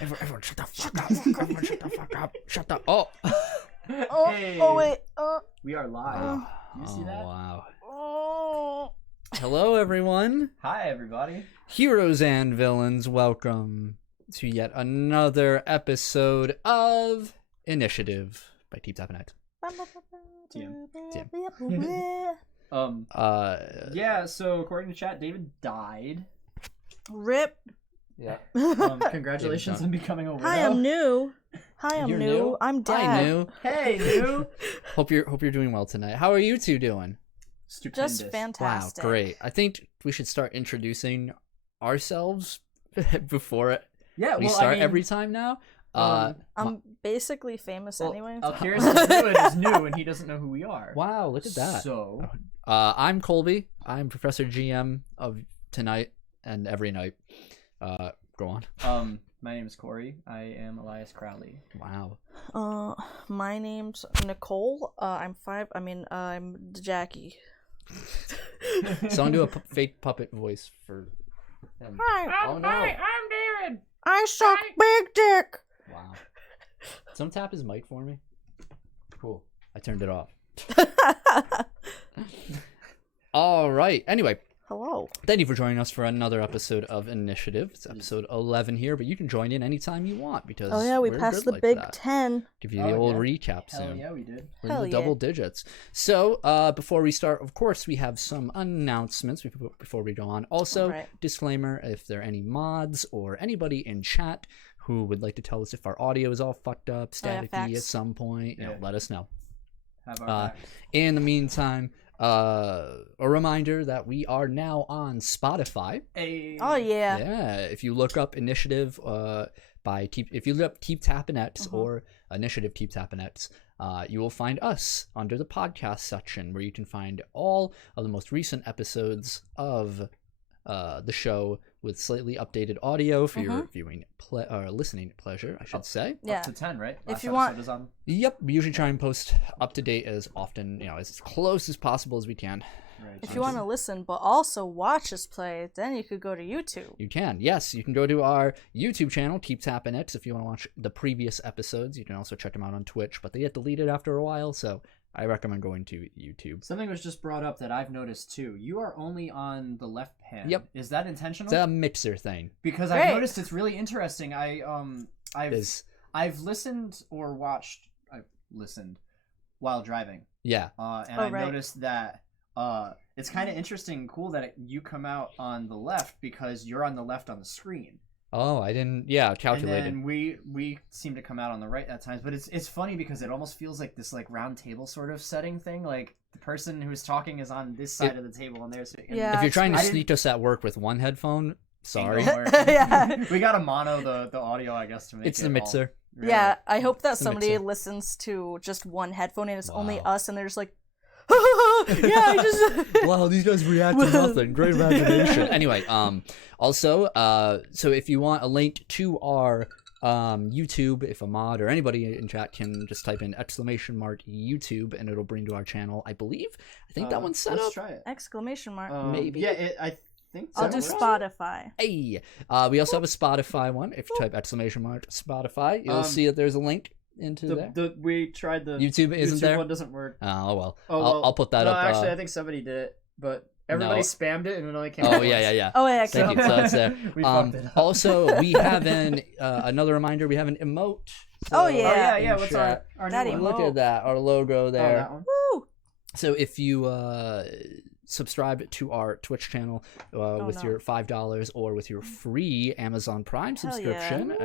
Everyone, shut the fuck up. Everyone, shut the fuck up. Shut the... Oh. Hey. Wait. We are live. You see that? Wow. Oh. Hello, everyone. Hi, everybody. Heroes and villains, welcome to yet another episode of Initiative by Tabletop. Yeah, so according to chat, David died. Rip. Yeah. Congratulations on becoming a widow. Hi, I'm new. You're new? I'm dead. Hi, new. Hey, new. Hope you're doing well tonight. How are you two doing? Stupendous. Just fantastic. Wow, great. I think we should start introducing ourselves before we start every time now. I'm basically famous anyway. Alkyrus is new and he doesn't know who we are. Wow, look at that. So, I'm Colby. I'm Professor GM of tonight and every night. Go on. My name is Cory. I am Elias Crowley. Wow. My name's Nicole. I'm Jackie. Someone do a fake puppet voice for him. Hi. Oh no. I'm David. I suck big dick. Wow. Someone tap his mic for me. Cool. I turned it off. All right. Anyway. Hello. Thank you for joining us for another episode of Initiative. It's episode 11 here, but you can join in anytime you want because we we're passed good the like Big that. 10. Give you the old recap Hell soon. yeah, we did. We're in the double digits. So before we start, of course, we have some announcements before we go on. Also, disclaimer, if there are any mods or anybody in chat who would like to tell us if our audio is all fucked up, staticky at some point, let us know. Have our back. In the meantime, a reminder that we are now on Spotify. Hey. Oh yeah. Yeah, if you look up Initiative if you look up Keep Tappin' X or Initiative Keep Tappin' X, you will find us under the podcast section where you can find all of the most recent episodes of the show with slightly updated audio for your viewing or listening pleasure, I should say. Yeah. Up to 10, right? If you want. Is on... Yep, we usually try and post up to date as often, as close as possible as we can. Right. If you want to listen but also watch us play, then you could go to YouTube. You can, yes. You can go to our YouTube channel, Keep Tappin' X, if you want to watch the previous episodes. You can also check them out on Twitch, but they get deleted after a while, so I recommend going to YouTube. Something was just brought up that I've noticed too. You are only on the left hand. Yep. Is that intentional? It's a mixer thing. Because I've noticed it's really interesting. I've listened or watched. I've listened while driving. Yeah. And noticed that it's kind of interesting and cool that you come out on the left because you're on the left on the screen. Oh, I didn't. Yeah, calculated. And then we seem to come out on the right at times, but it's funny because it almost feels like this like round table sort of setting thing. Like the person who's talking is on this side of the table and they're sitting. Yeah. If you're trying to sneak us at work with one headphone, sorry. Yeah. We gotta mono the audio, I guess, to make it's the mixer. Really, yeah, I hope that somebody mixer. listens to just one headphone and it's only Wow. us and they're just like, yeah, I just. Wow, these guys react to nothing. Great imagination. Anyway, also, so if you want a link to our YouTube, if a mod or anybody in chat can just type in !YouTube and it'll bring to our channel. I think that one's set let's up. try it. Exclamation mark. Maybe. Yeah, I think so. I'll do Spotify. Hey, we also have a Spotify one. If you type ! Spotify, you'll see that there's a link into there. We tried the YouTube isn't there. One doesn't work. Oh well. Oh, I'll put that up. Actually, I think somebody did it, but everybody spammed it and it only came. Oh yeah. Oh yeah. Thank you. So that's there. We fucked it up. Also, we have another reminder. We have an emote. So yeah. What's our That new one? Look at that. Our logo there. that one. Woo! So if you subscribe to our Twitch channel with your $5 or with your free Amazon Prime subscription,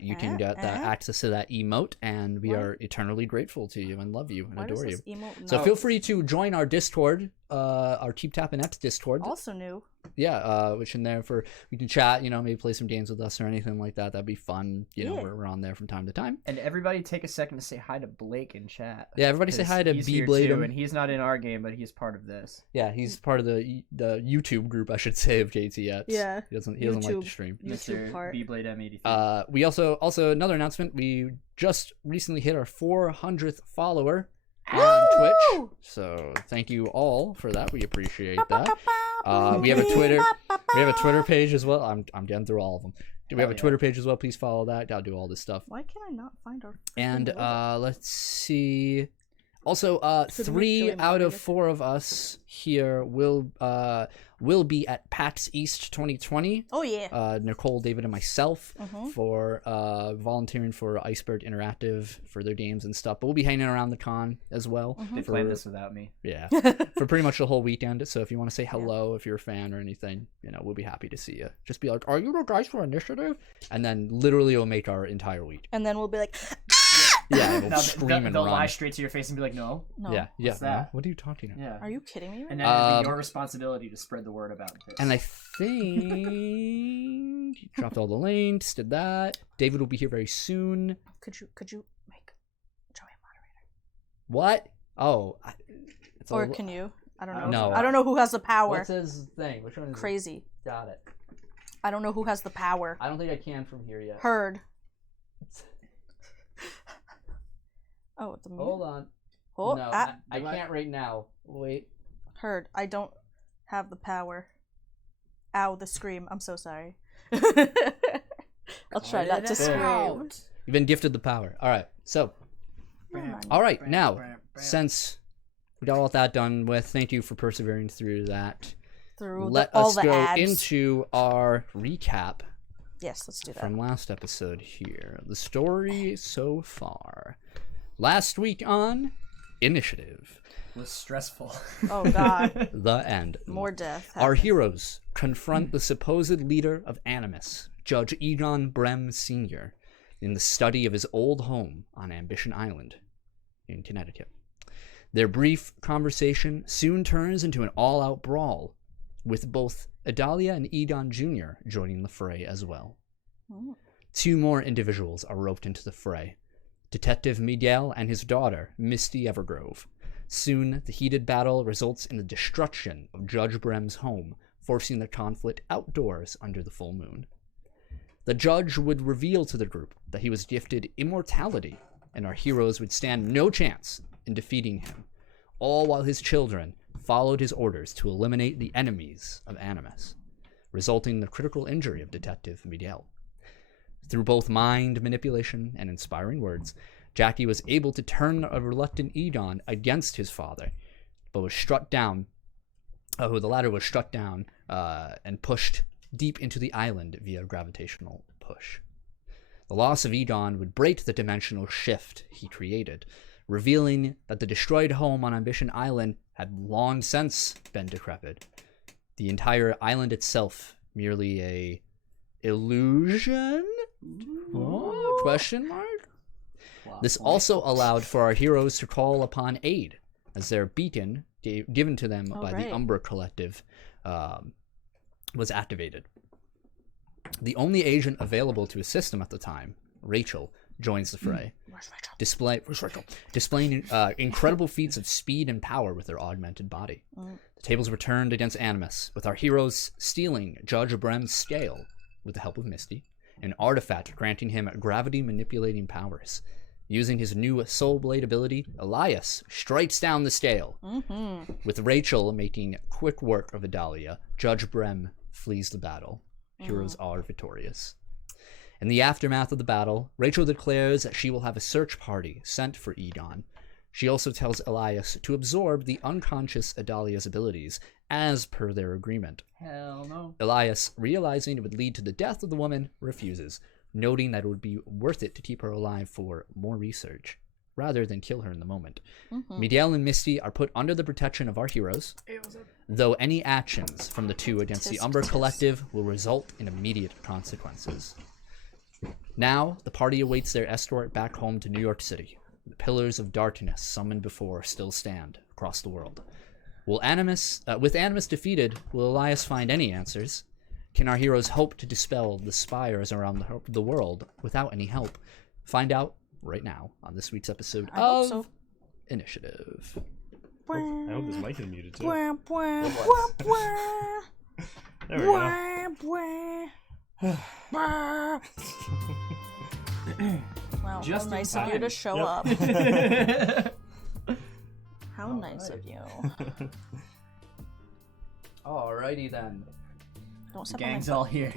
you can get that access to that emote, and we are eternally grateful to you and love you and adore you. So feel free to join our Discord, our Keep Tappin' X Discord. Also new. Yeah, which in there we can chat, maybe play some games with us or anything like that. That'd be fun. We're on there from time to time. And everybody take a second to say hi to Blake in chat. Yeah, everybody say hi to B-Blade. And he's not in our game, but he's part of this. Yeah, he's part of the YouTube group, I should say, of KTX. Yeah. He doesn't like to stream. YouTube part. B-Blade M83. We also another announcement, we just recently hit our 400th follower on Twitch. So thank you all for that. We appreciate that. We have a Twitter page as well. I'm getting through all of them. We have a Twitter page as well. Please follow that. I'll do all this stuff. Why can I not find our? And let's see. Also, 3 out of 4 of us here will be at PAX East 2020. Oh yeah. Nicole, David, and myself for volunteering for Iceberg Interactive for their games and stuff. But we'll be hanging around the con as well. They planned this without me. Yeah, for pretty much the whole weekend. So if you want to say hello, if you're a fan or anything, we'll be happy to see you. Just be like, "Are you the guys for Initiative?" And then literally it'll make our entire week. And then we'll be like. Yeah, we'll scream and they'll run. lie straight to your face and be like, "No." Yeah. What's that? What are you talking about? Yeah. Are you kidding me? And then it'll be your responsibility to spread the word about this. And I think he dropped all the links, did that. David will be here very soon. Could you make Joey a moderator? What? Oh, or can you? I don't know. No. I don't know who has the power. What's his thing? Which one is Crazy. it? Got it. I don't know who has the power. I don't think I can from here yet. Heard. Oh, the mute. Hold on. Oh, no, I can't right now. Wait. Heard. I don't have the power. Ow, the scream. I'm so sorry. I'll try not to scream. You've been gifted the power. All right. So, all right. Now, since we got all that done with, thank you for persevering through that. Let us go into our recap. Yes, let's do that. From last episode here. The story so far. Last week on Initiative. It was stressful. Oh, God. The end. More death. Our heroes confront the supposed leader of Animus, Judge Egon Brem Sr., in the study of his old home on Ambition Island in Connecticut. Their brief conversation soon turns into an all-out brawl, with both Adalia and Egon Jr. joining the fray as well. Oh. 2 more individuals are roped into the fray. Detective Miguel and his daughter, Misty Evergrove. Soon, the heated battle results in the destruction of Judge Brem's home, forcing the conflict outdoors under the full moon. The judge would reveal to the group that he was gifted immortality, and our heroes would stand no chance in defeating him, all while his children followed his orders to eliminate the enemies of Animus, resulting in the critical injury of Detective Miguel. Through both mind manipulation and inspiring words, Jackie was able to turn a reluctant Egon against his father, but was struck down. The latter was struck down and pushed deep into the island via gravitational push. The loss of Egon would break the dimensional shift he created, revealing that the destroyed home on Ambition Island had long since been decrepit. The entire island itself merely a illusion? Oh, question mark? This also allowed for our heroes to call upon aid, as their beacon, given to them by the Umbra Collective, was activated. The only agent available to assist them at the time, Rachel, joins the fray, displaying incredible feats of speed and power with their augmented body. The tables were turned against Animus, with our heroes stealing Judge Brem's scale with the help of Misty, an artifact granting him gravity-manipulating powers. Using his new Soul Blade ability, Elias strikes down the scale. With Rachel making quick work of Adalia, Judge Brem flees the battle. Heroes are victorious. In the aftermath of the battle, Rachel declares that she will have a search party sent for Egon. She also tells Elias to absorb the unconscious Adalia's abilities, as per their agreement. Hell no. Elias, realizing it would lead to the death of the woman, refuses, noting that it would be worth it to keep her alive for more research, rather than kill her in the moment. Miguel and Misty are put under the protection of our heroes, though any actions from the two against the Umbra Collective will result in immediate consequences. Now, the party awaits their escort back home to New York City. The pillars of darkness summoned before still stand across the world. With Animus defeated, will Elias find any answers? Can our heroes hope to dispel the spires around the world without any help? Find out right now on this week's episode of Initiative. I hope this mic is muted too. There we go. Wow, Just nice in of you time. to show up. How nice of you. Alrighty then. Don't The step on my gang's foot. all here.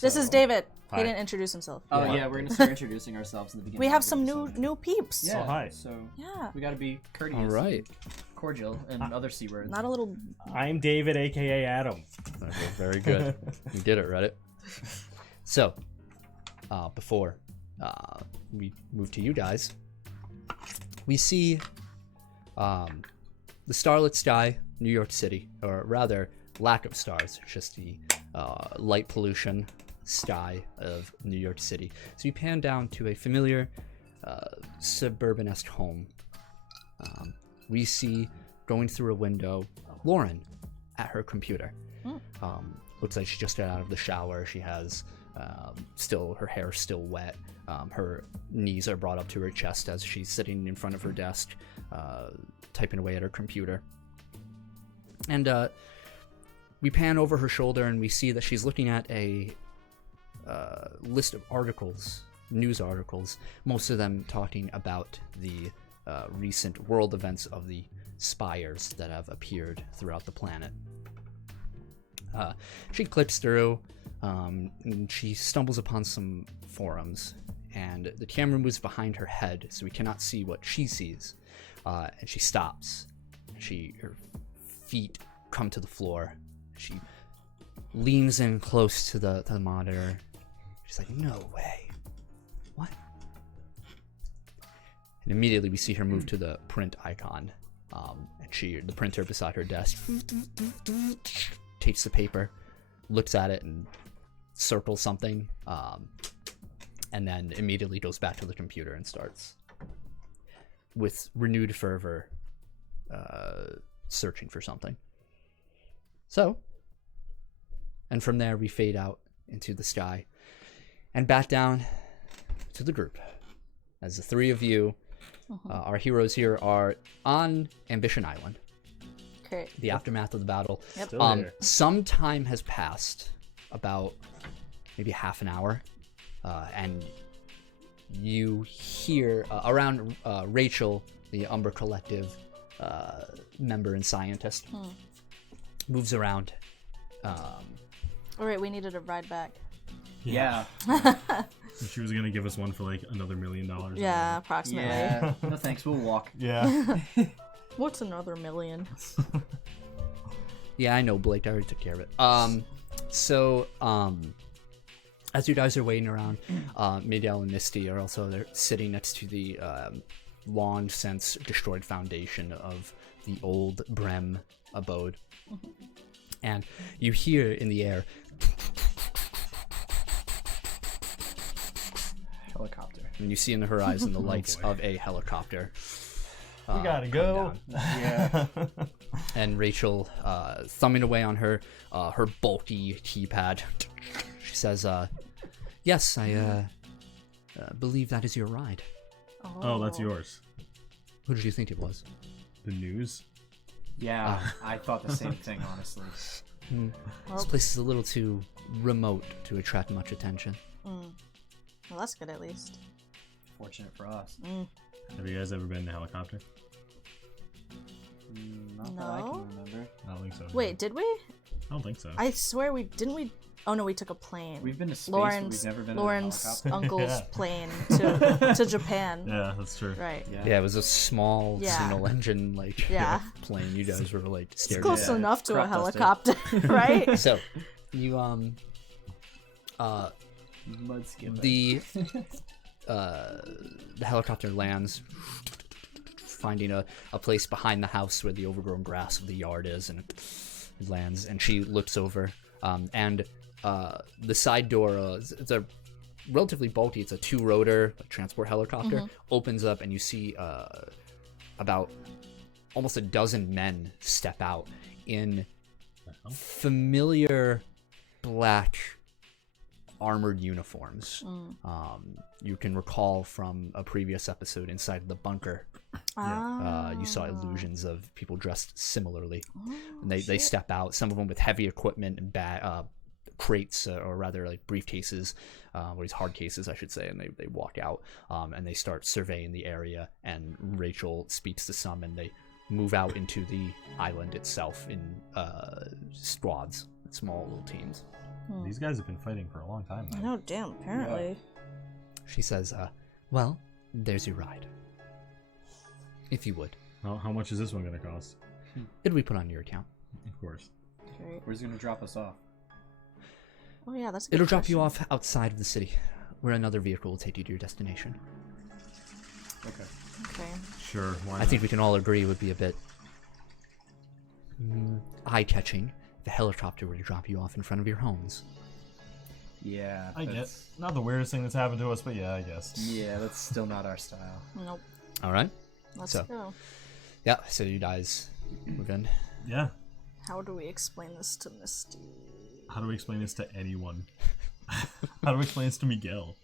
This is David. Hi. He didn't introduce himself. Oh Yeah. yeah, we're gonna start introducing ourselves in the beginning. We have of the some episode. new peeps. Yeah. Oh, hi. So Yeah. we gotta be courteous. All right. Cordial and other c words. Not a little. I'm David, aka Adam. Okay, very good. You did it, Reddit. So, before we move to you guys, we see the starlit sky, New York City, or rather, lack of stars, just the light pollution sky of New York City. So you pan down to a familiar suburban-esque home. We see, going through a window, Lauren at her computer. Looks like she just got out of the shower. She has her hair still wet. Her knees are brought up to her chest as she's sitting in front of her desk, typing away at her computer. And we pan over her shoulder and we see that she's looking at a list of articles, news articles, most of them talking about the recent world events of the spires that have appeared throughout the planet. She clicks through, and she stumbles upon some forums, and the camera moves behind her head, so we cannot see what she sees. And she stops. Her feet come to the floor. She leans in close to the monitor. She's like, "No way. What?" And immediately we see her move to the print icon. And the printer beside her desk, takes the paper, looks at it, and circles something, and then immediately goes back to the computer and starts, with renewed fervor, searching for something. So, and from there we fade out into the sky, and back down to the group, as the three of you, our heroes here, are on Ambition Island. Okay. The aftermath of the battle. Yep. Still here. Some time has passed, about maybe half an hour, and you hear around Rachel, the Umber Collective member and scientist, moves around. All right, we needed a ride back. Yeah. She was gonna give us one for like another $1 million. Yeah, approximately. Yeah. No thanks. We'll walk. Yeah. What's another million? Yeah, I know, Blake. I already took care of it. So, as you guys are waiting around, Miguel and Misty are also there, sitting next to the long since destroyed foundation of the old Brem abode. And you hear in the air, Helicopter. and you see in the horizon the lights boy. of a helicopter. We gotta go. Yeah. And Rachel, thumbing away on her bulky keypad, she says, "Yes, I believe that is your ride. Oh, that's yours. Who did you think it was?" The news. Yeah. I thought the same thing, honestly. This place is a little too remote to attract much attention. Well, that's good at least. Fortunate for us. Have you guys ever been in a helicopter? Not that I No. can remember. I don't think so. Wait, did we? I don't think so. I swear we didn't. We. Oh no, we took a plane. We've been to space, Lauren's but we've never been Lauren's in a helicopter. uncle's Yeah. plane to Japan. Yeah, that's true. Right. Yeah, it was a small Yeah. single engine Yeah. plane. You guys were like It's staring close at. enough to a Crop helicopter, right? So, you Mud skin. the helicopter lands, finding a place behind the house where the overgrown grass of the yard is, and it lands, and she looks over, and the side door, it's a relatively bulky, it's a two-rotor transport helicopter, opens up, and you see about almost a dozen men step out in familiar black armored uniforms. You can recall from a previous episode inside the bunker, you saw illusions of people dressed similarly. And they step out, some of them with heavy equipment and crates, or rather like briefcases, or these hard cases, I should say, and they walk out, and they start surveying the area. And Rachel speaks to some, and they move out into the island itself in squads, small little teams. These guys have been fighting for a long time now. No, damn, apparently. She says, well, there's your ride. If you would. Well, how much is this one going to cost? It'll be put on your account. Of course. Great. Where's he gonna drop us off? Oh yeah, that's a good It'll drop you question. off outside of the city, where another vehicle will take you to your destination. Okay. Okay. Sure, why I not? think we can all agree it would be a bit eye-catching if the helicopter were to drop you off in front of your homes. Yeah. I that's- guess. Not the weirdest thing that's happened to us, but yeah, I guess. Yeah, that's still not our style. Nope. All right? Let's So- go. Yeah, so you guys move in. Yeah. How do we explain this to Misty? How do we explain this to anyone? How do we explain this to Miguel?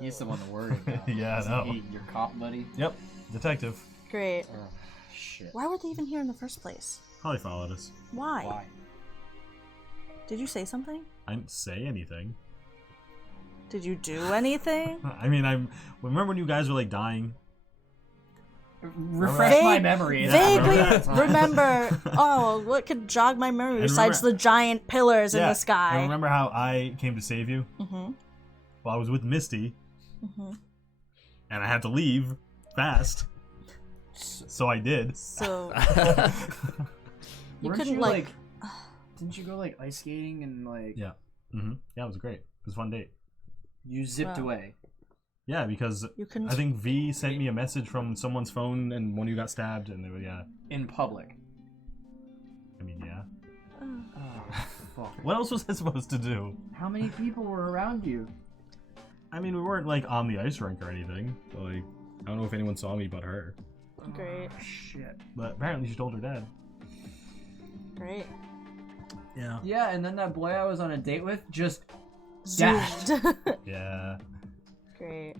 He's the one to worry about. Yeah, I Isn't know. he your cop buddy? Yep, detective. Great. Oh, shit. Why were they even here in the first place? Probably followed us. Why? Why? Did you say something? I didn't say anything. Did you do anything? I mean, remember when you guys were like dying? Refresh my memory. Vaguely That's all. remember. Oh, what could jog my memory besides the giant pillars in the I sky? remember how I came to save you. Mm-hmm. Well, I was with Misty, Mm-hmm. and I had to leave fast. So I did. So you Weren't couldn't you, like. Didn't you go like ice skating and like Yeah. Yeah, it was great. It was a fun date. you zipped Wow. away? Yeah, because You couldn't. I think V sent me a message from someone's phone, and one of you got stabbed, and they were, yeah. In public. I mean, yeah. Oh, fuck. What else was I supposed to do? How many people were around you? I mean, we weren't like on the ice rink or anything. So, like, I don't know if anyone saw me but her. Great. Oh, shit. But apparently she told her dad. Great. Yeah. Yeah, and then that boy I was on a date with just Zoomed. Yeah. Great.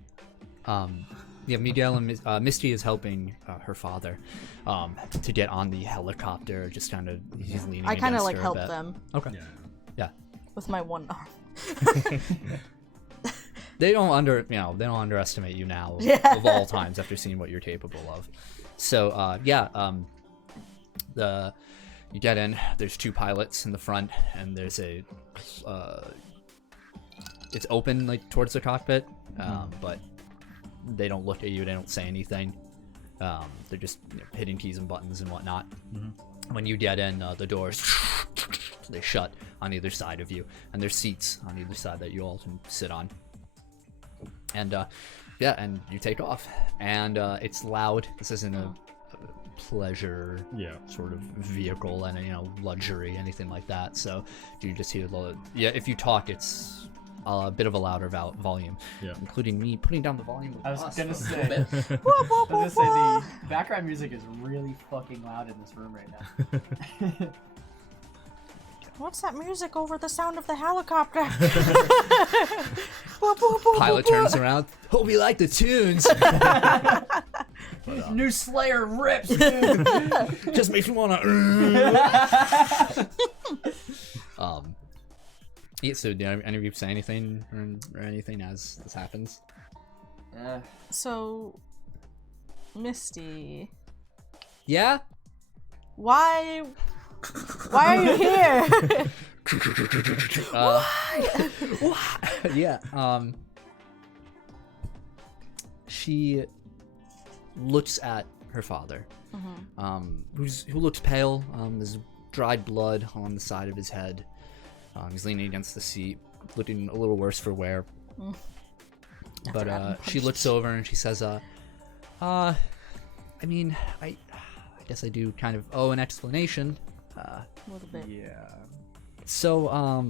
Yeah, Miguel and Misty is helping her father to get on the helicopter. Just kind of, he's leaning. I kind of against like her a help bit. them Okay. Yeah. with my one arm. They don't underestimate you now Yeah. of all times after seeing what you're capable of. So you get in. There's two pilots in the front, and there's a it's open like towards the cockpit, but they don't look at you. They don't say anything. They're just hitting keys and buttons and whatnot. When you get in, the doors they shut on either side of you, and there's seats on either side that you all can sit on. And and you take off, and it's loud. This isn't a pleasure sort of vehicle and luxury, anything like that. So you just hear if you talk, it's a bit of a louder volume, including me putting down the volume. I was gonna a say. bit. The background music is really fucking loud in this room right now. What's that music over the sound of the helicopter? Pilot turns around. Hope you like the tunes. New Slayer rips, dude. Just makes me wanna. Yeah. So, do any of you say anything or anything as this happens? So, Misty, Yeah. why are you here? Yeah. She looks at her father, who looks pale. There's dried blood on the side of his head. He's leaning against the seat, looking a little worse for wear. But she looks over and she says, I mean, I guess I do kind of owe an explanation. A little bit. Yeah. So,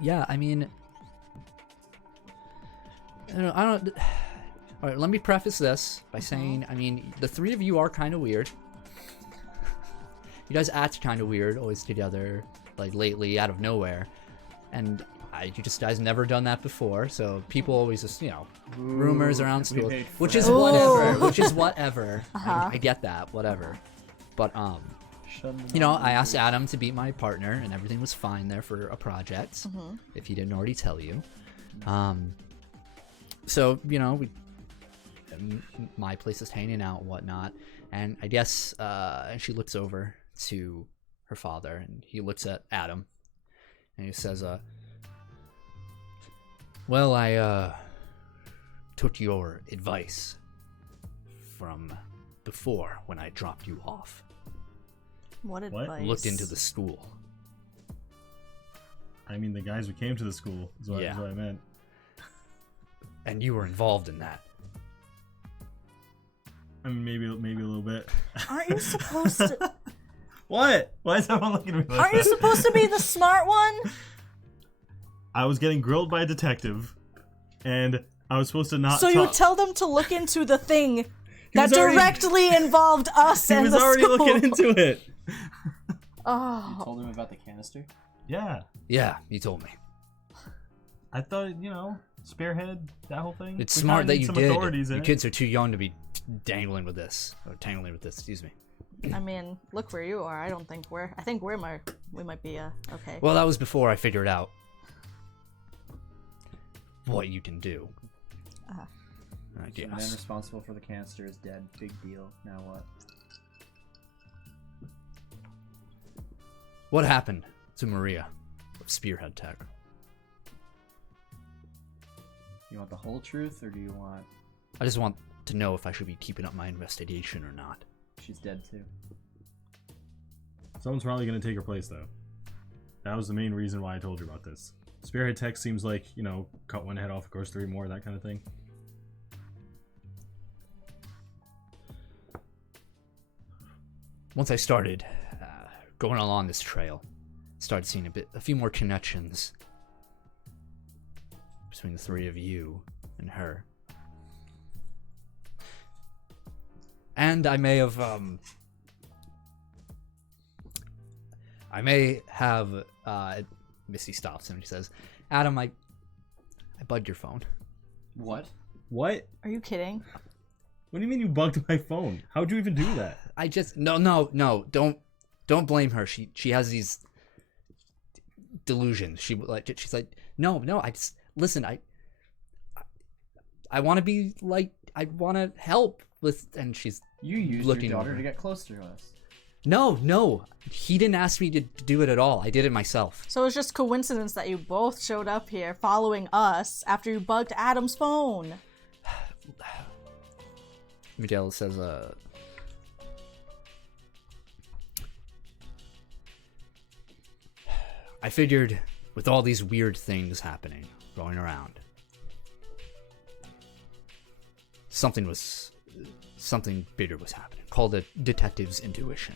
yeah, I mean, I don't. All right, let me preface this by saying, I mean, the three of you are kind of weird. You guys act kind of weird, always together, like lately, out of nowhere, and you guys never done that before. So people always just, rumors around school, which is whatever. Which is whatever. I get that, whatever. But I asked Adam to be my partner, and everything was fine there for a project, if he didn't already tell you. So, my place is hanging out and whatnot, and I guess and she looks over to her father, and he looks at Adam, and he says, well, I took your advice from before when I dropped you off. What advice? Looked into the school. I mean, the guys who came to the school is what I meant. And you were involved in that. I mean, maybe a little bit. Aren't you supposed to? What? Why is everyone looking at me like Aren't you supposed to be the smart one? I was getting grilled by a detective, and I was supposed to not. So you tell them to look into the thing that directly involved us and the school. He was already looking into it. Oh. You told him about the canister? Yeah. Yeah, you told me. I thought, spearhead that whole thing. It's smart that you did. Your Your kids are too young to be tangling with this. Excuse me. I mean, look where you are. I think we might be okay. Well, that was before I figured out what you can do. I The man guess. responsible for the canister is dead. Big deal. Now what? What happened to Maria of Spearhead Tech? You want the whole truth, or do you want... I just want to know if I should be keeping up my investigation or not. She's dead too. Someone's probably going to take her place, though. That was the main reason why I told you about this. Spearhead Tech seems like, cut one head off, of course, 3 more, that kind of thing. Once I started going along this trail, started seeing a few more connections between the 3 of you and her. And I may have Missy stops him and she says, Adam, I bugged your phone. What? What? Are you kidding? What do you mean you bugged my phone? How'd you even do that? I just no, don't blame her. She has these delusions. She's like, no, I just listen, I want to be like, I want to help with, and she's You used looking your daughter over. to get close to us. No, he didn't ask me to do it at all. I did it myself. So it's just coincidence that you both showed up here following us after you bugged Adam's phone. Miguel says, I figured with all these weird things happening, going around, something bigger was happening, called a detective's intuition.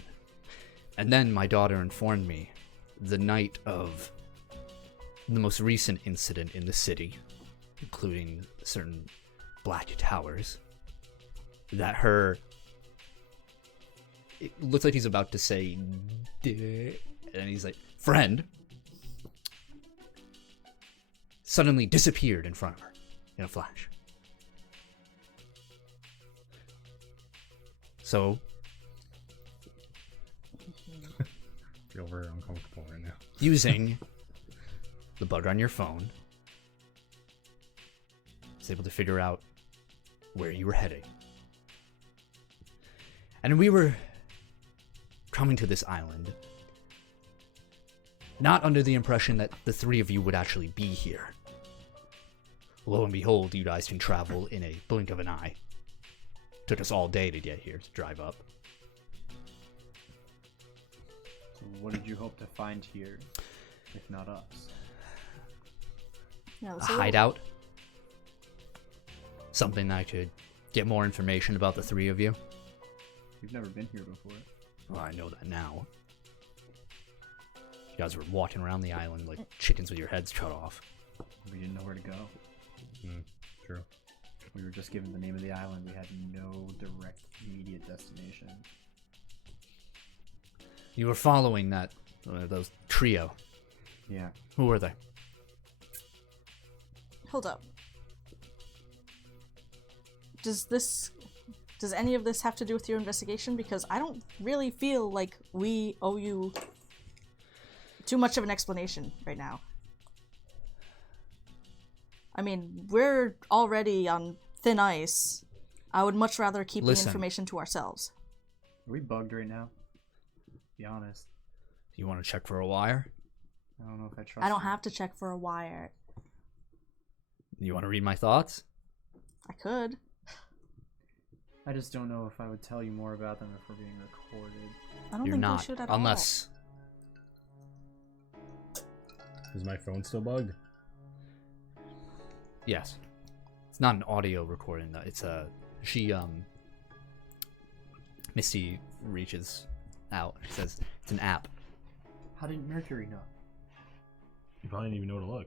And then my daughter informed me the night of the most recent incident in the city, including certain Black Towers, that it looks like he's about to say, and he's like, friend, suddenly disappeared in front of her in a flash. So, feel very uncomfortable right now. using the bug on your phone, I was able to figure out where you were heading. And we were coming to this island, not under the impression that the 3 of you would actually be here. Lo and behold, you guys can travel in a blink of an eye. Took us all day to get here, to drive up. So what did you hope to find here, if not us? Yeah, A hideout. Something I could get more information about the 3 of you. You've never been here before. Well, I know that now. You guys were walking around the island like chickens with your heads cut off. We didn't know where to go. True. We were just given the name of the island. We had no direct, immediate destination. You were following those trio. Yeah. Who were they? Hold up. Does this Does any of this have to do with your investigation? Because I don't really feel like we owe you too much of an explanation right now. I mean, we're already on thin ice. I would much rather keep the information to ourselves. Are we bugged right now? Be honest. You want to check for a wire? I don't know if I trust I don't you. have to check for a wire. You want to read my thoughts? I could. I just don't know if I would tell you more about them if we're being recorded. I don't You're think not, we should at unless Is my phone still bugged? yes. It's not an audio recording though. It's a Misty reaches out. She says it's an app. How did Mercury know? You probably didn't even know to look.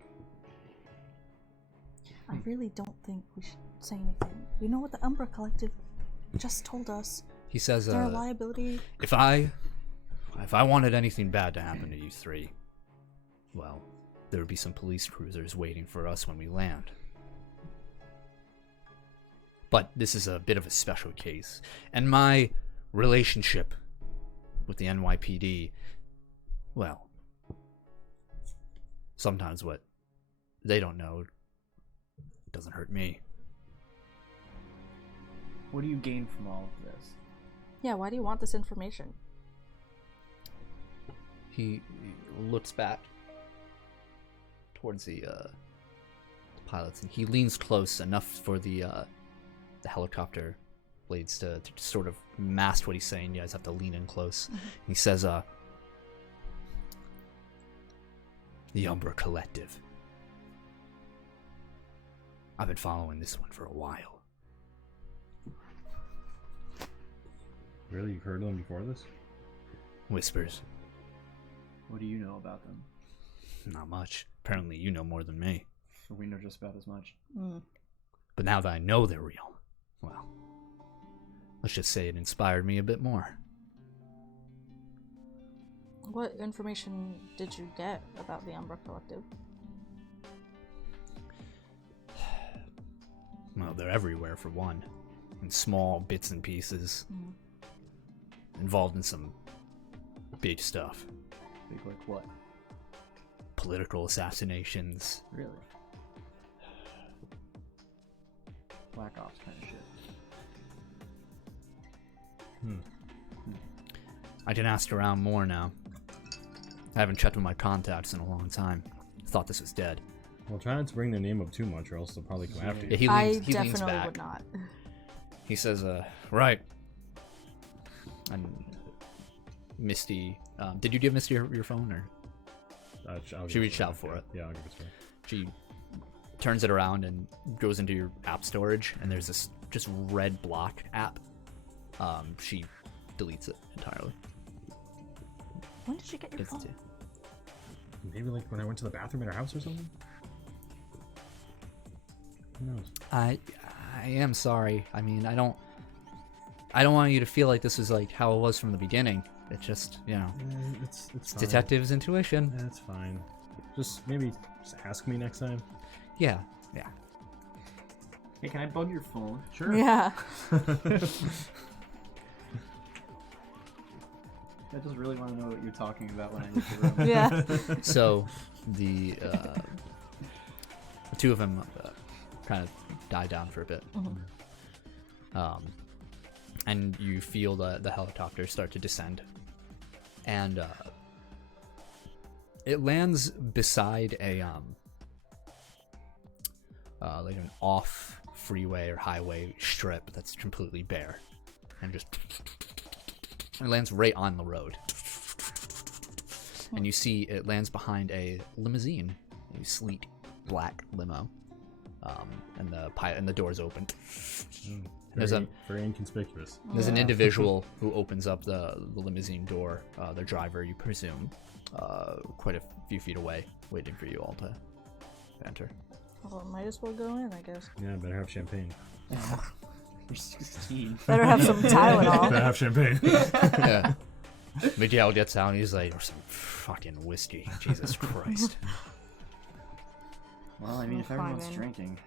all. I really don't think we should say anything. You know what the Umbra Collective just told us? He says They're a liability. if I wanted anything bad to happen to you three, well, there would be some police cruisers waiting for us when we land. But this is a bit of a special case, and my relationship with the NYPD, well, sometimes what they don't know doesn't hurt me. What do you gain from all of this? Yeah, why do you want this information? He looks back towards the pilots, and he leans close enough for the helicopter blades to sort of mask what he's saying. You guys have to lean in close. And he says, the Umbra Collective. I've been following this one for a while. Really? You've heard of them before this? Whispers. What do you know about them? Not much. Apparently you know more than me. So we know just about as much. But now that I know they're real, well, let's just say it inspired me a bit more. What information did you get about the Umbra Collective? Well, they're everywhere for one. In small bits and pieces. Involved in some big stuff. Big like what? Political assassinations. Really? Black Ops kind of shit. I can ask around more now. I haven't checked with my contacts in a long time. Thought this was dead. Well, try not to bring their name up too much, or else they'll probably come after you. Yeah, he I leans definitely back. would not. He says, right. And Misty, did you give Misty your phone, or? She reached out for it. Yeah, I'll give it to her. She turns it around and goes into your app storage, and there's this just red block app. She deletes it entirely. When did you get your It's phone? Maybe like when I went to the bathroom at her house or something? Who knows? I am sorry. I mean, I don't want you to feel like this is like how it was from the beginning. It's just, you know, It's fine. detective's intuition. That's fine. Just maybe just ask me next time. Yeah. Hey, can I bug your phone? Sure. Yeah. I just really want to know what you're talking about when I leave the room. Yeah. So the two of them kind of die down for a bit. And you feel the helicopter start to descend. And it lands beside a like an off freeway or highway strip that's completely bare, and just it lands right on the road. And you see it lands behind a limousine, a sleek black limo, and the doors open. There's Very inconspicuous. There's an individual who opens up the limousine door, the driver, you presume, quite a few feet away, waiting for you all to enter. Well, might as well go in, I guess. Yeah, better have champagne. You're 16. Better have some Tylenol. Better have champagne. Yeah. Miguel gets out and he's like, or some fucking whiskey. Jesus Christ. Well, I mean, if Fine, everyone's then. drinking.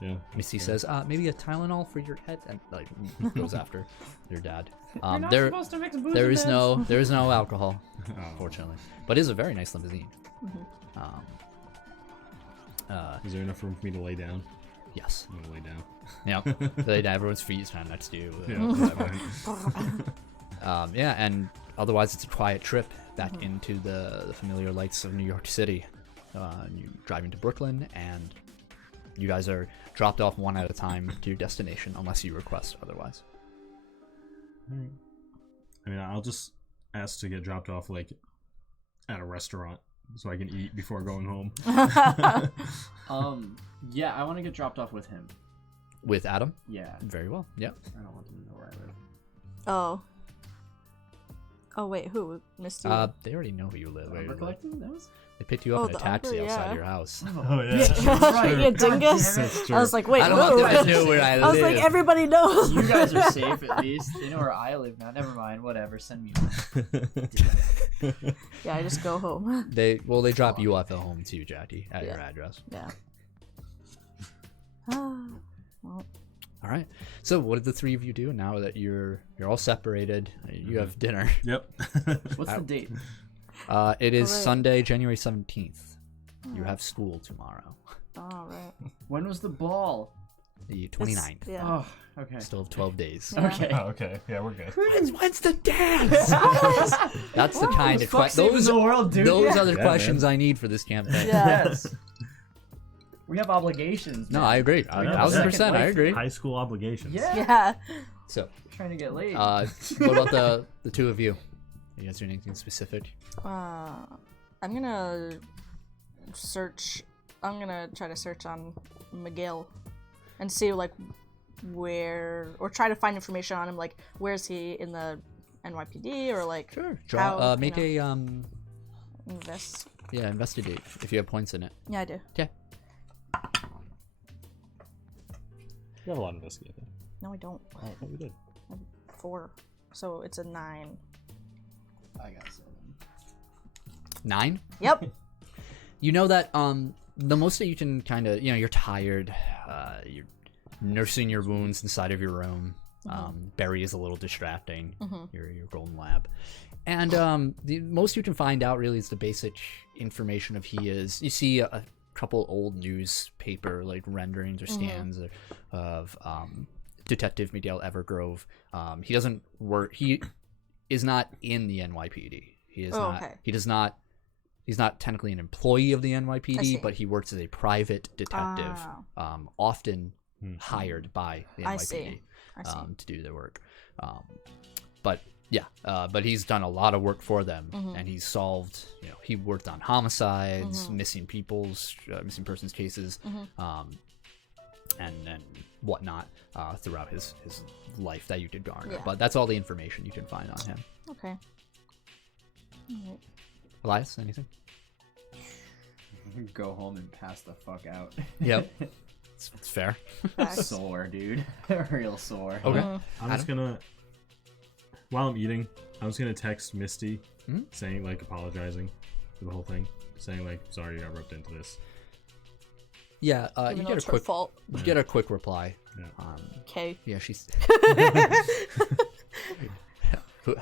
Yeah. Misty says, maybe a Tylenol for your head, and like goes after your dad. You're not There, supposed to mix booze there and is meds. there is no alcohol, Oh. unfortunately, but it is a very nice limousine. Is there enough room for me to lay down? Yes. I'm gonna lay down. Yeah. Everyone's feet is kind of next to you. Yeah. Yeah, and otherwise it's a quiet trip back into the familiar lights of New York City. You drive into Brooklyn, and you guys are dropped off one at a time to your destination, unless you request otherwise. I mean, I'll just ask to get dropped off like at a restaurant so I can eat before going home. Yeah, I want to get dropped off with him. With Adam? Yeah. Very well. Yeah. I don't want them to know where I live. Oh. Oh wait, who? Misty? They already know who you live. Where you Umber live. collecting? That was... They picked you up Oh, in a the taxi Umber, outside yeah. your house. Oh yeah. Right. Yeah, God dingus. damn it. That's true. I was like, wait, I don't want who? them to know where I live. I was like, everybody knows. You guys are safe at least. They know where I live now. Never mind. Whatever. Send me home. Yeah, I just go home. They drop you off at home too, Jackie, at your address. Yeah. Well, All right. So what did the three of you do now that you're all separated? You have dinner. Yep. What's the date? It is Alright. Sunday, January 17th. You have school tomorrow. all right. When was the ball? The 29th. Yeah. Oh, okay. Still have 12 days. Yeah. Okay. Oh, okay. Yeah, we're good. When's the dance? That's the kind of Fuck saving those the world, dude. those Yeah. are the Yeah, questions I need for this campaign. Yeah. Yes. We have obligations. No, man. I agree. We have a 1000%. second I life. agree. High school obligations. Yeah. Yeah. So, Trying to get laid. what about the two of you? You guys doing anything specific? I'm gonna search. I'm gonna try to search on Miguel and see like where, or try to find information on him. Like, where is he in the NYPD, or like Sure. How, Draw. you Make know. a invest. Yeah, investigate if you have points in it. Yeah, I do. Okay. You have a lot of investigating. No, I don't. Oh, what we did. 4, so it's a 9. I got 7. 9. Yep. You know that the most that you can kind of, you're tired, you're nursing your wounds inside of your room. Barry is a little distracting, your golden lab, and the most you can find out really is the basic information of he is. You see a couple old newspaper like renderings or scans of Detective Miguel Evergrove. He doesn't work. He is not in the NYPD. He is not. Okay. He does not. He's not technically an employee of the I see. NYPD, but he works as a private detective, Ah. often hired by the I NYPD see. I see. to do their work. But yeah, but he's done a lot of work for them, and he's solved. He worked on homicides, missing persons cases, and whatnot throughout his life that you did garner. Yeah. But that's all the information you can find on him. Okay. Alright. Elias, anything? Go home and pass the fuck out. Yep, it's fair. Facts. Sore, dude. Real sore. Okay. I'm just gonna, while I'm eating, I'm just gonna text Misty, saying like apologizing for the whole thing, saying like sorry I got roped into this. Yeah, Even you though get a it's her quick fault. you get a quick reply. Yeah. Okay. Yeah, she's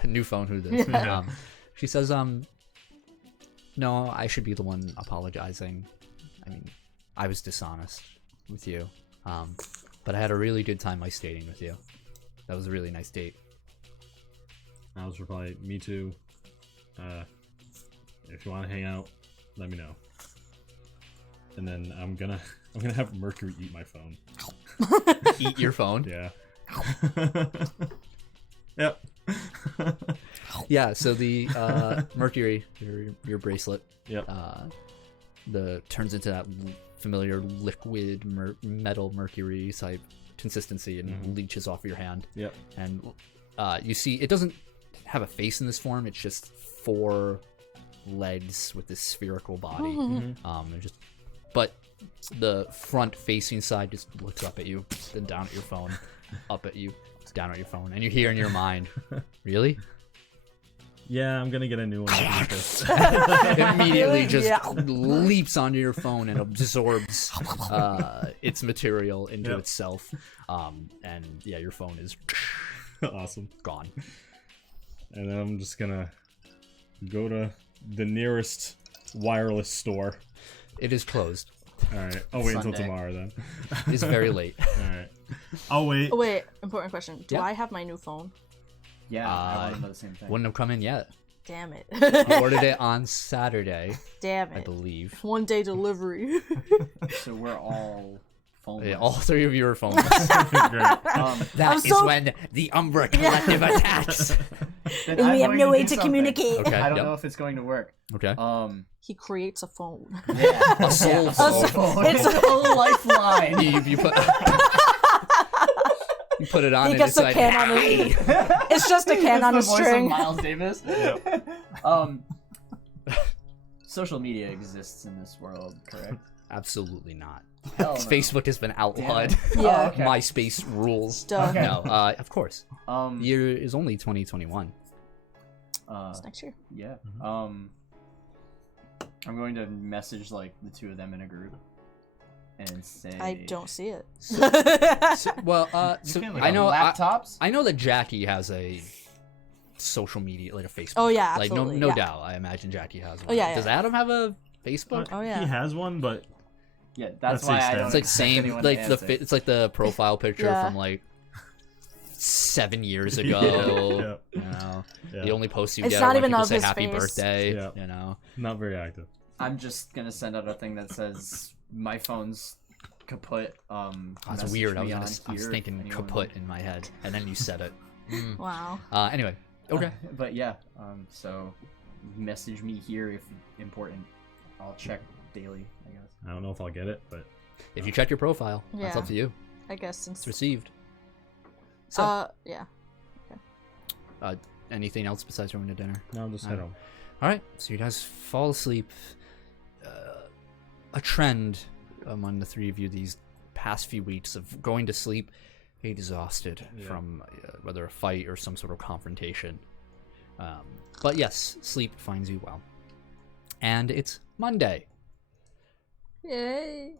new phone. Who this? She says, no, I should be the one apologizing. I mean, I was dishonest with you, but I had a really good time ice skating with you. That was a really nice date. I was reply, me too. If you want to hang out, let me know. And then I'm gonna have Mercury eat my phone. Eat your phone. Yeah. Yep. Yeah. So the Mercury, your bracelet, Yep. turns into that familiar liquid metal mercury type consistency and leaches off your hand. Yep. And you see it doesn't have a face in this form. It's just 4 legs with this spherical body. But the front facing side just looks up at you, then down at your phone, up at you, down at your phone, and you hear in your mind, really? Yeah, I'm gonna get a new one. Immediately just Yeah. leaps onto your phone and absorbs its material into itself. And yeah, your phone is Awesome. gone. And then I'm just gonna go to the nearest wireless store. It is closed. Alright. I'll wait until Sunday. tomorrow then. It's very late. Alright. I'll wait. Oh, wait, important question. Do Yeah. I have my new phone? Yeah, I want to know the same thing. Wouldn't have come in yet. Damn it. I ordered it on Saturday, Damn I it. believe. 1 day delivery. So we're all phone. Yeah, all three of you are phones. Great. That is so- when the Umbra Collective attacks. And we have no way to communicate. Okay, I don't yep. know if it's going to work. Okay. He creates a phone. Yeah. A soul Yeah, phone. It's a lifeline. You put you put it on He and gets it's a like, can on "Hey!" his. It's just a can on a That's the voice of string. Miles Davis. Social media exists in this world, correct? Absolutely not. Hell no. Facebook has been outlawed. Yeah. Oh, okay. MySpace rules. Duh. Okay. No, of course. Year is only 2021. It's next year. Yeah. I'm going to message like the two of them in a group and say I don't see it. So, well, so can't, like, I know laptops. I know that Jackie has a social media, like a Facebook. Oh, yeah, like absolutely, no yeah. doubt. I imagine Jackie has one. Oh, yeah, Does yeah. Adam have a Facebook? Oh, yeah. He has one, but Yeah, that's That's why the I extent. don't. It's like expect same, anyone like to answer. it's like the profile picture Yeah. from like 7 years ago. Yeah. You know, Yeah. the only post you It's get not are when even people of say his happy face. birthday. Yeah. You know, not very active. I'm just gonna send out a thing that says my phone's kaput. oh, that's message weird. me I on was here thinking if anyone- kaput in my head, and then you said it. Wow. Anyway, okay. But yeah, so message me here if important. I'll check daily, I guess. I don't know if I'll get it, but If you check your profile, that's Yeah. up to you. I guess since. It's received. So, Yeah. anything else besides going to dinner? no, just head home. All right, so you guys fall asleep. A trend among the three of you these past few weeks of going to sleep exhausted from whether a fight or some sort of confrontation. But yes, sleep finds you well. And it's Monday. Yay.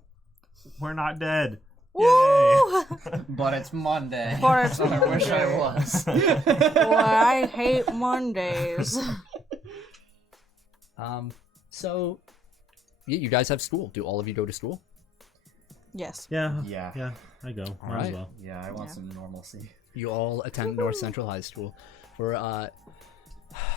We're not dead. Woo! But it's Monday. But it's I wish I Monday. was. Boy, I hate Mondays. So you guys have school. Do all of you go to school? Yes. Yeah. Yeah. Yeah. I go. Might right. as well. Yeah, I want Yeah. some normalcy. You all attend North Central High School. For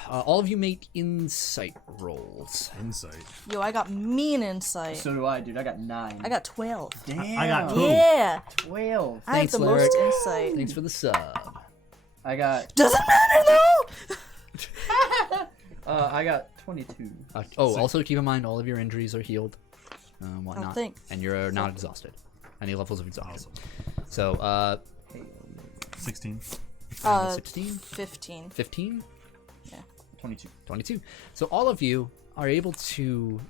all of you make insight rolls. Insight. Yo, I got mean insight. So do I, dude. I got 9. I got 12. Damn. I got 2. Yeah. 12. I have Thanks, the Lyric. most insight. Thanks for the sub. I got Doesn't matter though. I got 22. Also keep in mind all of your injuries are healed, whatnot, thanks. and you're not exhausted. Any levels of exhaustion. So, 16. 16, 15. 15, 22. 22. So all of you are able to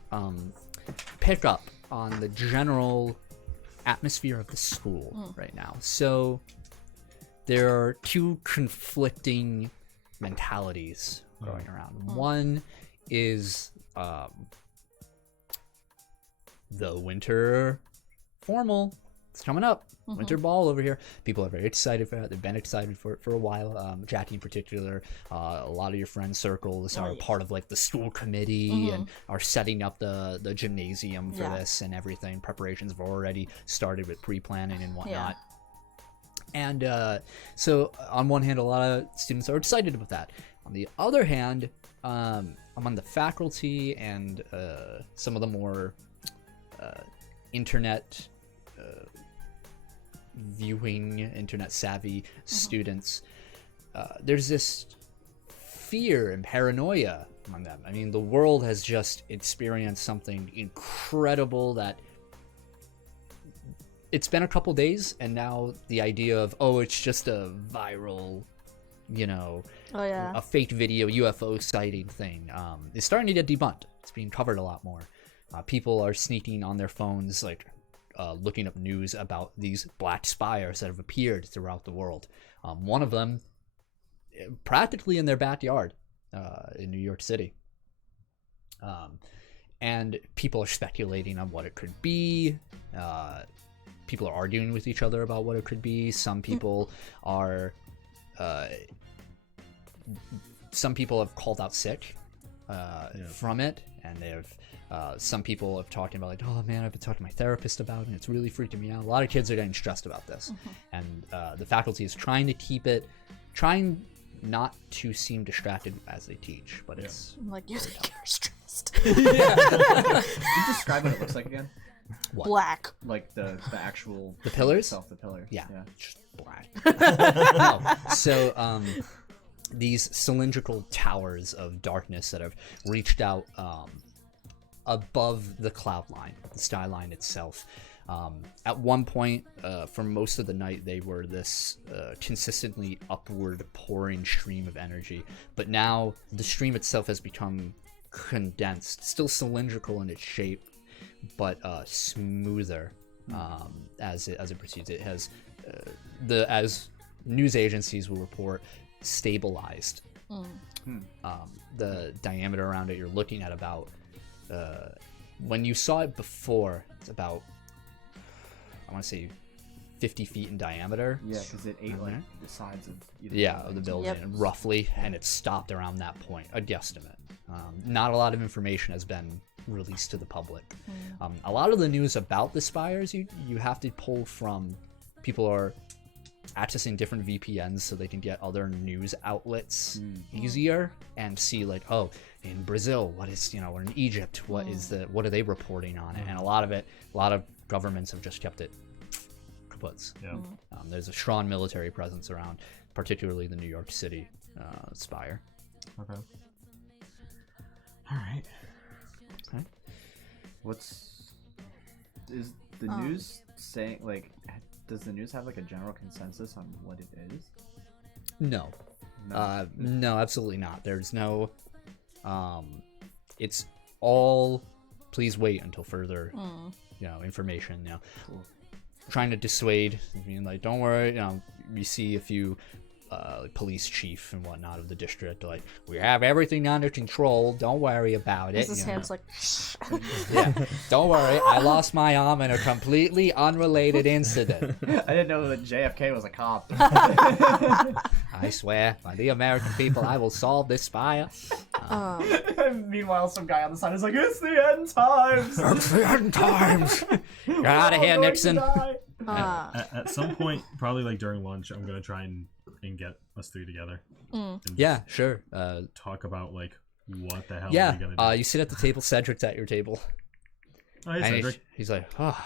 pick up on the general atmosphere of the school right now. So there are two conflicting mentalities going around. One is the winter formal. It's coming up. Winter ball over here. People are very excited for it. They've been excited for it for a while. Jackie in particular. A lot of your friend circles are part of like the school committee and are setting up the gymnasium for this and everything. Preparations have already started with pre-planning and whatnot. And so on one hand, a lot of students are excited about that. On the other hand, among the faculty and some of the more internet viewing, internet savvy students, there's this fear and paranoia among them. I mean, the world has just experienced something incredible that it's been a couple days, and now the idea of, oh, it's just a viral, a fake video UFO sighting thing is starting to get debunked. It's being covered a lot more. People are sneaking on their phones, like looking up news about these black spires that have appeared throughout the world. One of them practically in their backyard. in New York City. And people are speculating on what it could be. People are arguing with each other about what it could be. Some people are... some people have called out sick from it, and they have... some people have talked about, like, oh man, I've been talking to my therapist about it, and it's really freaking me out. A lot of kids are getting stressed about this. And the faculty is trying not to seem distracted as they teach, but it's... Like, you think you're stressed. Can you describe what it looks like again? What? Black. Like the actual... The pillars? Itself, the pillar. Yeah. Just black. No. So, these cylindrical towers of darkness that have reached out above the cloud line, the sky line itself. At one point, for most of the night, they were this consistently upward pouring stream of energy. But now the stream itself has become condensed, still cylindrical in its shape, but smoother as it proceeds. It has as news agencies will report, stabilized. The diameter around it, you're looking at about when you saw it before, it's about, I want to say 50 feet in diameter. Yeah, because it ate like the sides of either of the building, roughly, and it stopped around that point, a guesstimate. Not a lot of information has been released to the public. A lot of the news about the spires you have to pull from people are accessing different VPNs so they can get other news outlets easier and see, like, oh, in Brazil, what is, or in Egypt, what are they reporting on it? And a lot of governments have just kept it kaputs. Yeah. There's a strong military presence around, particularly the New York City spire. Okay. All right. Okay. Is the news saying, like, does the news have like a general consensus on what it is? No. No, absolutely not. There's no it's all please wait until further information. Cool. Trying to dissuade, like, don't worry, we see a few police chief and whatnot of the district, like, we have everything under control, don't worry about it. His hand's like, yeah, don't worry, I lost my arm in a completely unrelated incident. I didn't know that JFK was a cop. I swear by the American people, I will solve this spire. Meanwhile, some guy on the side is like, it's the end times. It's the end times. Get out of here, Nixon. At some point, probably like during lunch, I'm gonna try and get us three together. And Yeah, sure. talk about like what the hell are we gonna do. You sit at the table. Cedric's at your table. Oh, hey, And Cedric. he's like, oh,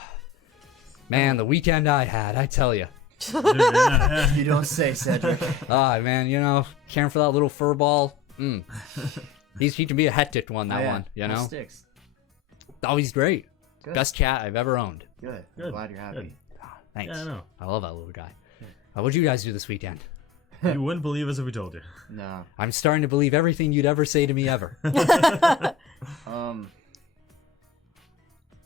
man, the weekend I had, I tell you. You don't say, Cedric. Ah, man, caring for that little fur ball. He can be a hectic one, that one, How sticks. Oh, he's great. Good. Best cat I've ever owned. Good. I'm Good. glad you're happy. Thanks. Yeah, I know. I love that little guy. What'd you guys do this weekend? You wouldn't believe us if we told you. No. I'm starting to believe everything you'd ever say to me ever.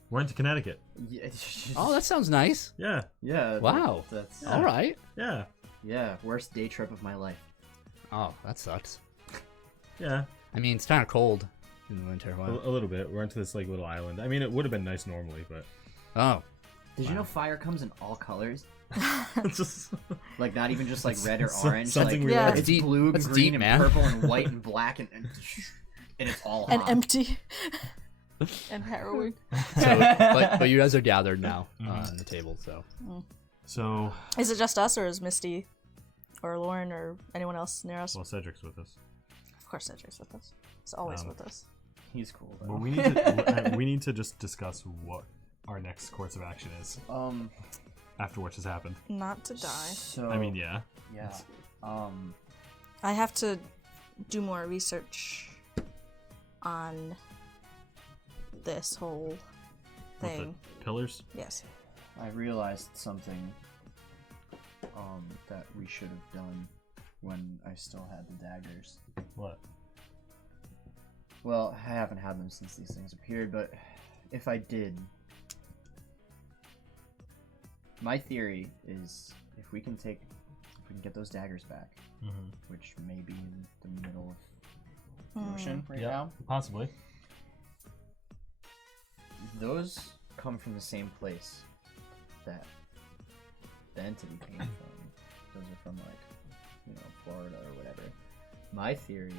Went to Connecticut. Yeah. Oh, that sounds nice. Yeah. Yeah. Wow. That's All right. Yeah. yeah. Worst day trip of my life. Oh, that sucks. Yeah. I mean, it's kind of cold in the winter. A little bit. We went to this like little island. I mean, it would have been nice normally, but Oh. Did you know fire comes in all colors? it's just Like, not even just like red or orange. something like, we Yeah. learned. it's blue, That's green, deep, and man. purple, and white, and black, and it's all hot. and empty. And harrowing. So, but you guys are gathered now on the table, so. So, Is it just us, or is Misty or Lauren or anyone else near us? well, Cedric's with us. Of course, Cedric's with us. He's always with us. He's cool though. But we need to just discuss what our next course of action is after what just happened. Not to die. So I mean, yeah. yeah. I have to do more research on this whole With thing. the pillars. Yes. I realized something that we should have done when I still had the daggers. What? Well, I haven't had them since these things appeared, but if I did, my theory is if we can get those daggers back, which may be in the middle of ocean right Yeah, now. possibly. Those come from the same place that the entity came from. Those are from Florida or whatever. My theory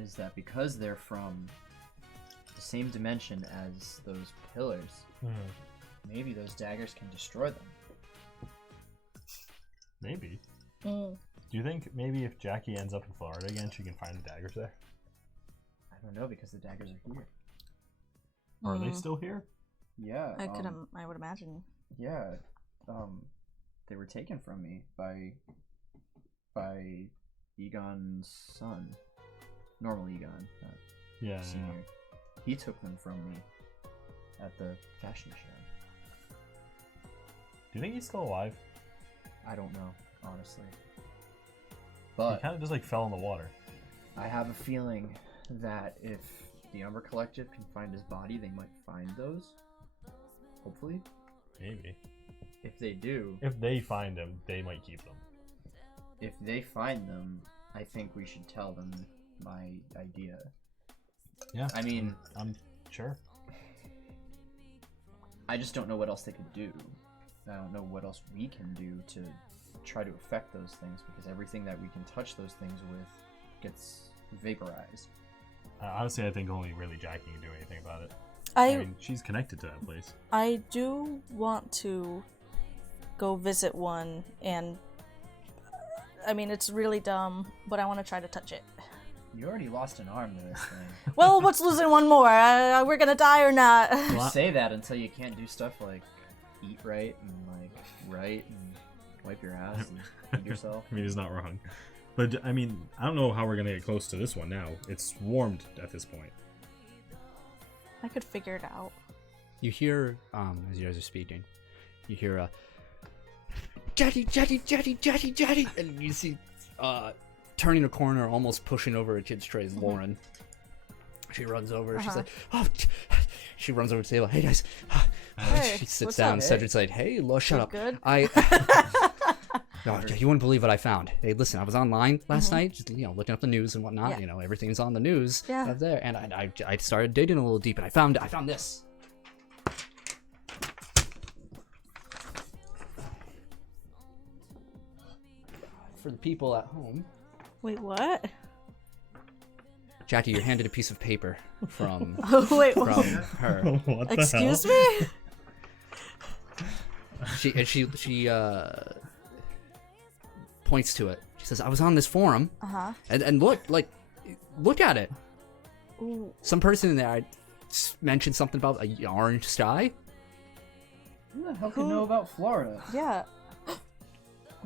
is that because they're from the same dimension as those pillars, maybe those daggers can destroy them. Maybe. Mm. Do you think maybe if Jackie ends up in Florida again, she can find the daggers there? I don't know, because the daggers are here. Are they still here? Yeah. I would imagine. Yeah. They were taken from me by Egon's son. Normal Egon, not Yeah. Senior. He took them from me at the fashion show. Do you think he's still alive? I don't know, honestly. He But kind of just like fell in the water. I have a feeling that if the Umber Collective can find his body, they might find those. Hopefully. Maybe. If they do, If they find him, they might keep them. if they find them, I think we should tell them my idea. Yeah. I mean, I'm sure. I just don't know what else they could do. I don't know what else we can do to try to affect those things, because everything that we can touch those things with gets vaporized. Honestly, I think only really Jackie can do anything about it. I mean, she's connected to that place. I do want to go visit one, and I mean, it's really dumb, but I want to try to touch it. You already lost an arm to this thing. Well, what's losing one more? We're gonna die or not? You say that until you can't do stuff like eat right and write and wipe your ass and feed yourself. I mean, he's not wrong. But, I mean, I don't know how we're going to get close to this one now. It's warmed at this point. I could figure it out. You hear, as you guys are speaking, you hear Jetty, Jetty, Jetty, Jetty, Jetty, and you see, turning a corner, almost pushing over a kid's tray is Lauren. She runs over, she's like, oh, she runs over to the table, hey guys. Hey, She sits what's down, up? Cedric's like, hey, shut up. Good? No, you wouldn't believe what I found. Hey, listen, I was online last night, just looking up the news and whatnot. Yeah. Everything's on the news Yeah. up there, and I started digging a little deep, and I found this. For the people at home, Wait, what? Jackie, you're handed a piece of paper from Oh, wait, from her. What the excuse hell? me? She points to it. She says, I was on this forum, and look at it. Ooh. Some person in there mentioned something about a orange sky. Who the hell can know about Florida? Yeah.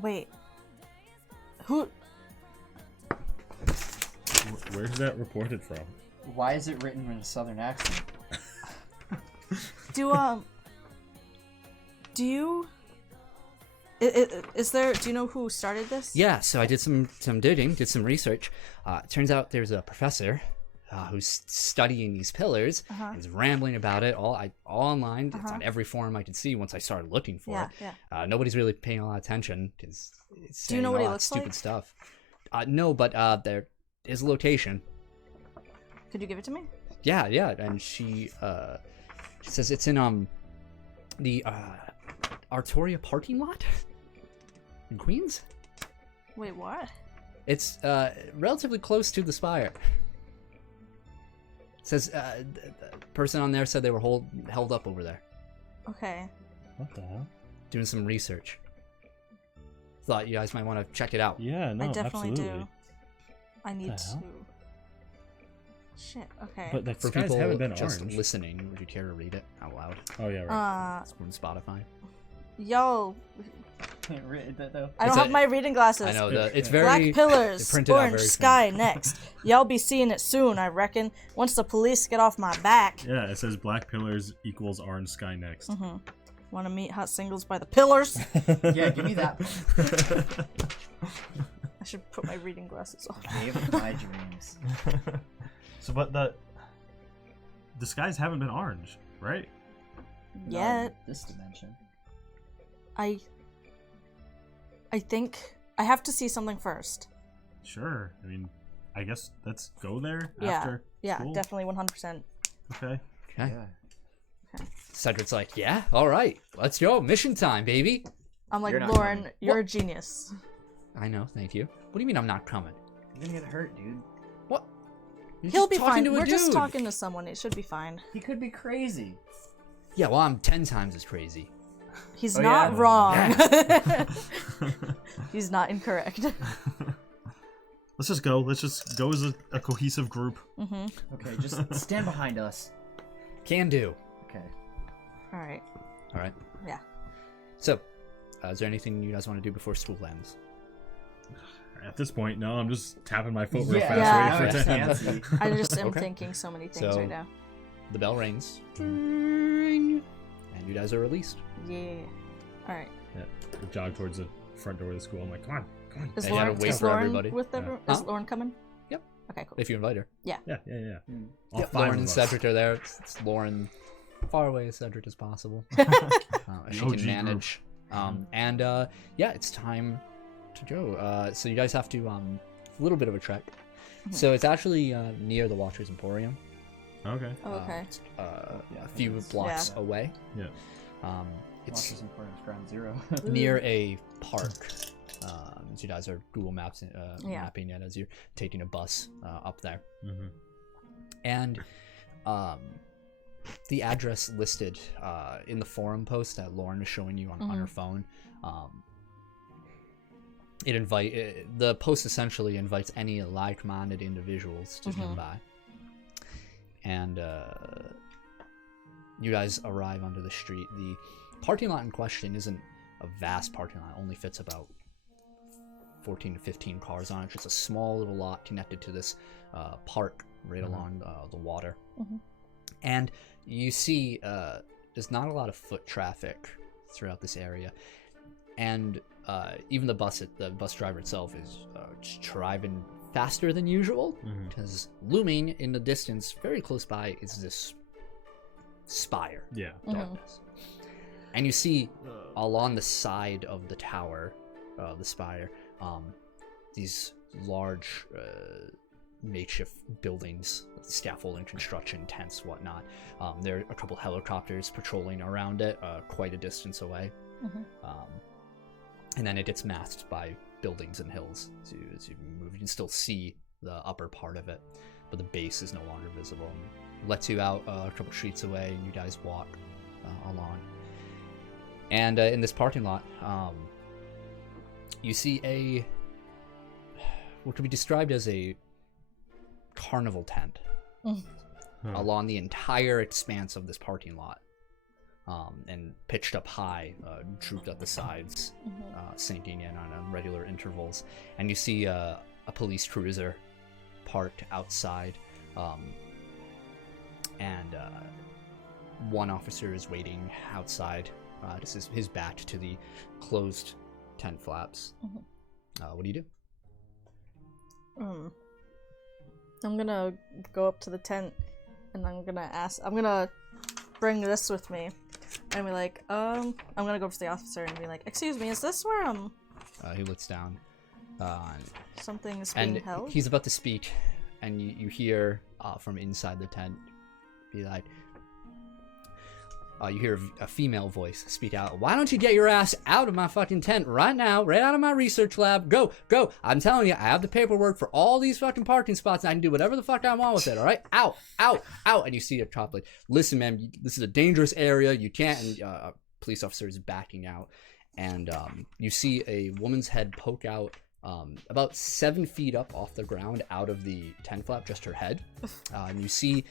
Wait. Who? Where's that reported from? Why is it written in a southern accent? Do you? Is there? Do you know who started this? Yeah, so I did some digging, did some research. Turns out there's a professor who's studying these pillars. He's rambling about it all online. It's on every forum I could see once I started looking for it. Yeah. Nobody's really paying a lot of attention because it's Do you know what saying he a lot of looks stupid like? stuff. No, but there is a location. Could you give it to me? Yeah, and she says it's in the Artoria parking lot in Queens. Wait, what? It's relatively close to the spire. It says the person on there said they were held up over there Okay. What the hell? doing some research. Thought you guys might want to check it out. Yeah, no, I definitely absolutely. do. I need The to. hell? Shit. Okay. But the For skies people haven't been just orange. listening, would you care to read it out loud? Oh, yeah, right. It's from Spotify. Yo, That though. I don't It's have a- my reading glasses. I know it's Black very pillars, printed out orange very sky next. Y'all be seeing it soon, I reckon. Once the police get off my back. Yeah, it says black pillars equals orange sky next. Want to meet hot singles by the pillars? Yeah, give me that one. I should put my reading glasses on. Cave of my dreams. So, but the skies haven't been orange, right? Not in Yet. this dimension. I think I have to see something first. Sure. I mean, I guess let's go there Yeah. after Yeah, school. definitely 100%. Okay. Okay. Yeah. Cedric's like, yeah, all right, let's go. Mission time, baby. I'm like, You're not Lauren, coming. you're a genius. I know, thank you. What do you mean I'm not coming? You're gonna get hurt, dude. What? You're He'll just be talking fine. to a We're just dude. talking to someone. It should be fine. He could be crazy. Yeah, well, I'm 10 times as crazy. He's Oh, not yeah. wrong. He's not incorrect. Let's just go. Let's just go as a cohesive group. Okay, just stand behind us. Can do. Okay. All right. All right. Yeah. So, is there anything you guys want to do before school ends? At this point, no, I'm just tapping my foot real Yeah, fast, yeah. waiting for it to end. Fancy. I just am Okay. thinking so many things So- right now. The bell rings. And you guys are released. Yeah. All right. Yeah, I jog towards the front door of the school. I'm like, come on. Is Yeah, you gotta Lauren, wait is for Lauren everybody. with Yeah. everyone? Huh? Is Lauren coming? Yep. Okay, cool. If you invite her. Yeah. All Yep, five Lauren of and us. Cedric are there. It's Lauren, far away as Cedric as possible. She OG can group. manage. Yeah, it's time to go. So you guys have to a little bit of a trek. So it's actually near the Watcher's Emporium. Okay. Oh, okay. It's, a few blocks away. Yeah. It's Watches Importance Ground Zero. near a park. So you guys are Google Maps Yeah. mapping it as you're taking a bus up there. Mm-hmm. And the address listed in the forum post that Lauren was showing you on her phone, the post essentially invites any like-minded individuals to come by. And you guys arrive onto the street. The parking lot in question isn't a vast parking lot. It only fits about 14 to 15 cars on it. It's just a small little lot connected to this park right along the water. And you see there's not a lot of foot traffic throughout this area. And even the bus driver itself is just driving faster than usual, because looming in the distance very close by is this spire. Yeah. Darkness. And you see along the side of the tower, the spire, these large makeshift buildings, scaffolding, construction, tents, whatnot. There are a couple helicopters patrolling around it, quite a distance away. And then it gets masked by buildings and hills. So as you move, you can still see the upper part of it, but the base is no longer visible. It lets you out a couple streets away, and you guys walk along. And in this parking lot, you see what could be described as a carnival tent along the entire expanse of this parking lot, and pitched up high, drooped at the sides, sinking in on regular intervals. And you see a police cruiser parked outside, and one officer is waiting outside. This is his back to the closed tent flaps. What do you do? I'm gonna go up to the tent and I'm gonna bring this with me and be like, I'm gonna go up to the officer and be like, excuse me, is this where He looks down. something is being And held? he's about to speak, and you hear from inside the tent be like, you hear a female voice speak out. Why don't you get your ass out of my fucking tent right now, right out of my research lab? Go. I'm telling you, I have the paperwork for all these fucking parking spots, and I can do whatever the fuck I want with it, all right? Out. And you see a cop like, listen, man, this is a dangerous area. You can't. And a police officer is backing out, and you see a woman's head poke out about 7 feet up off the ground out of the tent flap, just her head. And you see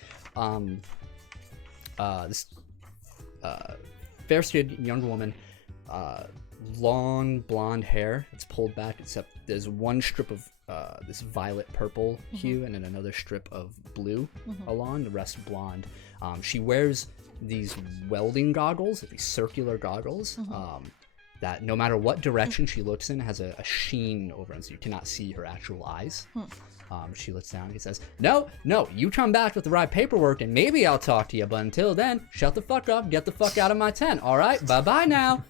this fair-skinned young woman, long blonde hair. It's pulled back, except there's one strip of this violet purple hue, and then another strip of blue along, the rest blonde. She wears these welding goggles, these circular goggles, that no matter what direction she looks in has a sheen over them, so you cannot see her actual eyes. She looks down and he says, no, you come back with the right paperwork and maybe I'll talk to you, but until then, shut the fuck up, get the fuck out of my tent, alright? Bye-bye now.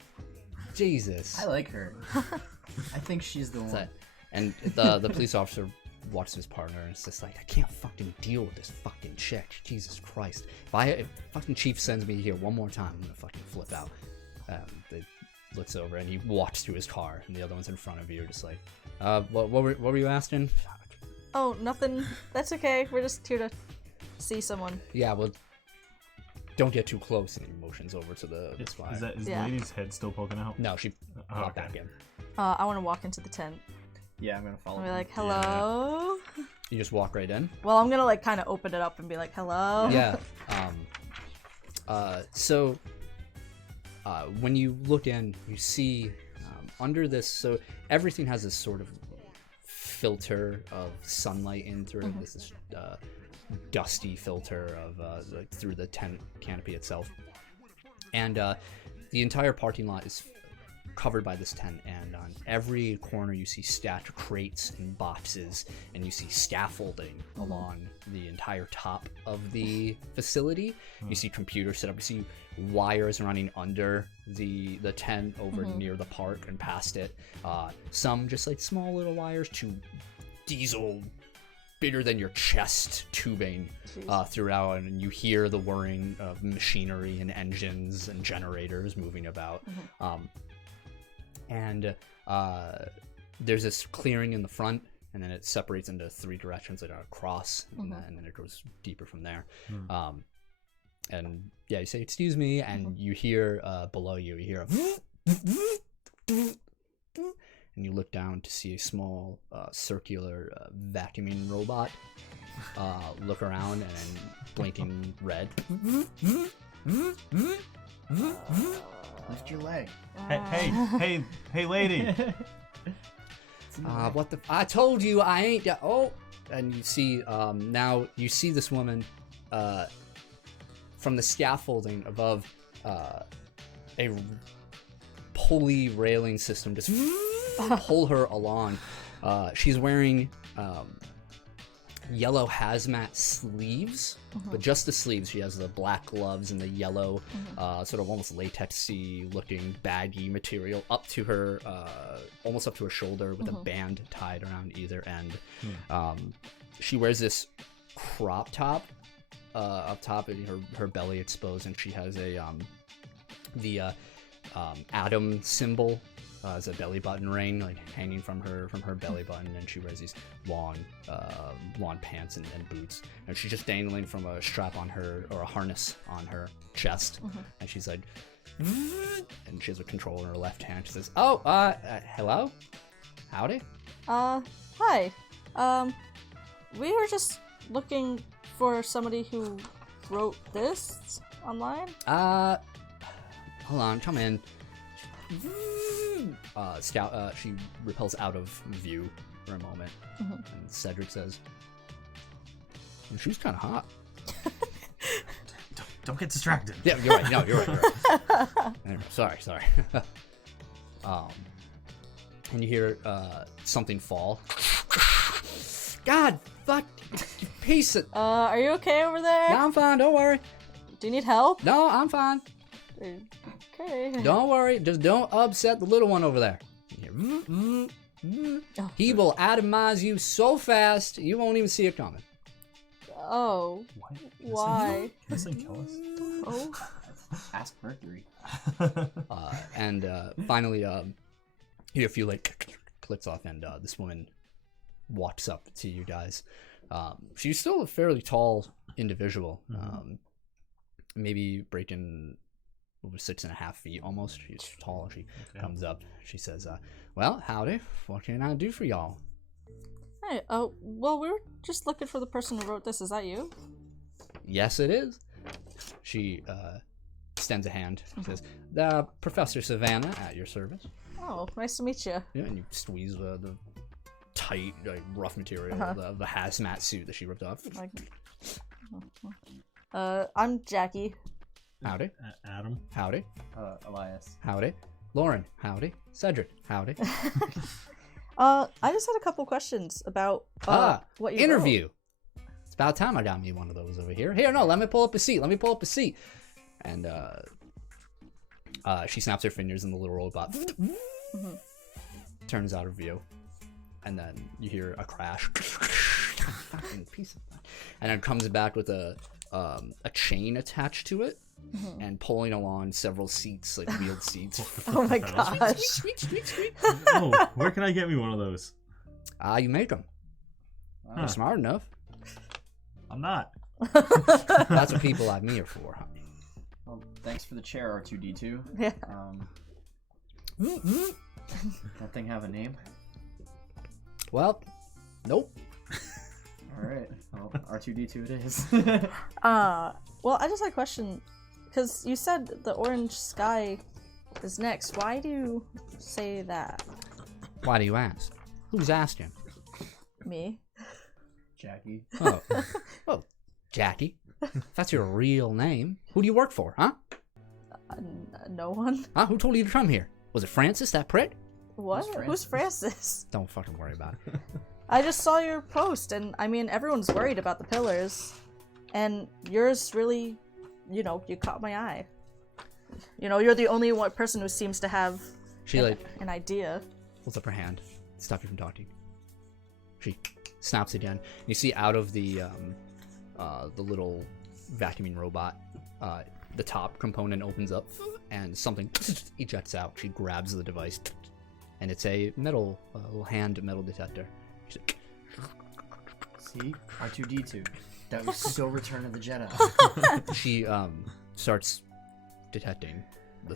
Jesus. I like her. I think she's the one. And the police officer watches his partner and it's just like, I can't fucking deal with this fucking chick. Jesus Christ. If fucking Chief sends me here one more time, I'm gonna fucking flip out. They looks over and he walks to his car, and the other one's in front of you, just like, what were you asking? Oh, nothing. That's okay. We're just here to see someone. Yeah, well, don't get too close. And he motions over to the spy. Is the lady's head still poking out? No, she popped back in. I want to walk into the tent. Yeah, I'm gonna follow. I'll be like, hello. You just walk right in. Well, I'm gonna like kind of open it up and be like, hello. Yeah. So when you look in, you see under this. So everything has this sort of filter of sunlight in through it. This is dusty filter of like through the tent canopy itself, and the entire parking lot is covered by this tent, and on every corner you see stacked crates and boxes, and you see scaffolding along the entire top of the facility. You see computers set up, you see wires running under the tent over near the park and past it, some just like small little wires to diesel bigger than your chest tubing throughout, and you hear the whirring of machinery and engines and generators moving about. And there's this clearing in the front, and then it separates into three directions, like a cross, and then it goes deeper from there. And yeah, you say, excuse me, and you hear below you hear a and you look down to see a small circular vacuuming robot look around and then blinking red. Lift your leg. Hey, lady. What the? I told you I ain't. Oh, and you see now you see this woman from the scaffolding above a pulley railing system just pull her along. She's wearing yellow hazmat sleeves, but just the sleeves. She has the black gloves and the yellow sort of almost latexy looking baggy material up to her almost up to her shoulder with a band tied around either end. She wears this crop top up top, and her belly exposed, and she has a the atom symbol as a belly button ring, like hanging from her belly button, and she wears these long pants and boots, and she's just dangling from a strap on her, or a harness on her chest, and she's like, and she has a control in her left hand. She says, "Oh, hello, howdy." Hi. We were just looking for somebody who wrote this online. Hold on, come in. She repels out of view for a moment, and Cedric says, "She's kind of hot." Don't get distracted. Yeah, you're right. No, you're right. Anyway, sorry. And you hear something fall. God, fuck, piece it. Are you okay over there? No, I'm fine. Don't worry. Do you need help? No, I'm fine. Okay. Don't worry. Just don't upset the little one over there. He will atomize you so fast you won't even see it coming. Oh. What? Why? Can this thing kill us? Oh. Ask Mercury. And finally, you hear a few like clicks off, and this woman walks up to you guys. She's still a fairly tall individual, maybe breaking over 6.5 feet almost. She's tall. She comes up. She says, "Well, howdy. What can I do for y'all?" Hey. Well, we were just looking for the person who wrote this. Is that you? Yes, it is. She extends a hand. She says, "Professor Savannah, at your service." Oh, nice to meet you. Yeah, and you squeeze the tight, like, rough material of the hazmat suit that she ripped off. I'm Jackie. Howdy. Adam. Howdy. Elias. Howdy. Lauren. Howdy. Cedric. Howdy. I just had a couple questions about what you interview. wrote. It's about time I got me one of those over here. Here, no, let me pull up a seat. And she snaps her fingers, and the little robot turns out of view. and then you hear a crash. Fucking piece of that. And then it comes back with a chain attached to it and pulling along several seats, like wheeled seats. Oh my gosh. Oh, where can I get me one of those? You make them. You're smart enough. I'm not. That's what people like me are for. Well, thanks for the chair, R2D2. Yeah. That thing have a name? Well, nope. All right. Well, R2D2 it is. Well, I just had a question, because you said the orange sky is next. Why do you say that? Why do you ask? Who's asking? Me? Jackie. Oh, well, Jackie. If that's your real name. Who do you work for, huh? No one. Huh? Who told you to come here? Was it Francis, that prick? What? Who's Who's Francis? Don't fucking worry about it. I just saw your post, and I mean, everyone's worried about the pillars, and yours really, you caught my eye. You're the only one person who seems to have an idea. Holds up her hand. Stop you from talking. She snaps again. You see out of the little vacuuming robot, the top component opens up, and something ejects out. She grabs the device, and it's a little hand metal detector. She's like, See? R2D2. That was so Return of the Jedi. she starts detecting the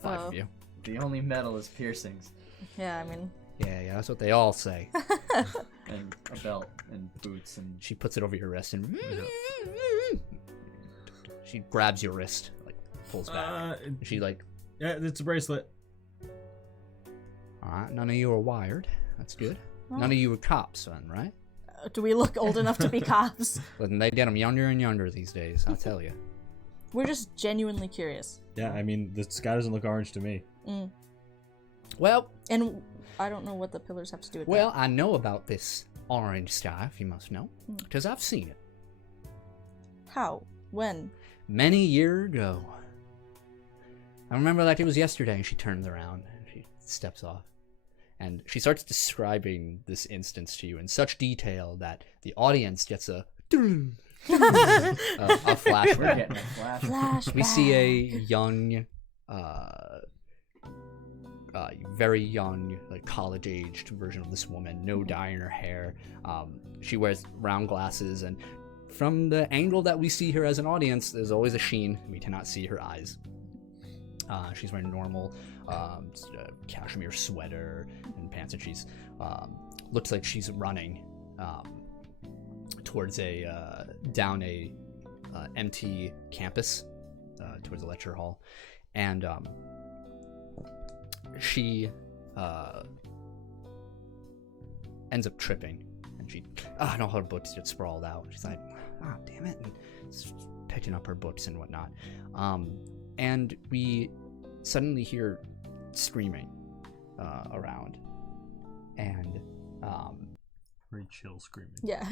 five of you. The only metal is piercings. Yeah, I mean... Yeah, that's what they all say. And a belt and boots and... She puts it over your wrist and... She grabs your wrist, like, pulls back. She, like... Yeah, it's a bracelet. Alright, none of you are wired. That's good. None of you are cops, then, right? Do we look old enough to be cops? But they get them younger and younger these days, I'll tell you. We're just genuinely curious. Yeah, I mean, the sky doesn't look orange to me. Well... And I don't know what the pillars have to do with Well, that. I know about this orange sky, if you must know. Because I've seen it. How? When? Many years ago. I remember like it was yesterday, and she turns around, and she steps off. And she starts describing this instance to you in such detail that the audience gets a flashback. We're getting a flash. Flashback. We see a young, very young, like college-aged version of this woman. No dye in her hair. She wears round glasses, and from the angle that we see her as an audience, there's always a sheen. We cannot see her eyes. She's wearing normal cashmere sweater and pants, and she's looks like she's running towards down a empty campus towards the lecture hall, and she ends up tripping, and she no, her books get sprawled out. She's like, damn it, and picking up her books and whatnot. And we suddenly hear screaming around, and Very chill screaming. Yeah.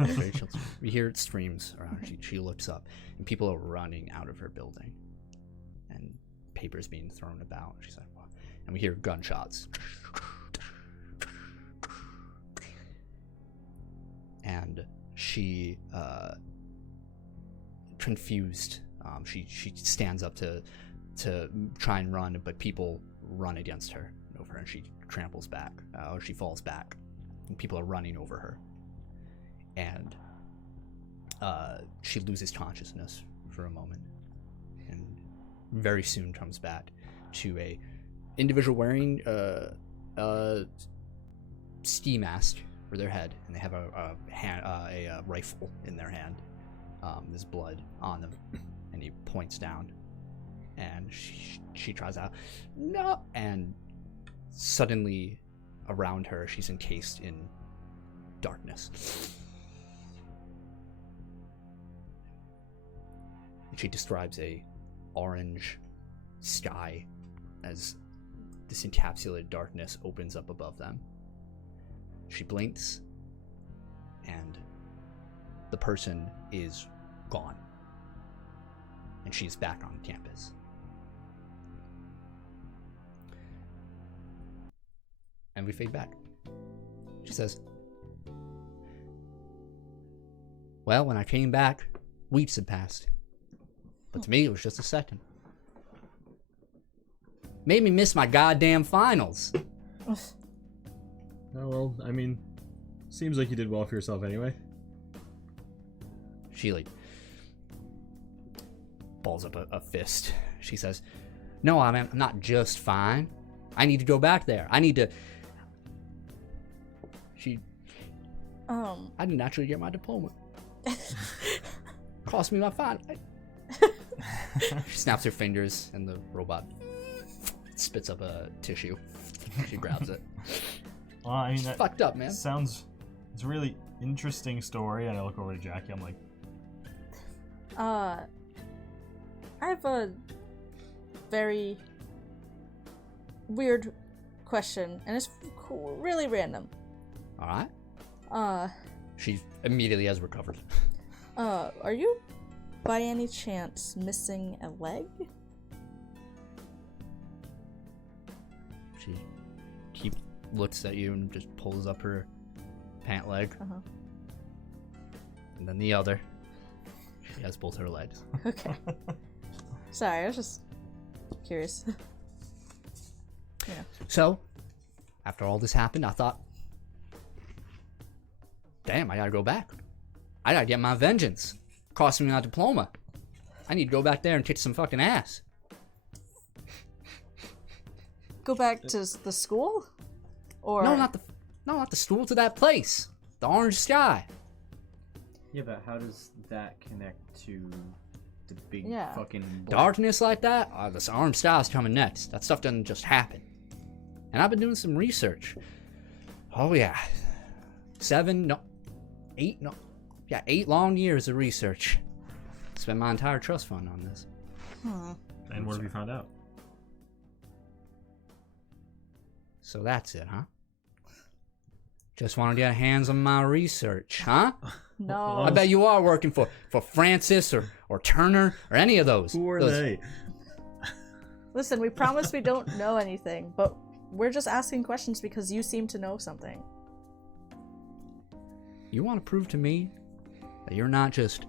very chill. We hear screams around. She looks up, and people are running out of her building, and papers being thrown about. She's like, what? And we hear gunshots, and she confused. She stands up to try and run, but people run against her over her, and she tramples back, or she falls back, and people are running over her, and she loses consciousness for a moment, and very soon comes back to a individual wearing a ski mask for their head, and they have a rifle in their hand. There's blood on them, and he points down, and she tries out, no, and suddenly around her she's encased in darkness. And she describes a orange sky as this encapsulated darkness opens up above them. She blinks, and the person is gone, and she's back on campus. And we fade back. She says, well, when I came back, weeks had passed. But to me, it was just a second. Made me miss my goddamn finals. Oh, well, I mean, seems like you did well for yourself anyway. She, like, balls up a fist. She says, no, I'm not just fine. I need to go back there. I need to... I didn't actually get my diploma. Cost me my fine. She snaps her fingers, and the robot spits up a tissue. She grabs it. Well, I mean, that fucked up, man. It's a really interesting story, and I look over to Jackie, I'm like... I have a very weird question, and it's really random. Alright. She immediately has recovered. Are you, by any chance, missing a leg? She looks at you and just pulls up her pant leg. Uh-huh. And then the other. She has both her legs. Okay. Sorry, I was just curious. Yeah. So, after all this happened, I thought, damn, I gotta go back. I gotta get my vengeance. Cost me my diploma. I need to go back there and kick some fucking ass. Go back to the school? Or No, not the school, to that place. The orange sky. Yeah, but how does that connect to the big fucking... Darkness like that? This orange sky's coming next. That stuff doesn't just happen. And I've been doing some research. Oh, yeah. 8 long years of research. Spent my entire trust fund on this. And what have you found out? So that's it, huh? Just want to get hands on my research, huh? No. I bet you are working for Francis or Turner or any of those. Who are they? Listen, we promise we don't know anything, but we're just asking questions because you seem to know something. You want to prove to me that you're not just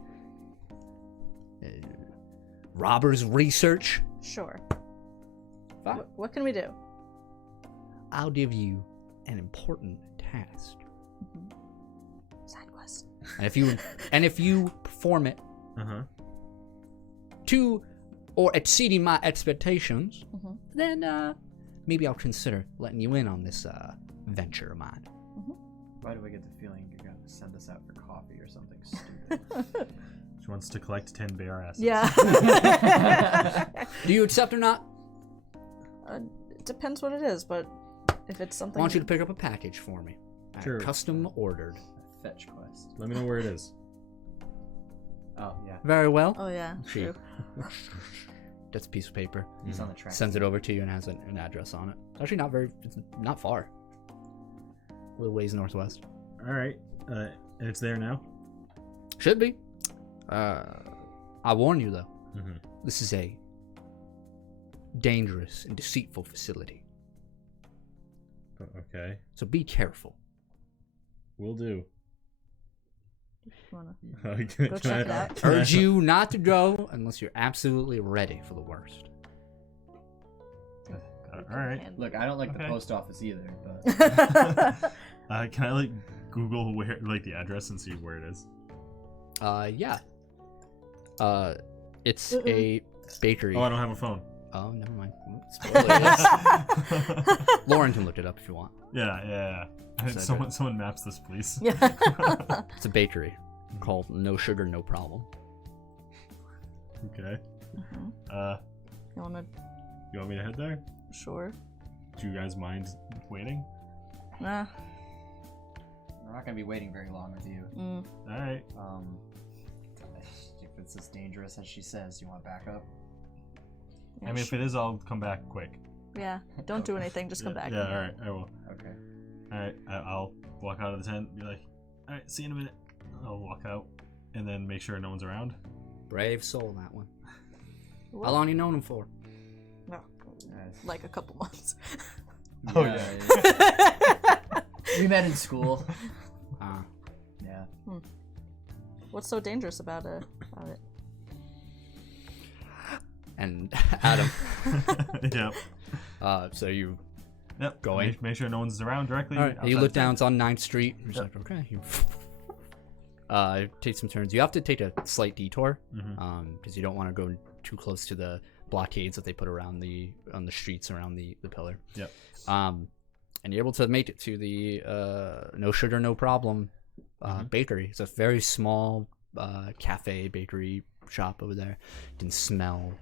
Robert's research? Sure. Fine. What can we do? I'll give you an important task. Side quest. And if you perform it to or exceeding my expectations, then maybe I'll consider letting you in on this venture of mine. Why do I get the feeling you're gonna send us out for coffee or something stupid? She wants to collect 10 bear assets. Yeah. Do you accept or not? It depends what it is, but if it's something... I want you to pick up a package for me. Sure. Custom ordered. A fetch quest. Let me know where it is. Oh, yeah. Very well. Oh, yeah, She true. gets a piece of paper. He's on the track. Sends it over to you and has an address on it. It's actually it's not far. A little ways northwest. All right. And it's there now? Should be. I warn you, though. Mm-hmm. This is a dangerous and deceitful facility. Okay. So be careful. Will do. Wanna Go check it out? Urge you not to go unless you're absolutely ready for the worst. All right. Look, I don't like the Okay. post office either, but... Can I like Google where like the address and see where it is? Yeah. It's a bakery. Oh, I don't have a phone. Oh, never mind. Spoilers. Lauren can look it up if you want. Yeah. Someone maps this, please. Yeah. It's a bakery called No Sugar, No Problem. Okay. You wanna... You want me to head there? Sure. Do you guys mind waiting? Nah. We're not gonna be waiting very long with you. Mm. All right. If it's as dangerous as she says, you want backup? Yeah, I mean, if it is, I'll come back quick. Yeah. Don't do anything. Just come back. Yeah. All right. I will. Okay. All right. I'll walk out of the tent. And be like, all right. See you in a minute. I'll walk out and then make sure no one's around. Brave soul, that one. Well, How long you known him for? No. Like a couple months. Oh, yeah. We met in school. Yeah. What's so dangerous about it? And Adam, Yep. so you Yep. Going. Make sure no one's around directly. all right, you outside look the down. tent. It's on 9th Street. You're just Yep. like, okay. You take some turns. You have to take a slight detour, because you don't want to go too close to the blockades that they put around on the streets around the pillar. Yep. And you're able to make it to the no sugar, no problem bakery. It's a very small cafe bakery shop over there. You can smell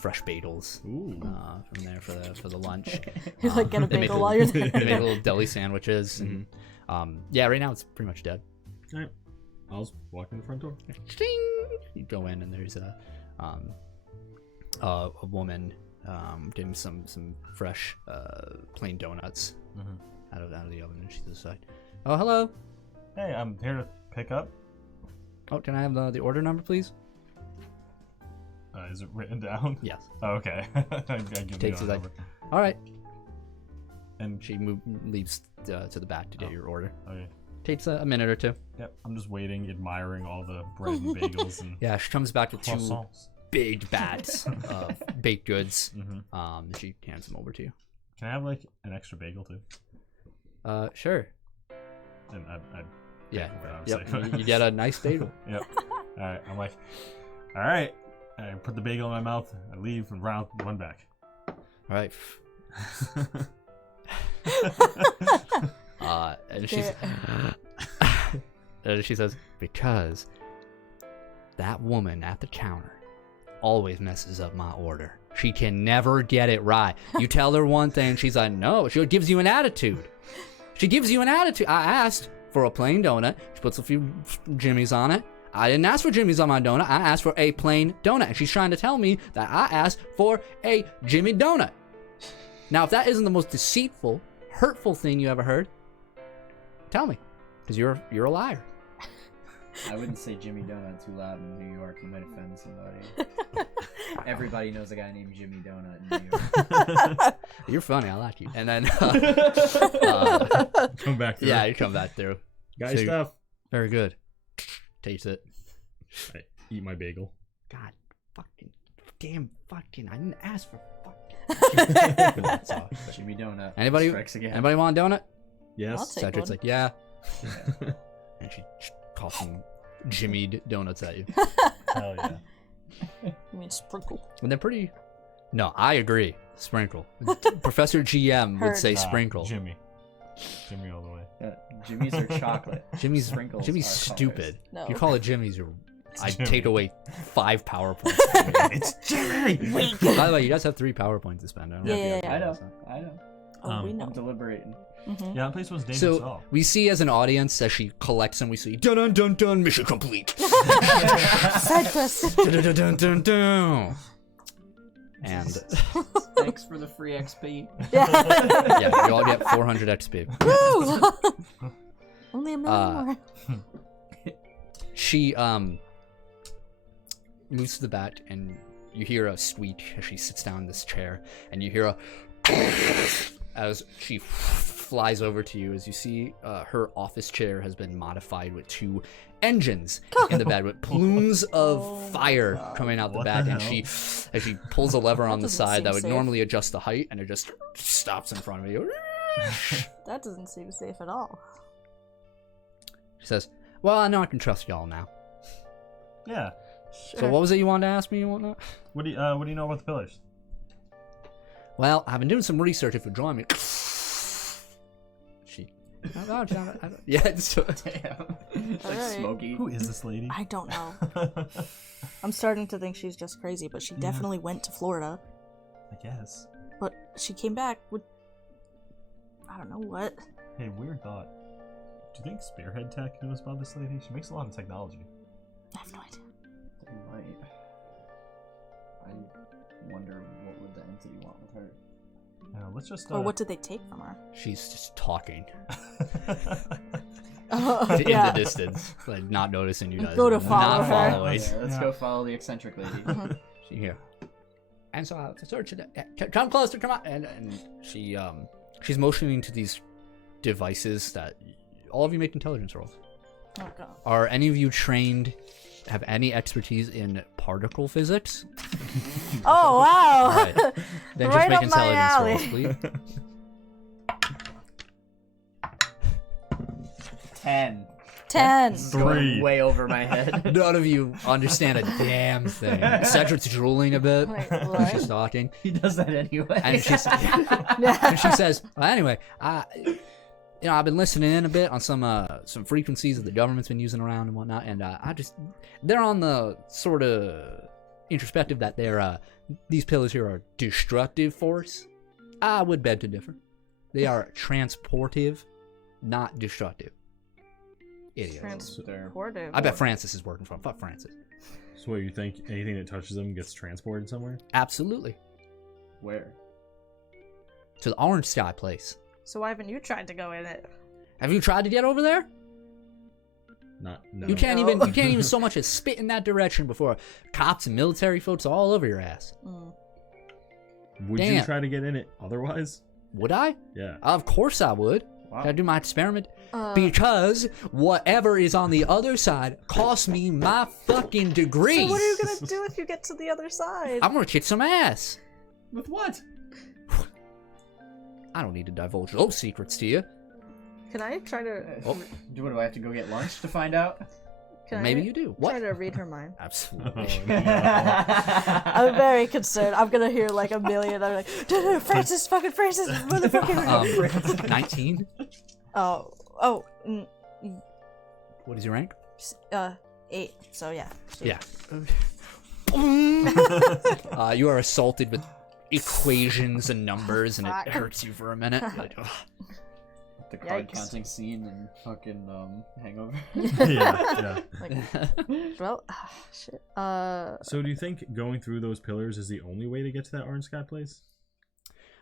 fresh bagels from there for the lunch. You like get a they make bagel while you're there. They make little deli sandwiches, and yeah, right now it's pretty much dead. All right. I'll just walk in the front door. Ding! You go in and there's a woman getting some fresh plain donuts out of the oven, and she's just like, "Oh, hello. Hey, I'm here to pick up. Oh, can I have the order number, please?" Is it written down? Yes. Oh, okay. I give Takes you it the like, number. all right. And She leaves to the back to get your order. okay. Takes a minute or two. Yep. I'm just waiting, admiring all the bread and bagels and Yeah, she comes back with 2 croissants. big bats of baked goods. She hands them over to you. Can I have like an extra bagel too? Sure. And I Yeah. Yep. Yep. You get a nice bagel. Yep. All right. I'm like, all right. I put the bagel in my mouth. I leave and run back. All right. And she says, because that woman at the counter always messes up my order. She can never get it right. You tell her one thing, she's like, no. She gives you an attitude. She gives you an attitude. I asked for a plain donut. She puts a few jimmies on it. I didn't ask for jimmies on my donut. I asked for a plain donut. And she's trying to tell me that I asked for a Jimmy donut. Now, if that isn't the most deceitful, hurtful thing you ever heard, tell me. Because you're a liar. I wouldn't say Jimmy Donut too loud in New York. You might offend somebody. Everybody knows a guy named Jimmy Donut in New York. You're funny. I like you. And then... Come back through. yeah, you come back through. Guy So- stuff. Very good. Taste it. I eat my bagel. God fucking... Damn fucking... I didn't ask for fucking... That's all. Jimmy Donut. Anybody Strikes again. Anybody want a donut? I'll Yes. take Cedric's one. like, yeah. And she calls some jimmied donuts at you. Hell yeah. You mean sprinkle? And they're pretty... No, I agree. Sprinkle. Professor GM would Heard. say Nah, sprinkle. Jimmy all the way. Jimmy's are chocolate. Jimmie's Sprinkles Jimmie's are stupid. No. If you call it Jimmie's, I'd Jimmy. take away 5 PowerPoints. It's Jimmy. By the way, you guys have 3 PowerPoints to spend. I don't know if you Yeah, guys yeah, know I know. that. Oh, we Um, know. I'm deliberating. Mm-hmm. Yeah, that place was dangerous. So we see as an audience as she collects them, we see dun dun dun dun, mission complete. Side quest. Dun dun dun dun dun. And Thanks for the free XP. yeah, you all get 400 XP. Woo! Only a million more. She moves to the back, and you hear a squeak as she sits down in this chair, and you hear a as she flies over to you. As you see, her office chair has been modified with 2 engines in the bed with plumes of fire coming out the What back, the and hell? as she pulls a lever on the doesn't side seem that would safe. normally adjust the height, and it just stops in front of you. That doesn't seem safe at all. She says, "Well, I know I can trust y'all now. Yeah. Sure. So what was it you wanted to ask me and whatnot?" What do you know about the pillars? Well, I've been doing some research. If you join me, she. Yeah, it's Damn. It's like Alright. Smokey. Who is this lady? I don't know. I'm starting to think she's just crazy, but she definitely went to Florida. I guess. But she came back with... I don't know what. Hey, weird thought. Do you think Spearhead Tech knows about this lady? She makes a lot of technology. I have no idea. They might. I wonder what would the entity want with her. Let's just. Or what did they take from her? She's just talking Oh, in yeah. the distance, like not noticing you guys. Go to not follow her. following. Yeah, let's Yeah. go follow the eccentric lady. She here. And so to search it. Come closer, come on. And she's motioning to these devices that all of you make intelligence rolls. Oh god. Are any of you trained? Have any expertise in particle physics? Oh wow. All right. Then just Right make up my alley. intelligence rolls, please. 10. 10. This is going 3. way over my head. None of you understand a damn thing. Cedric's drooling a bit Wait, when what? she's talking, He does that anyway. and she says, "Well, anyway, I've been listening in a bit on some frequencies that the government's been using around and whatnot, and they're on the sort of introspective that these pillars here are destructive force. I would beg to differ. They are transportive, not destructive. Idiots. Transportive. I bet Francis is working for him. Fuck Francis. So what, you think anything that touches them gets transported somewhere? Absolutely. Where? To the Orange Sky place. So why haven't you tried to go in it? Have you tried to get over there? No. You can't even so much as spit in that direction before cops and military folks are all over your ass. Would you Damn. try to get in it otherwise? Would I? Yeah. Of course I would. Wow. Gotta do my experiment. Because whatever is on the other side costs me my fucking degree. So what are you gonna do if you get to the other side? I'm gonna kick some ass. With what? I don't need to divulge those secrets to you. Can I try to? Do I have to go get lunch to find out? Can Maybe I you do. Try What? to read her mind. Absolutely. I'm very concerned. I'm gonna hear like a million. I'm like, Francis, fucking Francis, motherfucker. 19. What is your rank? 8. So yeah. Yeah. You are assaulted with equations and numbers, and it Fuck. hurts you for a minute. You're like, ugh. The card Yikes. counting scene and fucking Hangover. yeah. Like, well, shit. So do you think going through those pillars is the only way to get to that Orange Sky place?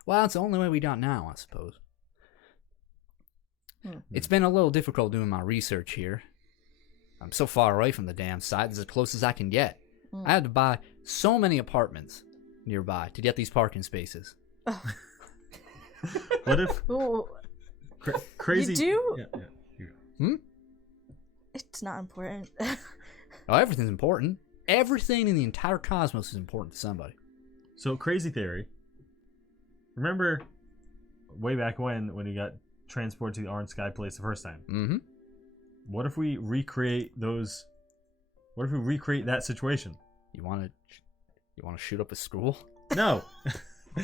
Well, it's the only way we got now, I suppose. It's been a little difficult doing my research here. I'm so far away from the damn site. It's as close as I can get. I had to buy so many apartments nearby to get these parking spaces. What if ooh, crazy? You do? Yeah. You go. it's not important. Oh, everything's important. Everything in the entire cosmos is important to somebody. So crazy theory. Remember, way back when you got transported to the Orange Sky place the first time? Mm-hmm. What if we recreate those? What if we recreate that situation? You want to shoot up a school? No. Oh,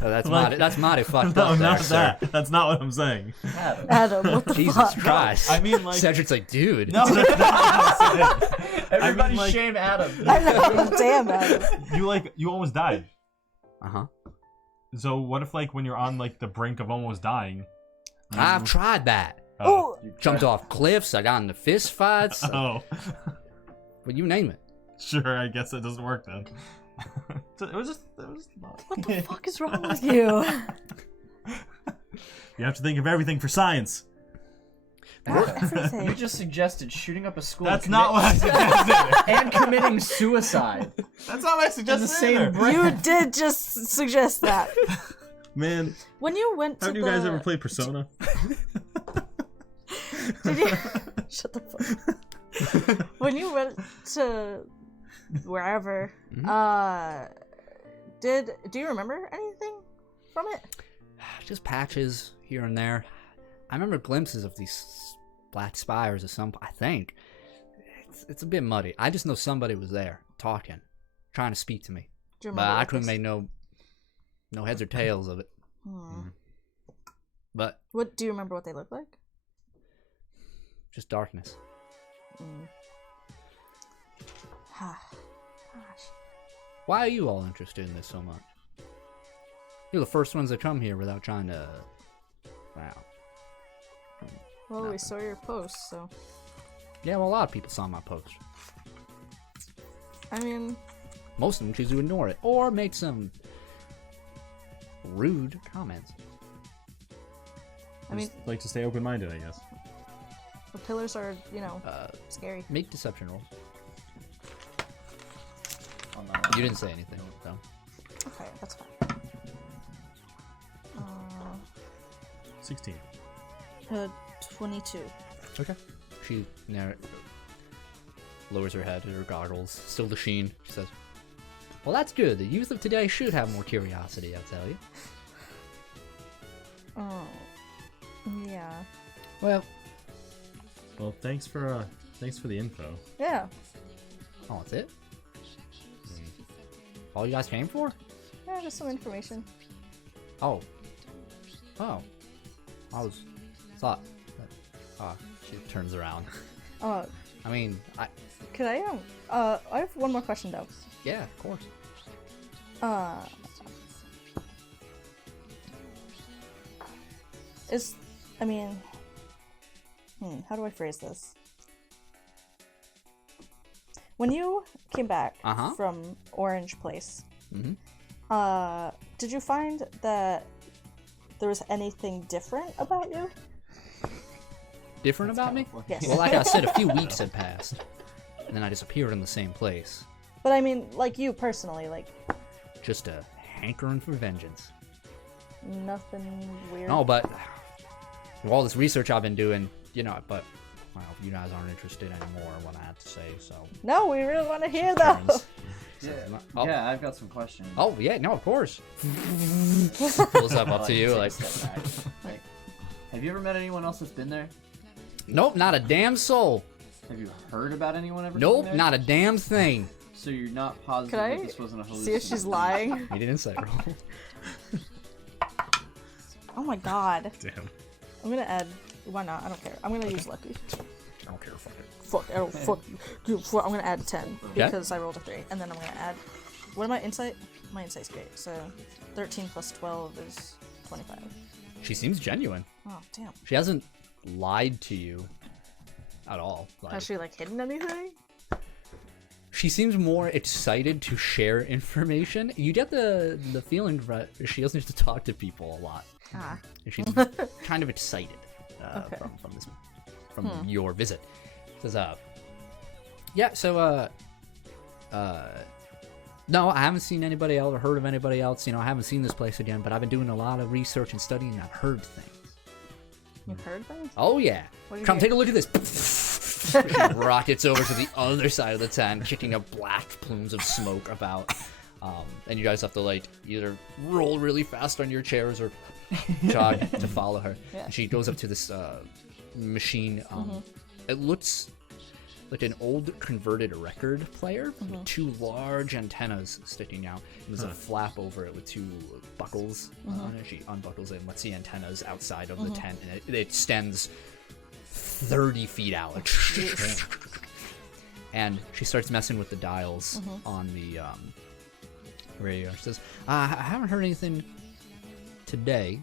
that's Like- mighty fucked No, up there, not sir. that. That's not what I'm saying. Adam, what the Jesus fuck? Christ. I mean, like, Cedric's like, dude. no, that's not what I'm saying. Everybody like- shame Adam. I know, damn Adam. You almost died. Uh-huh. So what if when you're on the brink of almost dying? I've tried that. Oh, Jumped off cliffs. I got into fist fights. Oh. Well, you name it. Sure, I guess that doesn't work then. It was what the fuck is wrong with you? You have to think of everything for science. Everything. You just suggested shooting up a school. That's and not what I suggested. and committing suicide. That's not what I In the suggested. same either. breath. You did just suggest that. Man, When you went to haven't you guys ever played Persona? Did you... Shut the fuck. When you went to wherever, do you remember anything from it? Just patches here and there. I remember glimpses of these black spires or some. I think it's a bit muddy. I just know somebody was there talking, trying to speak to me, Do you but remember I what couldn't this- make no heads or tails of it. But What do you remember? What they look like? just darkness. Gosh. Why are you all interested in this so much? You're the first ones that come here without trying to. Wow. Well, we saw your post, so Yeah, well, a lot of people saw my post. I mean, Most of them choose to ignore it or make some rude comments. I mean, Just like to stay open-minded, I guess. the pillars are, scary. Make deception rolls. On that one. You didn't say anything, though. Okay, that's fine. 16. 22. Okay. She lowers her head, her goggles, still the sheen. She says, well, that's good. The youth of today should have more curiosity, I'll tell you. Oh. Yeah. Well, thanks for the info. Yeah. oh, that's it? All you guys came for? Yeah, just some information. Oh. I thought. She turns around. Uh, I mean, could I have one more question though. yeah, of course. How do I phrase this? When you came back from Orange Place, did you find that there was anything different about you? Different about me? Yes. Well, like I said, a few weeks had passed, and then I disappeared in the same place. But I mean, like you personally, like Just a hankering for vengeance. nothing weird. No, but with all this research I've been doing, but well, you guys aren't interested anymore in what I have to say, so. No, we really want to hear though. Yeah, I've got some questions. Oh yeah, no, of course. Pulls up to you like. Like, have you ever met anyone else that's been there? Nope, not a damn soul. Have you heard about anyone ever? Nope, being there? not a damn thing. So you're not positive Could I that this wasn't a see hallucination? if she's lying? You did insight roll. Oh my god. Damn. I'm gonna add. Why not? I don't care. I'm gonna use lucky. I don't care, fuck it. Fuck. I don't fuck. I'm gonna add 10 because I rolled a 3, and then I'm gonna add. What am I insight? My insight's great. So 13 plus 12 is 25. She seems genuine. Oh damn. She hasn't lied to you at all. Has she like hidden anything? She seems more excited to share information. You get the feeling that she doesn't have to talk to people a lot. Ah. And she's kind of excited Okay. from your visit. Says, yeah. So, no, I haven't seen anybody else or heard of anybody else. I haven't seen this place again, but I've been doing a lot of research and studying, and I've heard things. You've heard things? Oh yeah. What did you Come hear? take a look at this. Rockets over to the other side of the tent, kicking up black plumes of smoke about. And you guys have to either roll really fast on your chairs or jog to follow her. Yeah. And she goes up to this machine. It looks like an old converted record player with two large antennas sticking out. And there's a flap over it with two buckles on it. She unbuckles it and lets the antennas outside of the tent, and it extends 30 feet out. And she starts messing with the dials on the radio. She says, I haven't heard anything today,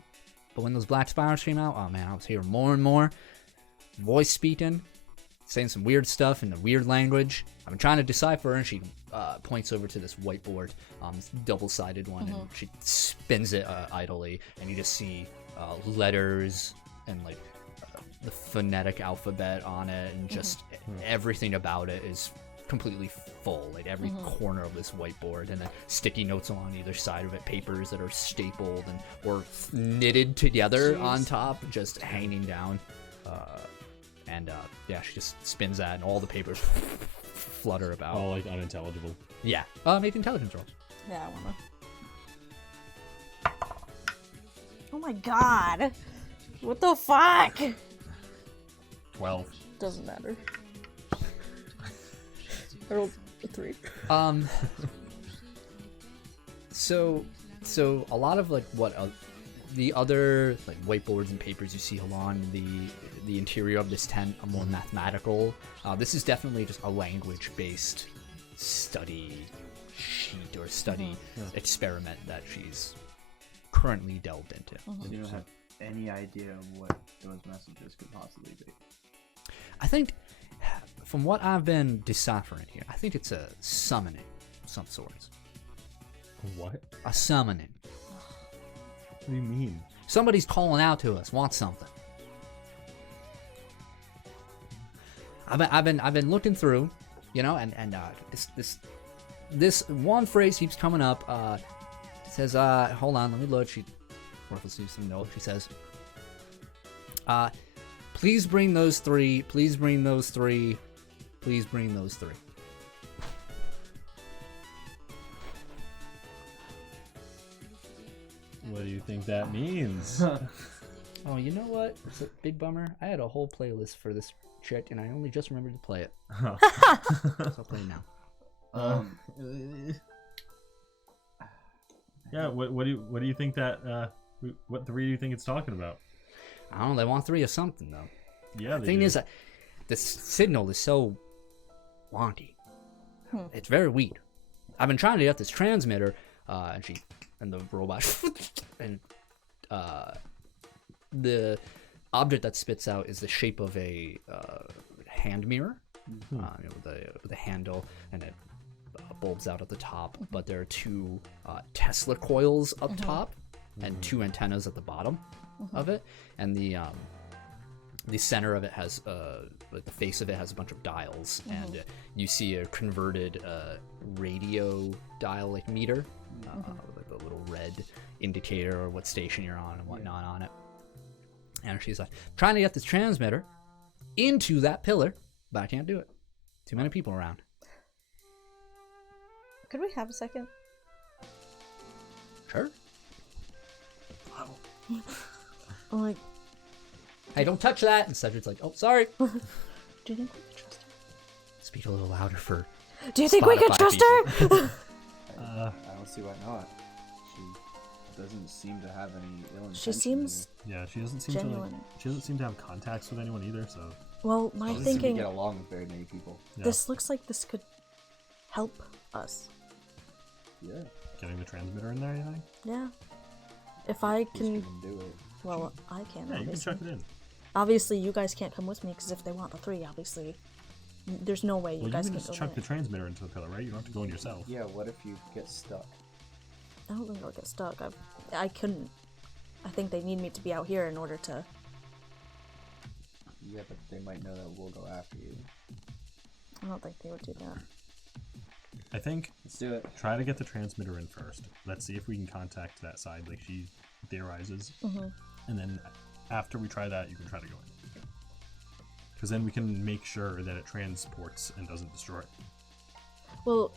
but when those black spirals came out, oh man, I was hearing more and more voice speaking, saying some weird stuff in the weird language. I've been trying to decipher, and she points over to this whiteboard, this double-sided one, and she spins it idly, and you just see letters and the phonetic alphabet on it, and just everything about it is completely full. Every corner of this whiteboard, and then sticky notes along either side of it, papers that are stapled and or knitted together on top, just hanging down. Yeah, she just spins that, and all the papers flutter about. All unintelligible. Yeah. Make intelligence rolls. Yeah, I wanna. Oh my god! What the fuck? 12. Doesn't matter. I rolled a 3. So a lot of what the other whiteboards and papers you see along the interior of this tent are more mathematical. This is definitely just a language-based study sheet or study experiment that she's currently delved into. You don't have any idea what those messages could possibly be. I think, from what I've been deciphering here, I think it's a summoning of some sorts. What? A summoning. What do you mean? Somebody's calling out to us, wants something. I've been looking through, and this one phrase keeps coming up. It says, hold on, let me look. She worthlessly some note. She says, Please bring those three. Please bring those three. Please bring those three. What do you think that means? Oh, you know what? It's a big bummer. I had a whole playlist for this shit, and I only just remembered to play it. Oh. So I'll play it now. Yeah. What do you think that? What three do you think it's talking about? I don't know. They want three of something, though. Yeah. The thing is, the signal is so wonky. It's very weird. I've been trying to get this transmitter, and the robot, and the object that spits out is the shape of a hand mirror, with a handle, and it bulbs out at the top. But there are two Tesla coils up top, and two antennas at the bottom of it, and the center of it has the face of it has a bunch of dials, and you see a converted radio dial like meter, with a little red indicator or what station you're on and whatnot on it. And she's like, trying to get this transmitter into that pillar, but I can't do it. Too many people around. Could we have a second? Sure. I'm like, Hey, don't touch that. And Cedric's like, oh, sorry. do you think we could trust her? Speak a little louder for Do you think we could Spotify trust people. her? I don't see why not. She doesn't seem to have any ill intention. She seems Yeah, she doesn't seem genuine. she doesn't seem to have contacts with anyone either. So Well, my She doesn't seem to thinking, get along with very many people. yeah, this looks like this could help us. Yeah, getting the transmitter in there, you think? Yeah. If I she's can, gonna do it. well, I can. Yeah, you can Obviously. chuck it in. Obviously, you guys can't come with me because if they want the three, obviously, there's no way you Well, you guys can can just go chuck in the it. transmitter into the pillar, right? You don't have to go in yourself. Yeah, what if you get stuck? I don't think I'll get stuck. I couldn't. I think they need me to be out here in order to. Yeah, but they might know that we'll go after you. I don't think they would do that. I think Let's do it. try to get the transmitter in first. Let's see if we can contact that side, like she theorizes. And then after we try that, you can try to go in. Because then we can make sure that it transports and doesn't destroy. Well,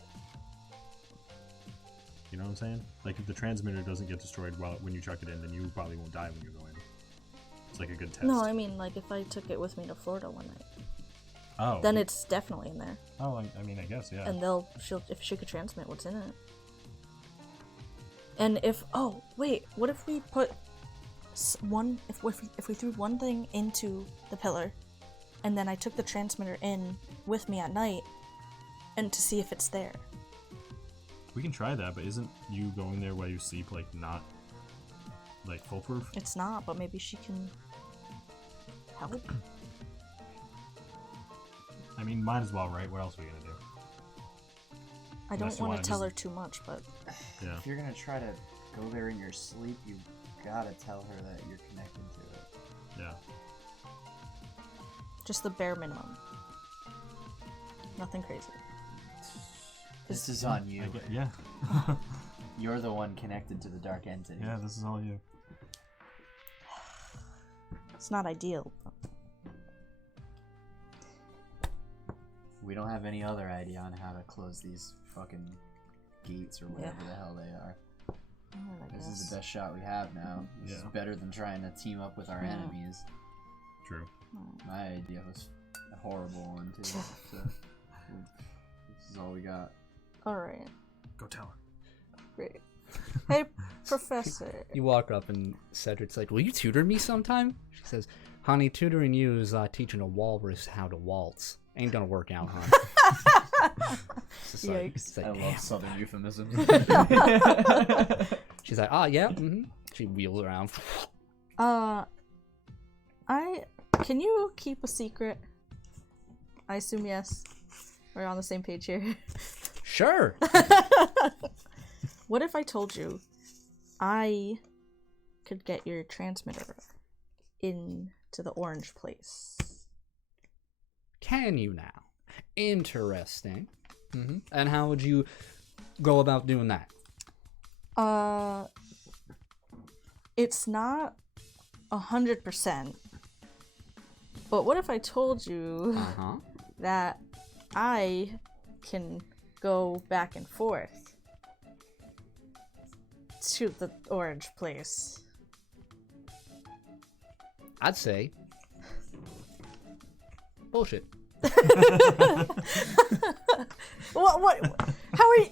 You know what I'm saying? Like if the transmitter doesn't get destroyed when you chuck it in, then you probably won't die when you go in. It's like a good test. no, I mean, like, if I took it with me to Florida one night, Oh. then it's definitely in there. Oh, I mean, I guess, yeah. And if she could transmit what's in it. And what if we put if we threw one thing into the pillar, and then I took the transmitter in with me at night, and to see if it's there. We can try that, but isn't you going there while you sleep, like, not, like, foolproof? It's not, but maybe she can help. I mean, might as well, right? What else are we gonna do? I Unless don't you want wanna to tell just- her too much, but Yeah. If you're gonna try to go there in your sleep, you gotta tell her that you're connected to it. Yeah. just the bare minimum. Nothing crazy. This is on you. Yeah. You're the one connected to the dark entity. Yeah, this is all you. It's not ideal. We don't have any other idea on how to close these fucking gates or whatever the hell they are. I This is guess. the best shot we have now. This is Yeah. better than trying to team up with our Yeah. enemies. True. My idea was a horrible one too. So this is all we got. Alright, Go tell her. great. Hey, Professor. You walk up and Cedric's like, will you tutor me sometime? She says, honey, tutoring you is teaching a walrus how to waltz. Ain't gonna work out, huh? It's just like- Yikes. it's like, I damn. love southern euphemisms. She's like, yeah. Mm-hmm. She wheels around. Can you keep a secret? I assume yes. We're on the same page here. Sure. What if I told you I could get your transmitter into the orange place? Can you now? Interesting. Mm-hmm. And how would you go about doing that? It's not 100%, But what if I told you that I can go back and forth to the orange place? I'd say bullshit. What? How are you?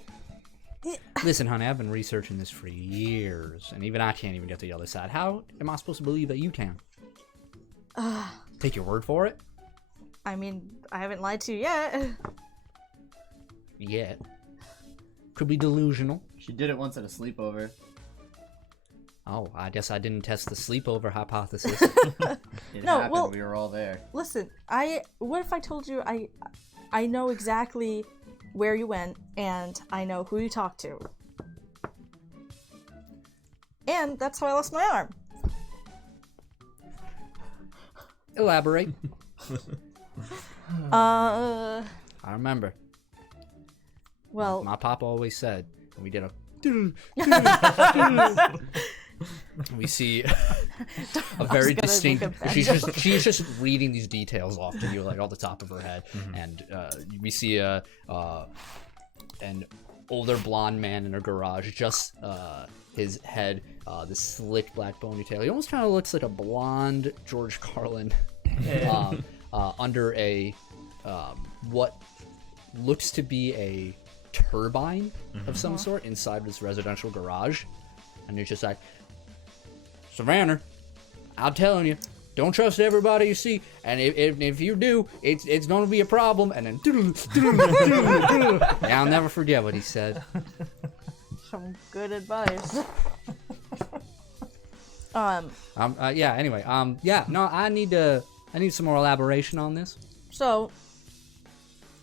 Listen, honey, I've been researching this for years, and even I can't even get to the other side. How am I supposed to believe that you can? Take your word for it? I mean, I haven't lied to you yet. Yet. Could be delusional. She did it once at a sleepover. Oh, I guess I didn't test the sleepover hypothesis. It No, happened. well- We were all there. Listen, what if I told you I know exactly where you went, and I know who you talked to. And that's how I lost my arm. Elaborate. Uh, I remember. well, My papa always said, we did a... we see a very gonna distinct... make a bad She's just reading these details off to you, like, off the top of her head. And we see an older blonde man in a garage, just his head, this slick black ponytail. He almost kind of looks like a blonde George Carlin under a what looks to be a turbine of some sort inside this residential garage. And he's just like, Savannah, I'm telling you, don't trust everybody you see, and if you do, it's going to be a problem. And then, yeah, I'll never forget what he said. some good advice. Yeah. Anyway, yeah. No, I need some more elaboration on this. So,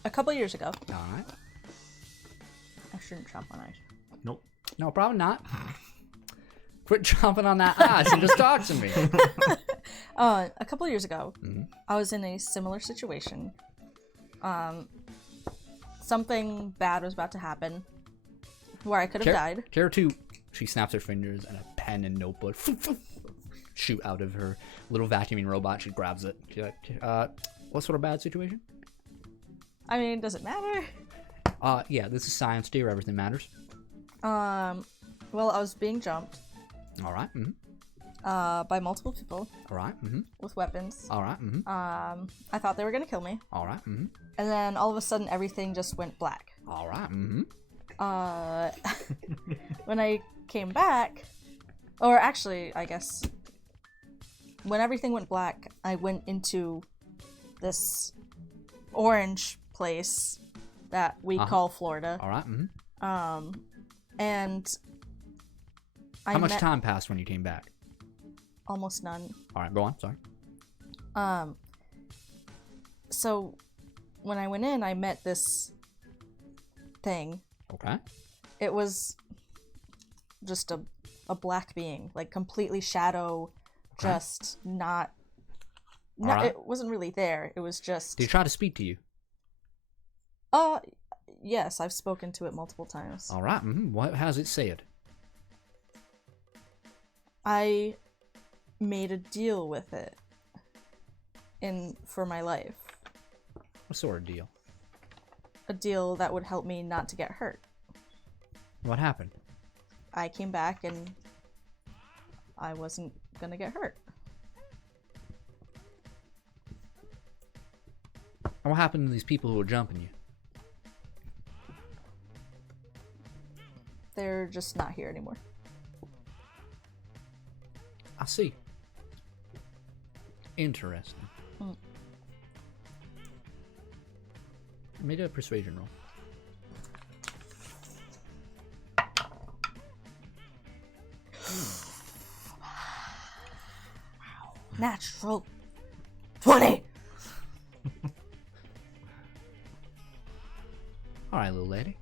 a couple years ago, All right. I shouldn't chomp on ice. Nope. No, probably not. Quit chomping on that ice and just talk to me. A couple years ago, I was in a similar situation. Something bad was about to happen, where I could have died. Kara 2, she snaps her fingers and a pen and notebook shoot out of her little vacuuming robot. She grabs it. She's like, what sort of bad situation? I mean, does it matter? Yeah, this is science, dear. Everything matters. Well, I was being jumped All right. by multiple people All right. with weapons. All right. I thought they were gonna kill me, All right. and then all of a sudden everything just went black. All right. When I came back, or actually, I guess, when everything went black, I went into this orange place that we call Florida. All right. And I How much met time passed when you came back? almost none. All right, go on. Sorry. So when I went in, I met this thing. Okay. It was just a black being, like completely shadow, just not Alright. it wasn't really there. It was just Did he try to speak to you? yes, I've spoken to it multiple times. All right. What has it said? I made a deal with it for my life. What sort of deal? A deal that would help me not to get hurt. What happened? I came back and I wasn't gonna get hurt. And what happened to these people who were jumping you? They're just not here anymore. I see. Interesting. Made a persuasion roll. Natural 20. All right, little lady.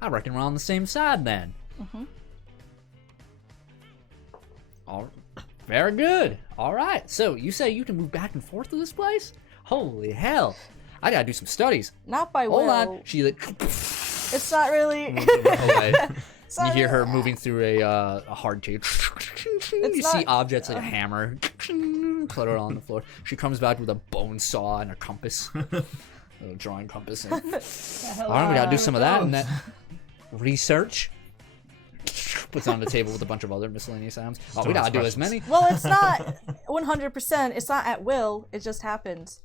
I reckon we're on the same side then. All very good. All right. So you say you can move back and forth to this place? Holy hell! I gotta do some studies. Not by Hold will. on. She like It's not really. away. You hear her moving through a hard tape. You see objects like a hammer clutter on the floor. She comes back with a bone saw and a compass, a drawing compass. And, all right, we gotta do some of that and that research. Puts it on the table with a bunch of other miscellaneous items. Oh, we gotta do as many. Well, it's not 100%. It's not at will. It just happens.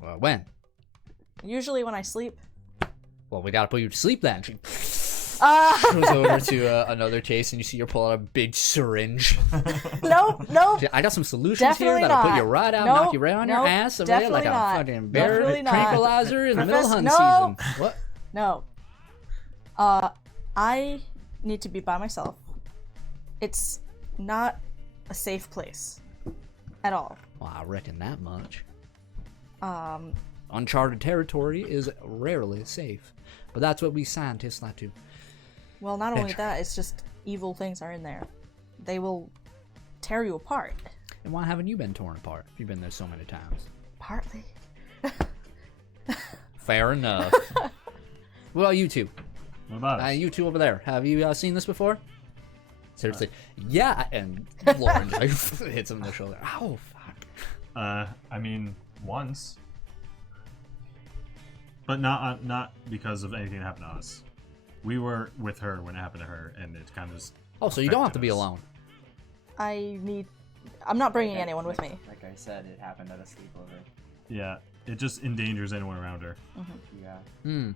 Well, when? Usually when I sleep. Well, we gotta put you to sleep then. She goes over to another case, and you see her pull out a big syringe. Nope. I got some solutions Definitely here that'll not. put you right out, Nope, knock you right on your nope, ass over there like definitely a not. fucking bear Definitely not. tranquilizer in the middle of hunt No. season. What? No. I need to be by myself. It's not a safe place at all. Well, I reckon that much. Uncharted territory is rarely safe, but that's what we scientists like to. Well, not only that, it's just evil things are in there. They will tear you apart. And why haven't you been torn apart if you've been there so many times? Partly. Fair enough. What about you two? What about it? You two over there. Have you seen this before? Seriously, yeah. And Lauren just like, hits him in the shoulder. Oh fuck. I mean, once, but not because of anything that happened to us. We were with her when it happened to her, and it kind of just. Oh, so you don't have to be affected us. alone. I'm not bringing anyone with me. Like I said, it happened at a sleepover. Yeah, it just endangers anyone around her. Yeah.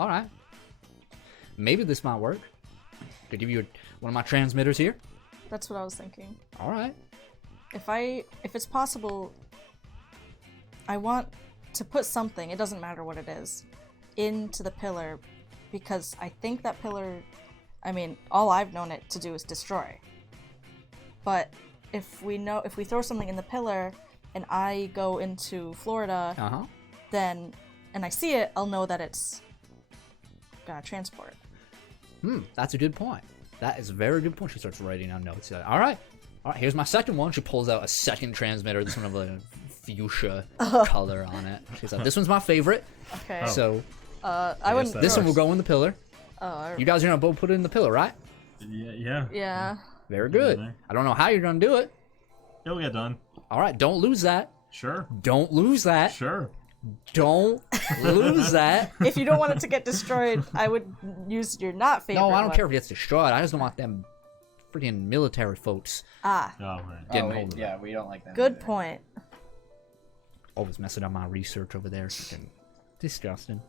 All right. Maybe this might work. Could give you one of my transmitters here. That's what I was thinking. All right. If it's possible, I want to put something, it doesn't matter what it is, into the pillar, because I think that pillar, I mean, all I've known it to do is destroy. But if we throw something in the pillar and I go into Florida, then, and I see it, I'll know that it's gonna transport. That's a good point. That is a very good point. She starts writing down notes. She's like, all right, here's my second one. She pulls out a second transmitter. This one of a fuchsia color on it. She's like, this one's my favorite. Okay. So I wouldn't. this one will go in the pillar. Oh, You guys are gonna both put it in the pillar, right? Yeah. yeah. Very good. I don't know how you're gonna do it. It'll get done. All right, don't lose that. Sure. Don't lose that. Sure. Don't lose that. If you don't want it to get destroyed, I would use your not favorite. No, I don't one. care if it gets destroyed. I just don't want them freaking military folks Ah, Oh, right. getting hold of it. Yeah, we don't like that. good either. point. Always messing up my research over there. Freaking disgusting.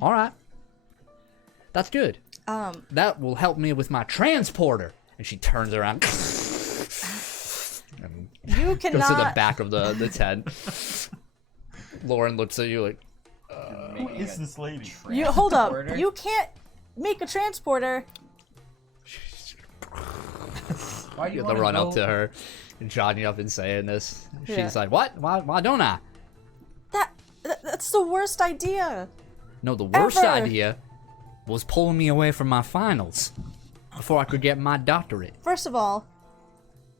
All right. That's good. That will help me with my transporter. And she turns around. And You goes to the cannot. back of the tent. Lauren looks at you like, Making Who is a this lady? You hold up. transporter? You can't make a transporter. Why do you you have to wanna run up go- to her and jogging up and saying this. Yeah. She's like, what? Why don't I? That's the worst idea. No, the worst Ever. idea was pulling me away from my finals before I could get my doctorate. First of all,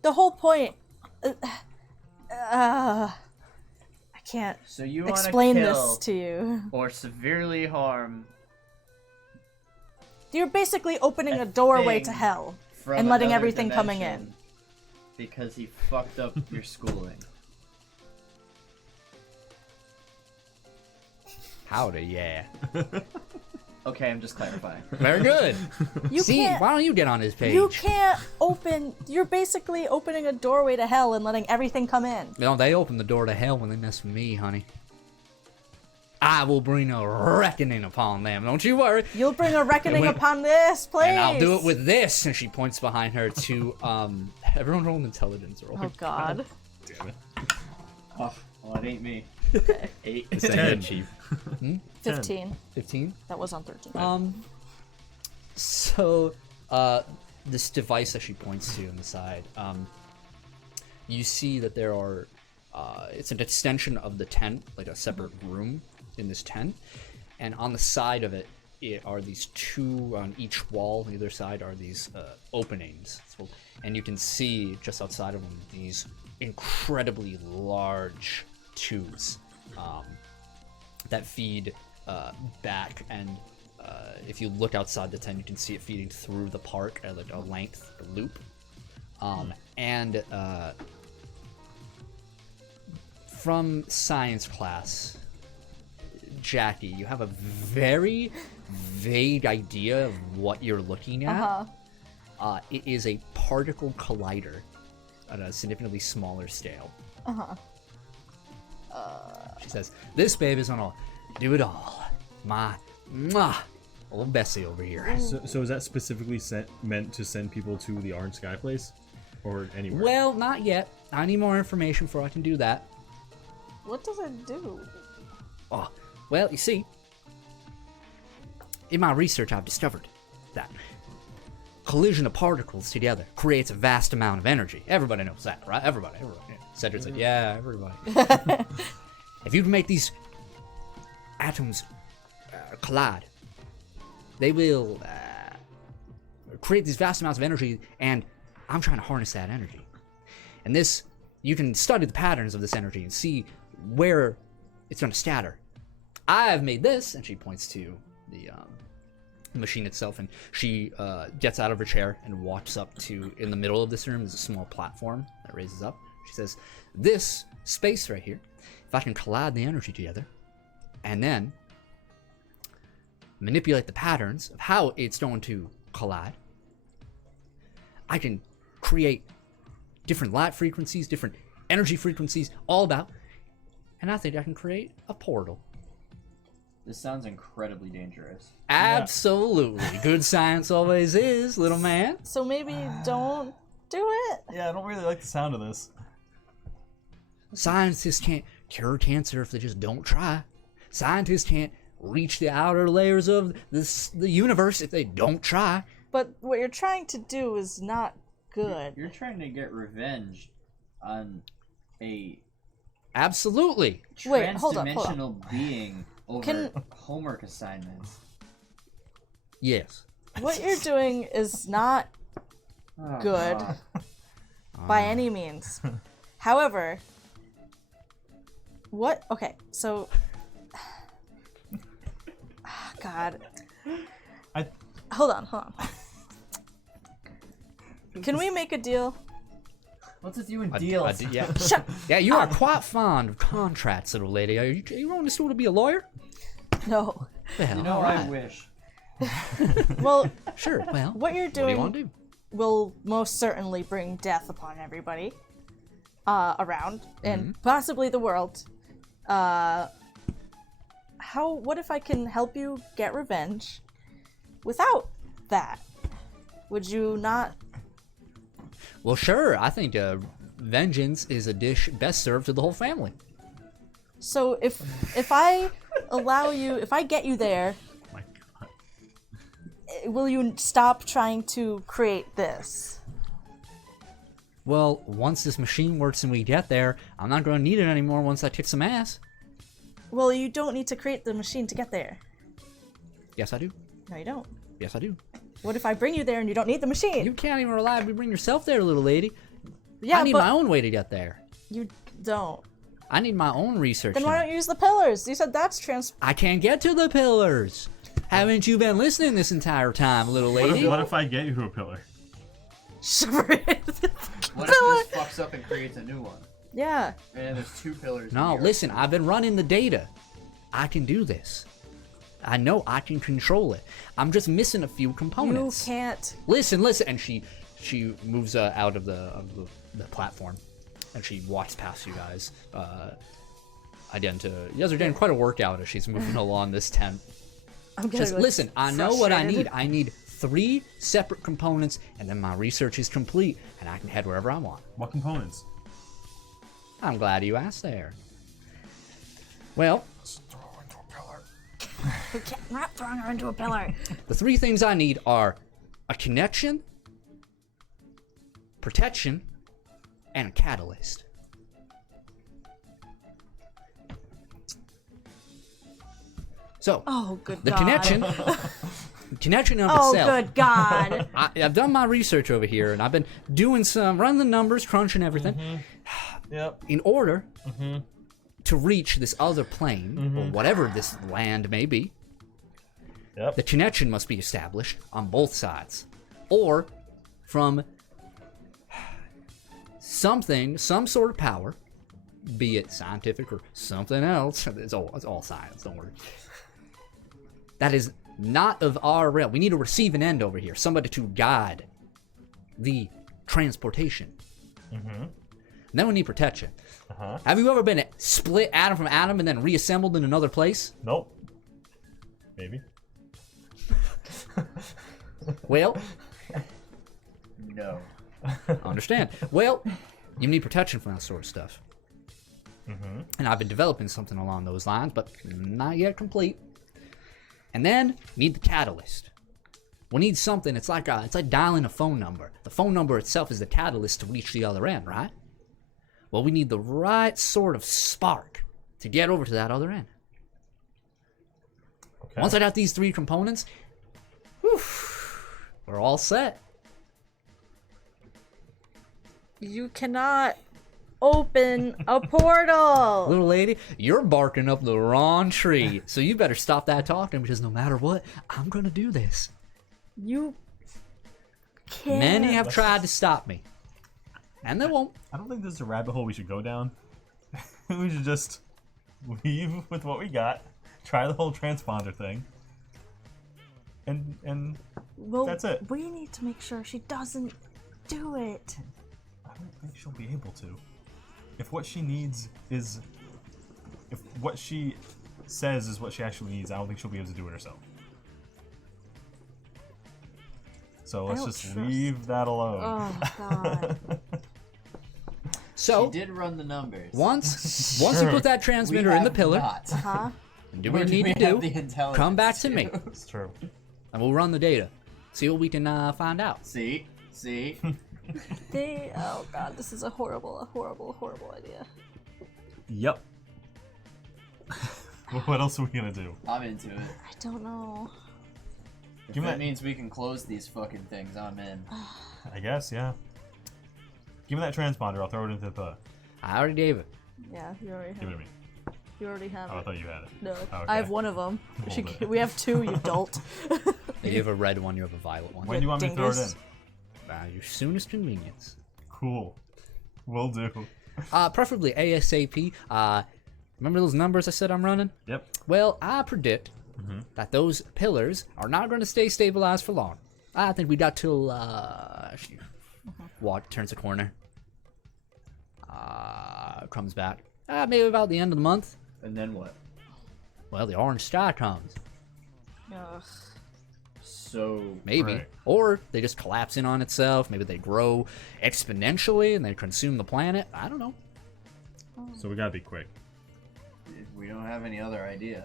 the whole point. I can't So you want to explain kill this to you. or severely harm You're basically opening a doorway thing to hell from and letting another everything coming in. dimension because he fucked up your schooling. Howdy, yeah. Okay, I'm just clarifying. Very good. You See, can't. why don't you get on his page? You can't open. You're basically opening a doorway to hell and letting everything come in. No, they open the door to hell when they mess with me, honey. I will bring a reckoning upon them. Don't you worry. You'll bring a reckoning upon this place. And I'll do it with this. And she points behind her to everyone roll an intelligence roll. Oh God. Damn it. Oh, well, it ain't me. Okay. 8. It's a head chief. 15. 15. That was on 13. So, this device that she points to on the side, you see that there are, it's an extension of the tent, like a separate room in this tent, and on the side of it, are these two, on each wall, on either side, are these openings. So, and you can see, just outside of them, these incredibly large tubes that feed back, and if you look outside the tent, you can see it feeding through the park at like a length loop. And from science class, Jackie, you have a very vague idea of what you're looking at. It is a particle collider at a significantly smaller scale. She says, "This baby's gonna do it all. My old Bessie over here." So is that specifically meant to send people to the Orange Sky Place? Or anywhere? Well, not yet. I need more information before I can do that. What does it do? Oh, well, you see, in my research, I've discovered that collision of particles together creates a vast amount of energy. Everybody knows that, right? Everybody. Yeah. Cedric said, yeah, everybody. If you can make these atoms collide, they will create these vast amounts of energy, and I'm trying to harness that energy. And this, you can study the patterns of this energy and see where it's going to scatter. I've made this, and she points to the machine itself, and she gets out of her chair and walks up to, in the middle of this room, there's a small platform that raises up. She says, this space right here, if I can collide the energy together, and then manipulate the patterns of how it's going to collide, I can create different light frequencies, different energy frequencies, all about, and I think I can create a portal. This sounds incredibly dangerous. Absolutely. Good science always is, little man. So maybe don't do it? Yeah, I don't really like the sound of this. Scientists can't cure cancer if they just don't try. Scientists can't reach the outer layers of the universe if they don't try. But what you're trying to do is not good. You're trying to get revenge on a Absolutely. Wait, hold on. transdimensional being over homework assignments. Yes. What you're doing is not good by any means. However, what? Okay, so. God. Hold on. Can we make a deal? What's with you and deals? Yeah. Shut Yeah, you are quite fond of contracts, little lady. Are you on to school to be a lawyer? No. Well, You know, all I right. wish. Well, Sure. Well, what you're what do you doing want to do? will most certainly bring death upon everybody around, and possibly the world. What if I can help you get revenge without that? Would you not? Well, sure. I think vengeance is a dish best served to the whole family. So if I allow you, if I get you there, Oh my God. will you stop trying to create this? Well, once this machine works and we get there, I'm not going to need it anymore once I kick some ass. Well, you don't need to create the machine to get there. Yes, I do. No, you don't. Yes, I do. What if I bring you there and you don't need the machine? You can't even reliably bring yourself there, little lady. Yeah, I need but my own way to get there. you don't. I need my own research. Then why now. don't you use the pillars? You said that's I can't get to the pillars. Haven't you been listening this entire time, little lady? What if I get you a pillar? What if this fucks up and creates a new one? Yeah. And there's two pillars. No, here. listen, I've been running the data. I can do this. I know I can control it. I'm just missing a few You components. can't. Listen, and she moves out of the platform, and she walks past you guys. You guys are getting quite a workout as she's moving along this tent. I'm getting Just listen, I know what I need. frustrated. I need 3 separate components, and then my research is complete, and I can head wherever I want. What components? I'm glad you asked there. Well, We can't, we're not throwing her into a pillar. the 3 things I need are a connection, protection, and a catalyst. So, Oh, good the God. connection of Oh, itself. good God. I've done my research over here, and I've been doing running the numbers, crunching everything. Yep. In order to reach this other plane, or whatever this land may be, the connection must be established on both sides. Or from something, some sort of power, be it scientific or something else, it's all science, don't worry, that is not of our realm. We need to receive an end over here, somebody to guide the transportation. And then we need protection. Have you ever been split atom from atom and then reassembled in another place? Nope. Maybe. Well, No. understand. Well, you need protection from that sort of stuff. And I've been developing something along those lines, but not yet complete. And then need the catalyst. We need something. It's like dialing a phone number. The phone number itself is the catalyst to reach the other end, right? Well, we need the right sort of spark to get over to that other end. Okay. Once I got these 3 components, whew, we're all set. You cannot open a portal. Little lady, you're barking up the wrong tree. So you better stop that talking, because no matter what, I'm going to do this. You can't. Many have tried to stop me. And they won't. I don't think this is a rabbit hole we should go down. We should just leave with what we got, try the whole transponder thing, and Well, that's it. We need to make sure she doesn't do it. I don't think she'll be able to. If what she needs is... If what she says is what she actually needs, I don't think she'll be able to do it herself. So let's don't just trust- leave that alone. Oh God. So, She did run the numbers. once you put that We transmitter in the have pillar, not. Huh? and do Where what you do need we to have the do, intelligence come back to me, It's true. and we'll run the data. See what we can find out. See? Oh God, this is a horrible idea. Yep. What else are we gonna do? I'm into it. I don't know. If Give me that that- means we can close these fucking things, I'm in. I guess, yeah. Give me that transponder, I'll throw it into the pillar. I already gave it. Yeah, you already have Give it to it. me. You already have Oh, I it. thought you had it. No, Okay. I have one of them. Hold it. We have 2, you dolt. You have a red one, you have a violet one. When do you want me to throw it in? Dingus. Your soonest convenience. Cool. Will do. Preferably ASAP. Remember those numbers I said I'm running? Yep. Well, I predict that those pillars are not going to stay stabilized for long. I think we got till Watt turns a corner. Comes back. Maybe about the end of the month. And then what? Well, the orange sky comes. Ugh. So Maybe. Right. Or they just collapse in on itself. Maybe they grow exponentially and they consume the planet. I don't know. So we gotta be quick. We don't have any other idea.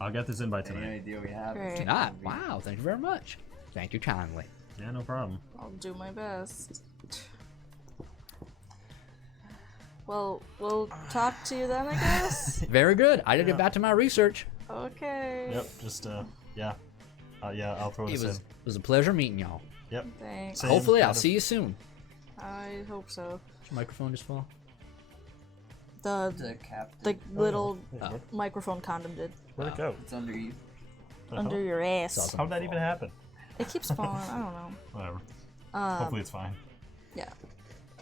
I'll get this in by Any tonight. idea we have. Great. is Ah, gonna be- wow. Thank you very much. Thank you kindly. Yeah, no problem. I'll do my best. Well, we'll talk to you then, I guess. Very good. I did get back to my research. Okay. Yep, just, yeah. Yeah, I'll throw It this was in. it was a pleasure meeting y'all. Yep. Thanks. Same Hopefully, kind I'll of- see you soon. I hope so. Did your microphone just fall? The The cap. little Oh. microphone condom did Where'd it go? It's under you. The under hell? your ass. awesome. How'd that even happen? It keeps falling. I don't know. Whatever. Hopefully it's fine. Yeah.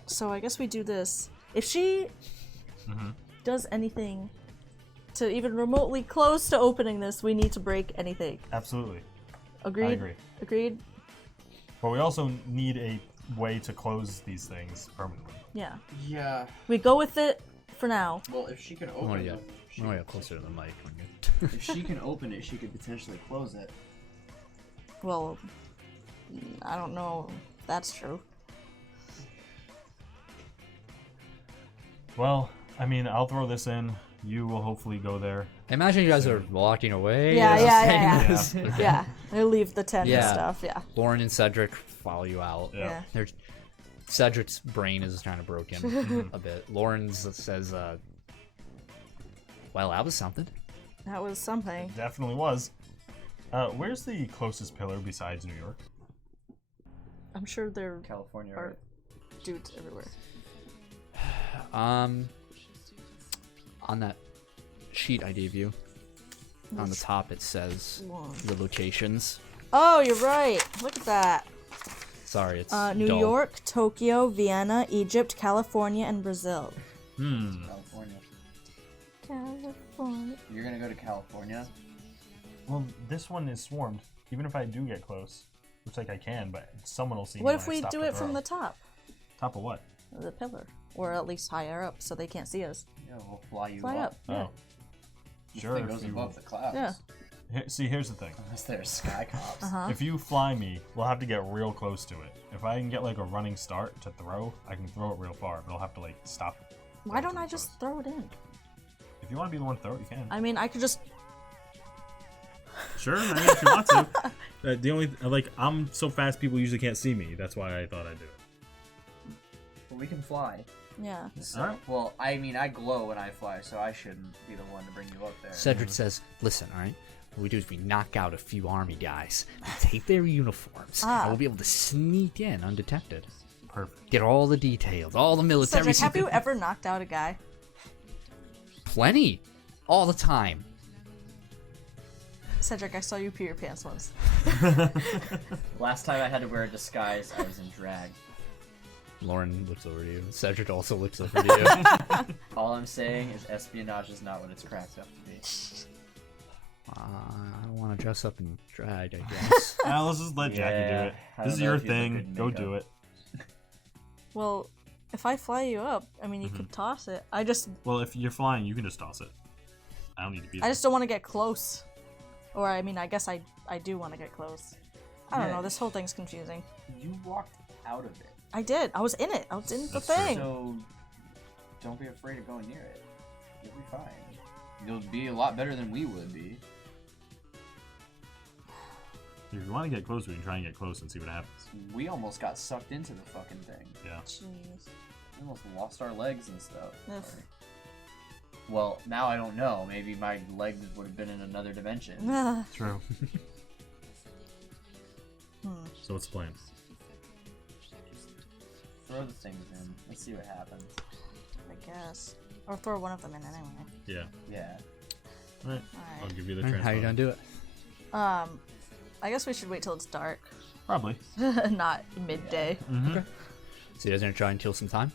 So I guess we do this. If she does anything to even remotely close to opening this, we need to break anything. Absolutely. Agreed? I agree. Agreed? But we also need a way to close these things permanently. Yeah. Yeah. We go with it for now. Well, if she can I open want to it, get closer to the mic. if she can open it, she could potentially close it. Well, I don't know if that's true. Well, I mean, I'll throw this in. You will hopefully go there. Imagine you guys are walking away. Yeah, as I'm yeah, saying yeah, this. Yeah. Yeah. They leave the tent and Yeah. stuff. Yeah. Lauren and Cedric follow you out. Yeah. Cedric's brain is kind of broken a bit. Lauren's says, well, that was something. That was something. Definitely was. Where's the closest pillar besides New York? I'm sure there California, are right? dudes everywhere. On sheet I gave you. On the top it says the locations. Oh, you're right. Look at that. Sorry, it's New dull. York, Tokyo, Vienna, Egypt, California, and Brazil. California. California. You're gonna go to California? Well, this one is swarmed. Even if I do get close, looks like I can, but someone will see me. What when if I we stop do to it throw. from the top? Top of what? The pillar. Or at least higher up so they can't see us. Yeah, we'll fly you Fly up. Yeah. Oh, This sure. thing if goes you- above the clouds. Yeah. See, here's the thing. Unless they're sky cops. Uh-huh. If you fly me, we'll have to get real close to it. If I can get like a running start to throw, I can throw it real far, but I'll have to like stop. Why don't I just throw it in? If you want to be the one to throw it, you can. I mean, I could just... Sure, I mean, if you want to. The only I'm so fast, people usually can't see me. That's why I thought I'd do it. But we can fly. Yeah. So, Alright. well, I mean, I glow when I fly, so I shouldn't be the one to bring you up there. Cedric says, listen, alright? What we do is we knock out a few army guys, we take their uniforms, and we'll be able to sneak in undetected. Perfect. Get all the details, all the military Cedric, have you secret- ever knocked out a guy? Plenty. All the time. Cedric, I saw you pee your pants once. Last time I had to wear a disguise, I was in drag. Lauren looks over to you. Cedric also looks over to you. All I'm saying is espionage is not what it's cracked up to be. I don't want to dress up in drag, I guess. Let's just let Jackie do Yeah, it. I This don't is know your if you look good thing. in Go makeup. do it. Well, if I fly you up, I mean, you could toss it. I just Well, if you're flying, you can just toss it. I don't need to be there. don't want to get close. Or, I mean, I guess I do want to get close. I don't Yeah. know, this whole thing's confusing. You walked out of it. I did. I was in it. I was in the That's true. thing. So don't be afraid of going near it. You'll be fine. You'll be a lot better than we would be. If you want to get close, we can try and get close and see what happens. We almost got sucked into the fucking thing. Yeah. Jeez. We almost lost our legs and stuff. Ugh. Well, now I don't know. Maybe my legs would have been in another dimension. True. So what's the plan? Throw the things in. Let's see what happens. I guess. Or throw one of them in anyway. Yeah. Yeah. Alright. I'll Alright. give you the Alright, how you gonna transport. do it? I guess we should wait till it's dark. Probably. Not midday. Okay. So you guys are gonna try and kill some time?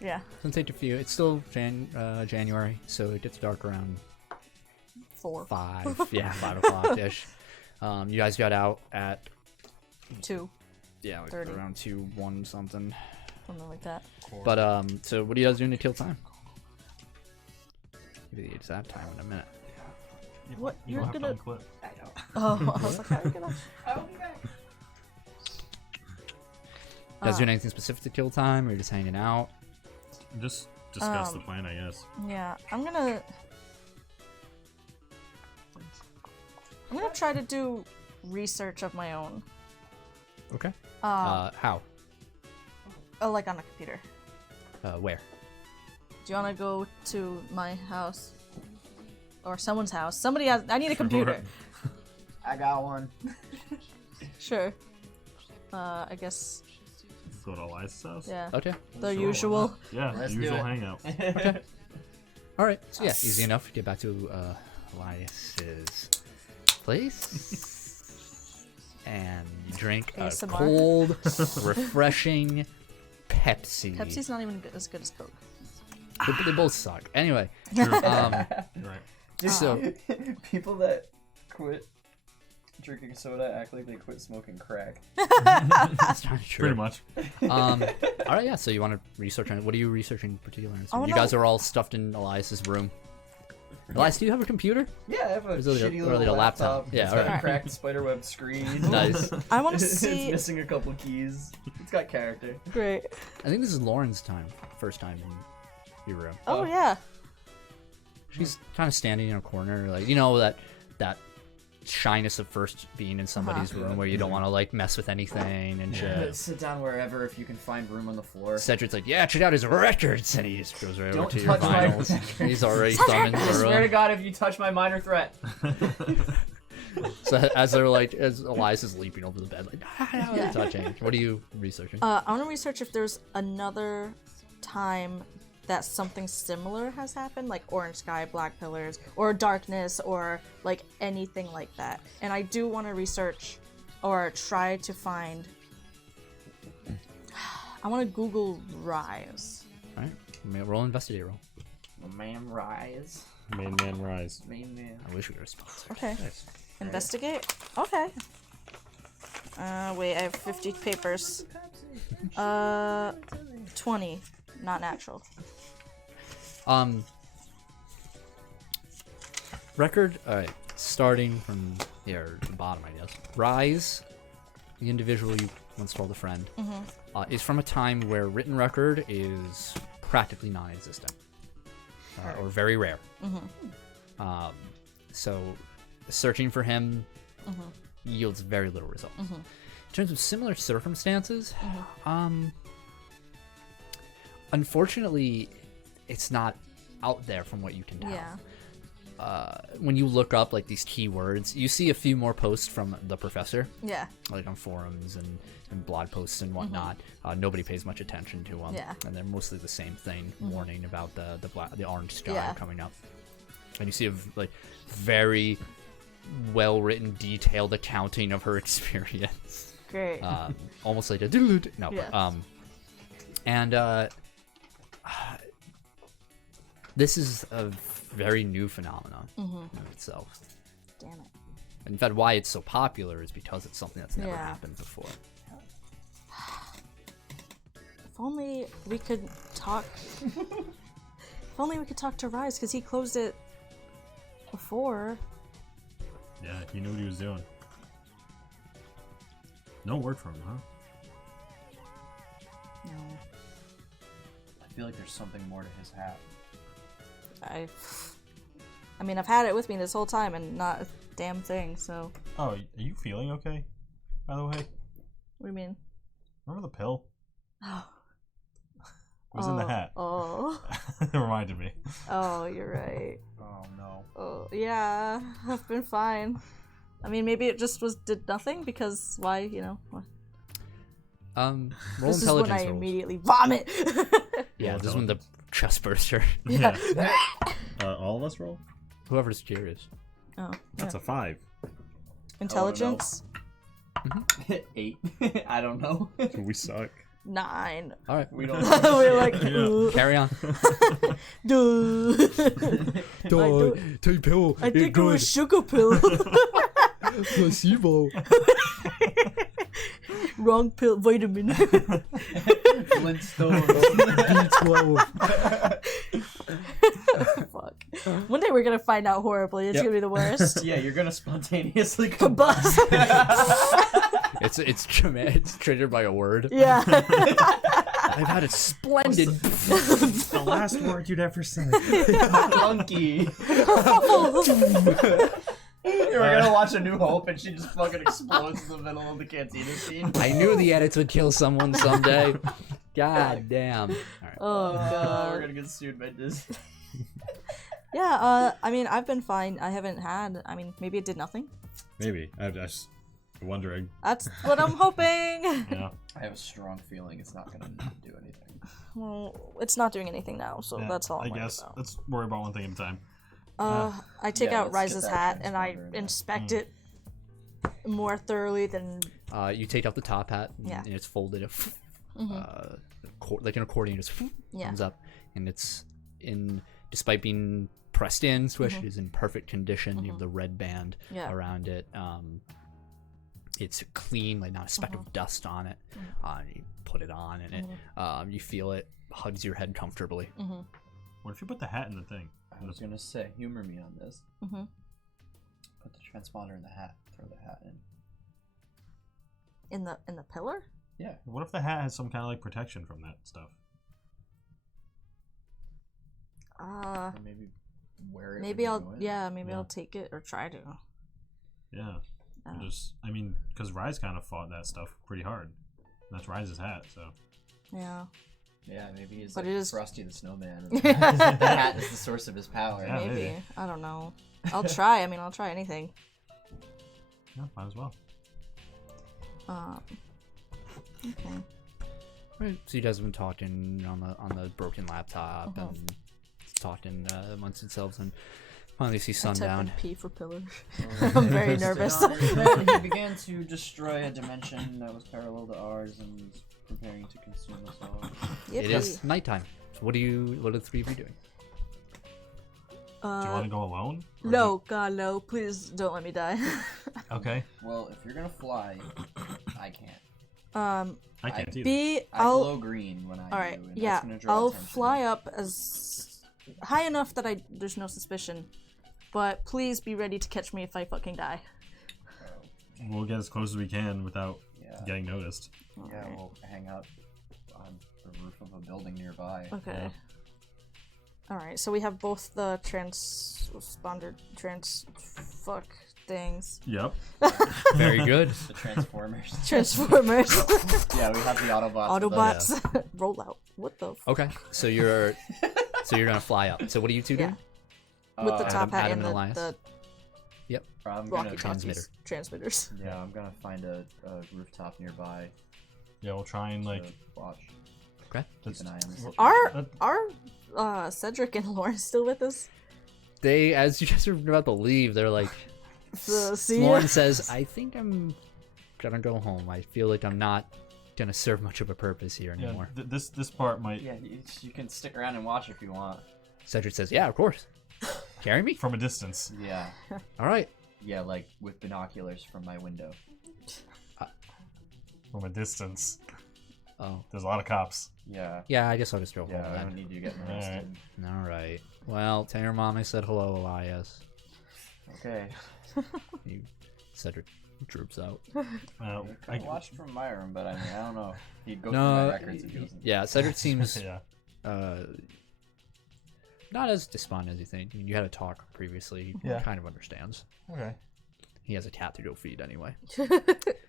Yeah. Doesn't take a few. It's still January, so it gets dark around 4. 5. Yeah, 5 o'clock ish. You guys got out at 2. like 30. around 2, 1 something. Something like that. But so what are you guys doing to kill time? Give you the exact time in a minute. What? You You're don't have gonna... to unclip. Oh, I was like, how are you gonna... You guys doing anything specific to kill time, or just hanging out? Just discuss the plan, I guess. Yeah, I'm gonna try to do research of my own. Okay. Um, How? like on a computer. Where? Do you want to go to my house? Or someone's house? Somebody has... I need a computer. I got one. Sure. I guess... Go to Elias' house? Yeah. Okay. The Sure, usual. why not? Yeah, Let's the do usual it. hangout. All right. So yeah, easy enough. Get back to Elias's place, and you drink a ASMR. cold, refreshing Pepsi. Pepsi's not even as good as Coke. They both suck. Anyway, True. um, Right. so People that quit drinking soda act like they quit smoking crack. that's not true. Pretty much. All right. Yeah. So you want to research on what are you researching in particular? I You guys are all stuffed in Elias's room. Elias, do you have a computer? Yeah, I have a Is it like a- shitty or like little a laptop? laptop. Yeah, It's got alright. a cracked spiderweb screen. Nice. I want to It's see... missing a couple keys. It's got character. Great. I think this is Lauren's first time in your room. Oh, yeah. She's kind of standing in a corner, like that shyness of first being in somebody's room where you don't want to like mess with anything and shit. Sit down wherever if you can find room on the floor. Cedric's like, yeah, check out his records, and he just goes right over Don't to your touch my- vinyls. He's already thumbing I through swear to them. God, if you touch my minor threat. So as Elias is leaping over the bed, like, how are they touching? What are you researching? I want to research if there's another time that something similar has happened, like Orange Sky, Black Pillars, or Darkness, or like anything like that. And I do want to research or try to find. I want to Google Rise. All right, roll investigate roll. Man, rise. Main man rise. Main man. I wish we were sponsored. Okay. Nice. Investigate? Okay. Wait, I have 50 papers. 20. Not natural. Record, alright, starting from here, the bottom, I guess. Rise, the individual you once told a friend, is from a time where written record is practically non-existent. Or very rare. So, searching for him yields very little result. In terms of similar circumstances, unfortunately, it's not out there from what you can tell. Yeah. When you look up like these keywords, you see a few more posts from the professor, Yeah. like on forums and blog posts and whatnot. Nobody pays much attention to them, Yeah. and they're mostly the same thing, warning about the orange sky Yeah. coming up. And you see a like very well written, detailed accounting of her experience, Great. almost like a doodle-doo. No, Yeah. and this is a very new phenomenon in itself. Damn it. In fact, why it's so popular is because it's something that's never Yeah. happened before. If only we could talk. If only we could talk to Rise, because he closed it before. Yeah, he knew what he was doing. No word from him, huh? No. I feel like there's something more to his hat. I mean, I've had it with me this whole time and not a damn thing, so. Oh, are you feeling okay? By the way, What do you mean? remember the pill? Oh. It was in the hat. Oh. It reminded me. Oh, you're right. Oh no. Oh, yeah. I've been fine. I mean, maybe it just did nothing, because why, you know? What? Roll This is when intelligence I rolls. immediately vomit! Yeah, this is when the chest burster. Yeah. All of us roll? Whoever's curious. Oh, That's yeah. a 5. Intelligence? 8. I don't know. So we suck. 9. All right, We don't. We're like, Yeah. carry on. duh. Take pill. I think it was sugar pill. placebo. Wrong pill, vitamin. Flintstones. B12. Fuck. One day we're gonna find out horribly. It's Yep. gonna be the worst. Yeah, you're gonna spontaneously Buzz. It's triggered by a word. Yeah. I've had a splendid. The last word you'd ever say. Funky. We're gonna watch A New Hope and she just fucking explodes in the middle of the cantina scene. I knew the edits would kill someone someday. God damn. All right. Oh We're god. gonna get sued by Disney. Yeah. I mean, I've been fine. I haven't had. I mean, maybe it did nothing. Maybe. I'm just wondering. That's what I'm hoping. Yeah. I have a strong feeling it's not gonna do anything. Well, it's not doing anything now, so Yeah, that's all I'm I worried guess. about. Let's worry about one thing at a time. I take Yeah, out let's get Rise's that hat and I transponder in there. inspect it more thoroughly than. You take out the top hat, Yeah. and it's folded. Like an accordion, just Yeah. comes up, and it's in. Despite being pressed in, swished, it is in perfect condition. You have the red band Yeah. around it. It's clean, like not a speck of dust on it. You put it on, and it you feel it hugs your head comfortably. What if you put the hat in the thing? I was gonna say, humor me on this. Mhm. Put the transponder in the hat. Throw the hat in. In the pillar. Yeah. What if the hat has some kind of like protection from that stuff? Or maybe wear it. Maybe when you I'll go in. maybe Yeah. I'll take it or try to. Yeah. Oh. I mean, because Rise kind of fought that stuff pretty hard. That's Rise's hat, so. Yeah. Yeah, maybe he's But like it is- Frosty the Snowman. And the hat is the source of his power. Yeah. Maybe. maybe. I don't know. I'll try. I mean, I'll try anything. Yeah, might as well. Okay. Right. So you guys have been talking on the broken laptop and talking amongst yourselves, and finally see sundown. P for pillar. I'm very nervous. He began to destroy a dimension that was parallel to ours and was preparing to consume us all. It is nighttime. So what are the three of you doing? Do you want to go alone? No, God, no. Please don't let me die. Okay. Well, if you're gonna fly, I can't. I can't either. B, I I'll... glow green when I Alright, do, and yeah. that's gonna draw I'll attention. fly up as high enough that there's no suspicion. But please be ready to catch me if I fucking die. We'll get as close as we can without getting noticed. Yeah, we'll hang out on the roof of a building nearby. Okay. Yeah. Alright, so we have both the fuck things. Yep. Very good. The Transformers. Transformers. Yeah, we have the Autobots. with us. Autobots. Roll out. What the Okay. So you're gonna fly up. So what are you two doing? With the top hat Adam and and Elias. the I'm gonna rocket transmitter. transmitters. Yeah, I'm gonna find a rooftop nearby Yeah, we'll try and to watch. Okay. Keep an eye on the situation. Are Cedric and Lauren still with us? They, as you guys are about to leave, they're like, See Lauren ya. says, I think I'm gonna go home. I feel like I'm not gonna serve much of a purpose here Yeah, anymore. this part might Yeah, you can stick around and watch if you want. Cedric says, yeah, of course. Carry me? from a distance. Yeah. All right. Yeah, like with binoculars from my window. From a distance. Oh. There's a lot of cops. Yeah. Yeah, I guess I'll just go Yeah, home I don't then. need you getting arrested. All right. Well, tell your mom I said hello, Elias. Okay. Cedric droops out. I watched from my room, but I mean, I don't know. He'd go No, through my records if he doesn't. Yeah, Cedric seems yeah. not as despondent as you think. I mean, you had a talk previously. He Yeah. kind of understands. Okay. He has a cat to go feed anyway.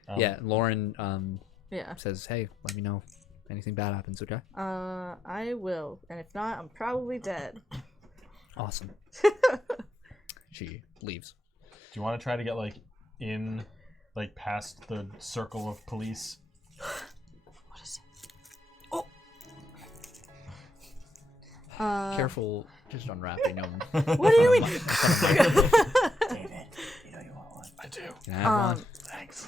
Um, Yeah, Lauren Yeah. says, hey, let me know if anything bad happens, okay? I will, and if not, I'm probably dead. Awesome. She leaves. Do you want to try to get past the circle of police? What is it? Oh. Careful, just unwrapping them. What do you mean? David, you know you want one. I do. Can I have one? Thanks.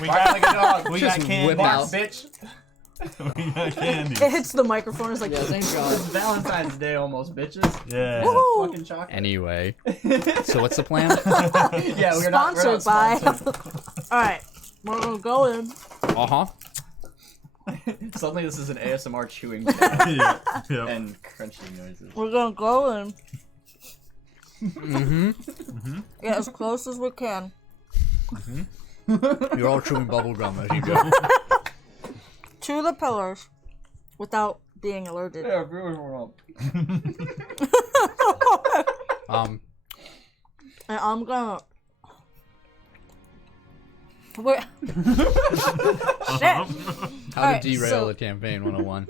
We got like a dog. We Just got candy. whip Bark, out. bitch. We got candy. It hits the microphone. It's like, thank It's God. Valentine's Day almost, bitches. Yeah. Woohoo! Fucking chocolate. Anyway, so what's the plan? Yeah, we're not sponsored by. sponsored. All right, we're gonna go in. Uh-huh. Suddenly, this is an ASMR chewing Yeah. Yep. and crunching noises. We're gonna go in. Mm-hmm. Get as close as we can. You're all chewing bubble gum as you go. To the pillars, without being alerted. Yeah, viewers wrong. And I'm gonna. Wait. Shit. How to Alright, derail so- a campaign 101.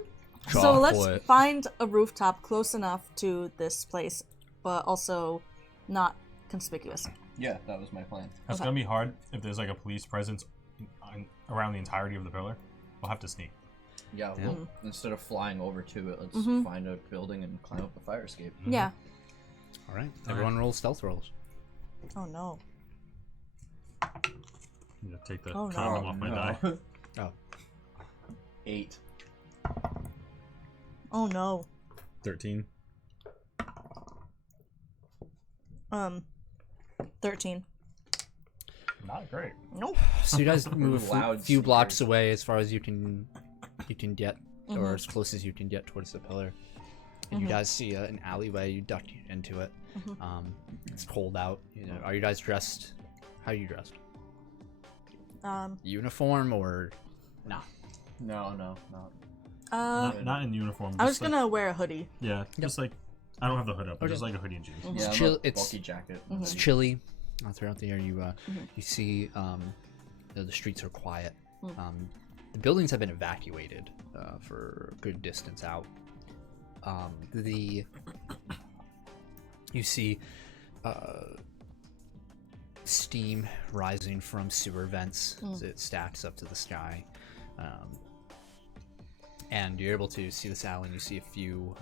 So let's Chocolate. find a rooftop close enough to this place, but also not conspicuous. Yeah, that was my plan. That's Okay. gonna be hard if there's a police presence around the entirety of the pillar. We'll have to sneak. Yeah, Yeah. well, instead of flying over to it, let's Mhm. find a building and climb up the fire escape. Yeah. All right. Everyone roll stealth rolls. Oh no. Yeah, take the Oh, no. condom off my die. Oh. 8. Oh no. 13. 13. Not great. Nope. So you guys move a Loud few blocks speakers. away as far as you can get, or as close as you can get towards the pillar. And you guys see an alleyway. You duck into it. It's cold out. You know, are you guys dressed? How are you dressed? Uniform or no? No. Not in uniform. I was just gonna wear a hoodie. Yeah, just I don't have the hood up, but Okay. just a hoodie and jeans. Yeah, I'm chill- a it's- bulky jacket. It's chilly throughout the air. You see the streets are quiet. The buildings have been evacuated for a good distance out. You see steam rising from sewer vents as it stacks up to the sky. And you're able to see this alley, and you see a few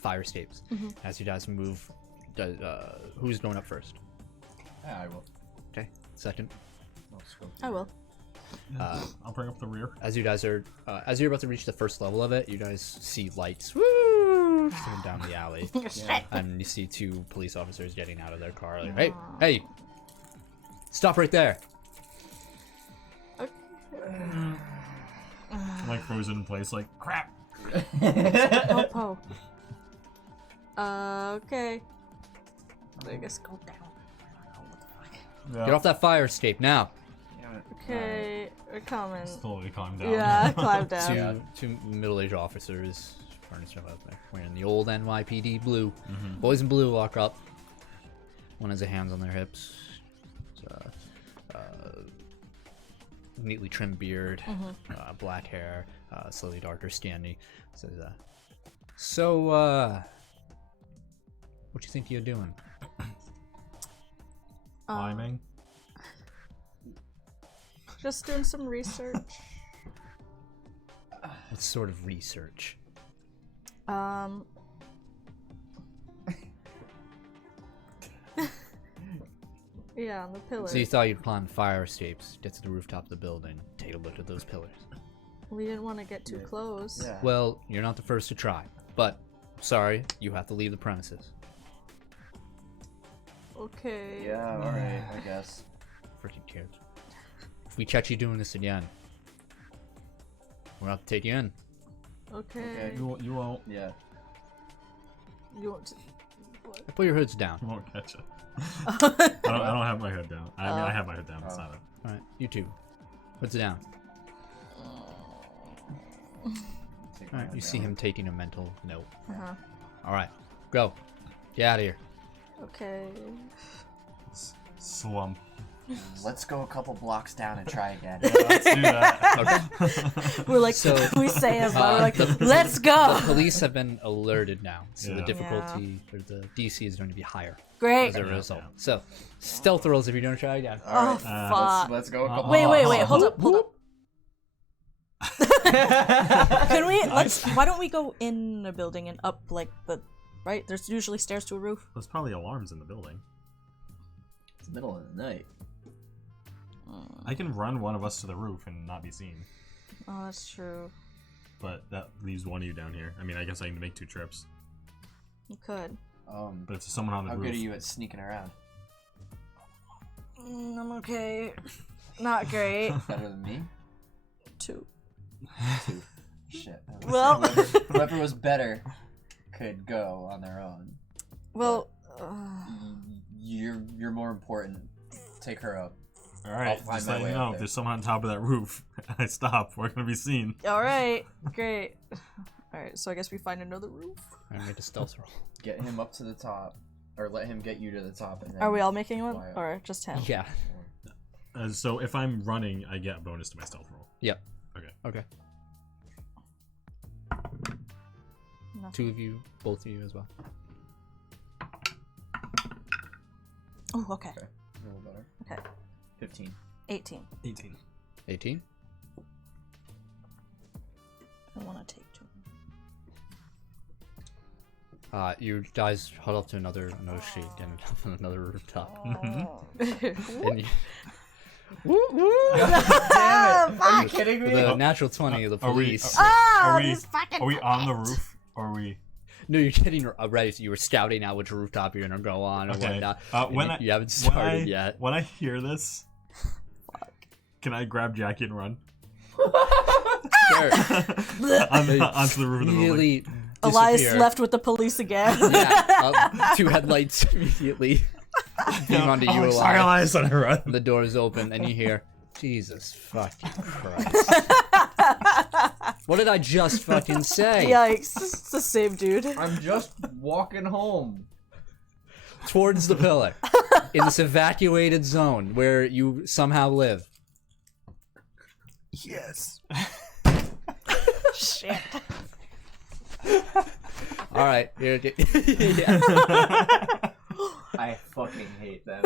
fire escapes. As you guys move, who's going up first? Yeah, I will. Okay, second. I will. I'll bring up the rear. As you guys are, as you're about to reach the first level of it, you guys see lights coming down the alley, and you see 2 police officers getting out of their car. Like, hey, stop right there! I'm like frozen in place, like crap. Popo. Okay. I guess go down. What the fuck? Yeah. Get off that fire escape now! Okay, we're coming. Slowly climb down. Yeah, climb down. Two middle-aged officers, furniture out there, wearing the old NYPD blue. Boys in blue walk up. One has their hands on their hips. Neatly trimmed beard, black hair, slightly darker skin. Says, so, what do you think you're doing? Climbing. Just doing some research. What sort of research? Yeah, on the pillars. So you thought you'd climb the fire escapes, get to the rooftop of the building, take a look at those pillars. We didn't want to get too close. Yeah. Well, you're not the first to try, but sorry, you have to leave the premises. Okay. Yeah, alright, I guess. Freaking kids. If we catch you doing this again, we'll have to take you in. Okay. You won't. Yeah. You want to... Put your hoods down. You won't catch it. I don't have my hood down. I mean, I have my hood down. It's not a... Alright, you two. Hoods down. Alright, you see him taking a mental note. Alright, go. Get out of here. Okay. Slump. Let's go a couple blocks down and try again. Yeah, let's do that. Okay. We're like, So, we say it, but we're like, the- let's go! The police have been alerted now, so the Yeah. difficulty, or the DC is going to be higher Great. as a result. So, stealth rolls if you're going to try again. Oh, Alright, fuck. let's go a couple Wait, blocks. hold up. Can we, why don't we go in the building and up, like, right? There's usually stairs to a roof. There's probably alarms in the building. It's the middle of the night. I can run one of us to the roof and not be seen. Oh, that's true. But that leaves one of you down here. I mean, I guess I can make 2 trips. You could. But it's someone on the How roof. good are you at sneaking around? I'm okay. Not great. Better than me? 2. 2. Shit. Well- Whoever was better could go on their own. Well, You're more important. Take her up. Alright, I'll find just my let you way know, up if there's someone on top of that roof, I stop, we're gonna be seen. alright. Great. Alright, so I guess we find another roof. I made a stealth roll. Get him up to the top, or let him get you to the top, and then Are we all making one? fly up. Or just him? Yeah. So if I'm running, I get a bonus to my stealth roll. Yep. Okay. Nothing. 2 of you, both of you as well. Oh, okay. Okay. A little better. Okay. 15. 18. 18. 18? I want to take 2. You guys huddle up to another sheet and on another rooftop. Oh. And you, Damn it! Are you kidding me? the natural 20 of the Are we- police. Are we this fucking are we on the bucket. roof? Or are we No, you're getting ready. So you were scouting out which rooftop you're gonna go on and okay? whatnot. And When you haven't when started yet. When I hear this, can I grab Jackie and run Sure. onto the roof of the building? Immediately Elias disappear. left with the police again. Yeah, 2 headlights immediately beam onto you, like, sorry, Elias. Elias, on a run. The doors open and you hear, Jesus fucking Christ. What did I just fucking say? Yikes. It's the same dude. I'm just walking home. Towards the pillar. In this evacuated zone where you somehow live. Yes. Shit. Alright. Yeah. I fucking hate them.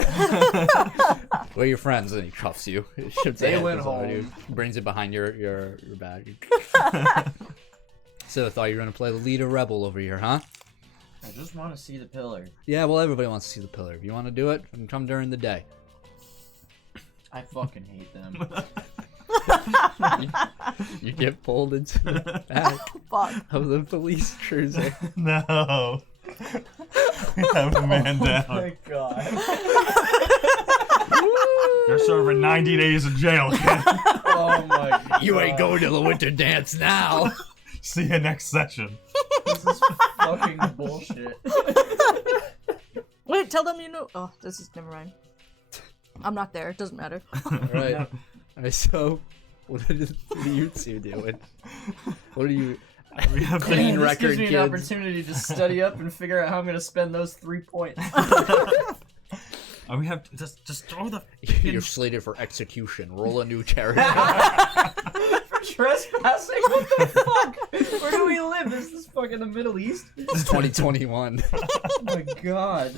We're your friends, and he cuffs you. They went home. Brings it behind your bag. So, thought you were gonna play the leader rebel over here, huh? I just want to see the pillar. Yeah, well, everybody wants to see the pillar. If you want to do it, you can come during the day. I fucking hate them. You get pulled into the back of the police cruiser. No. We have a man down. Oh my god. You're serving 90 days in jail, kid. Oh my god. You ain't going to the winter dance now. See you next session. This is fucking bullshit. Wait, tell them you know. Oh, this is never mind. I'm not there. It doesn't matter. Right. All right. So, what are you two doing? What are you? We have Clean This record, gives me kids. an opportunity to study up and figure out how I'm gonna spend those 3 points. we have to just throw the. You're slated for execution. Roll a new character. For trespassing? What the fuck? Where do we live? Is this fucking the Middle East? It's 2021. Oh my god.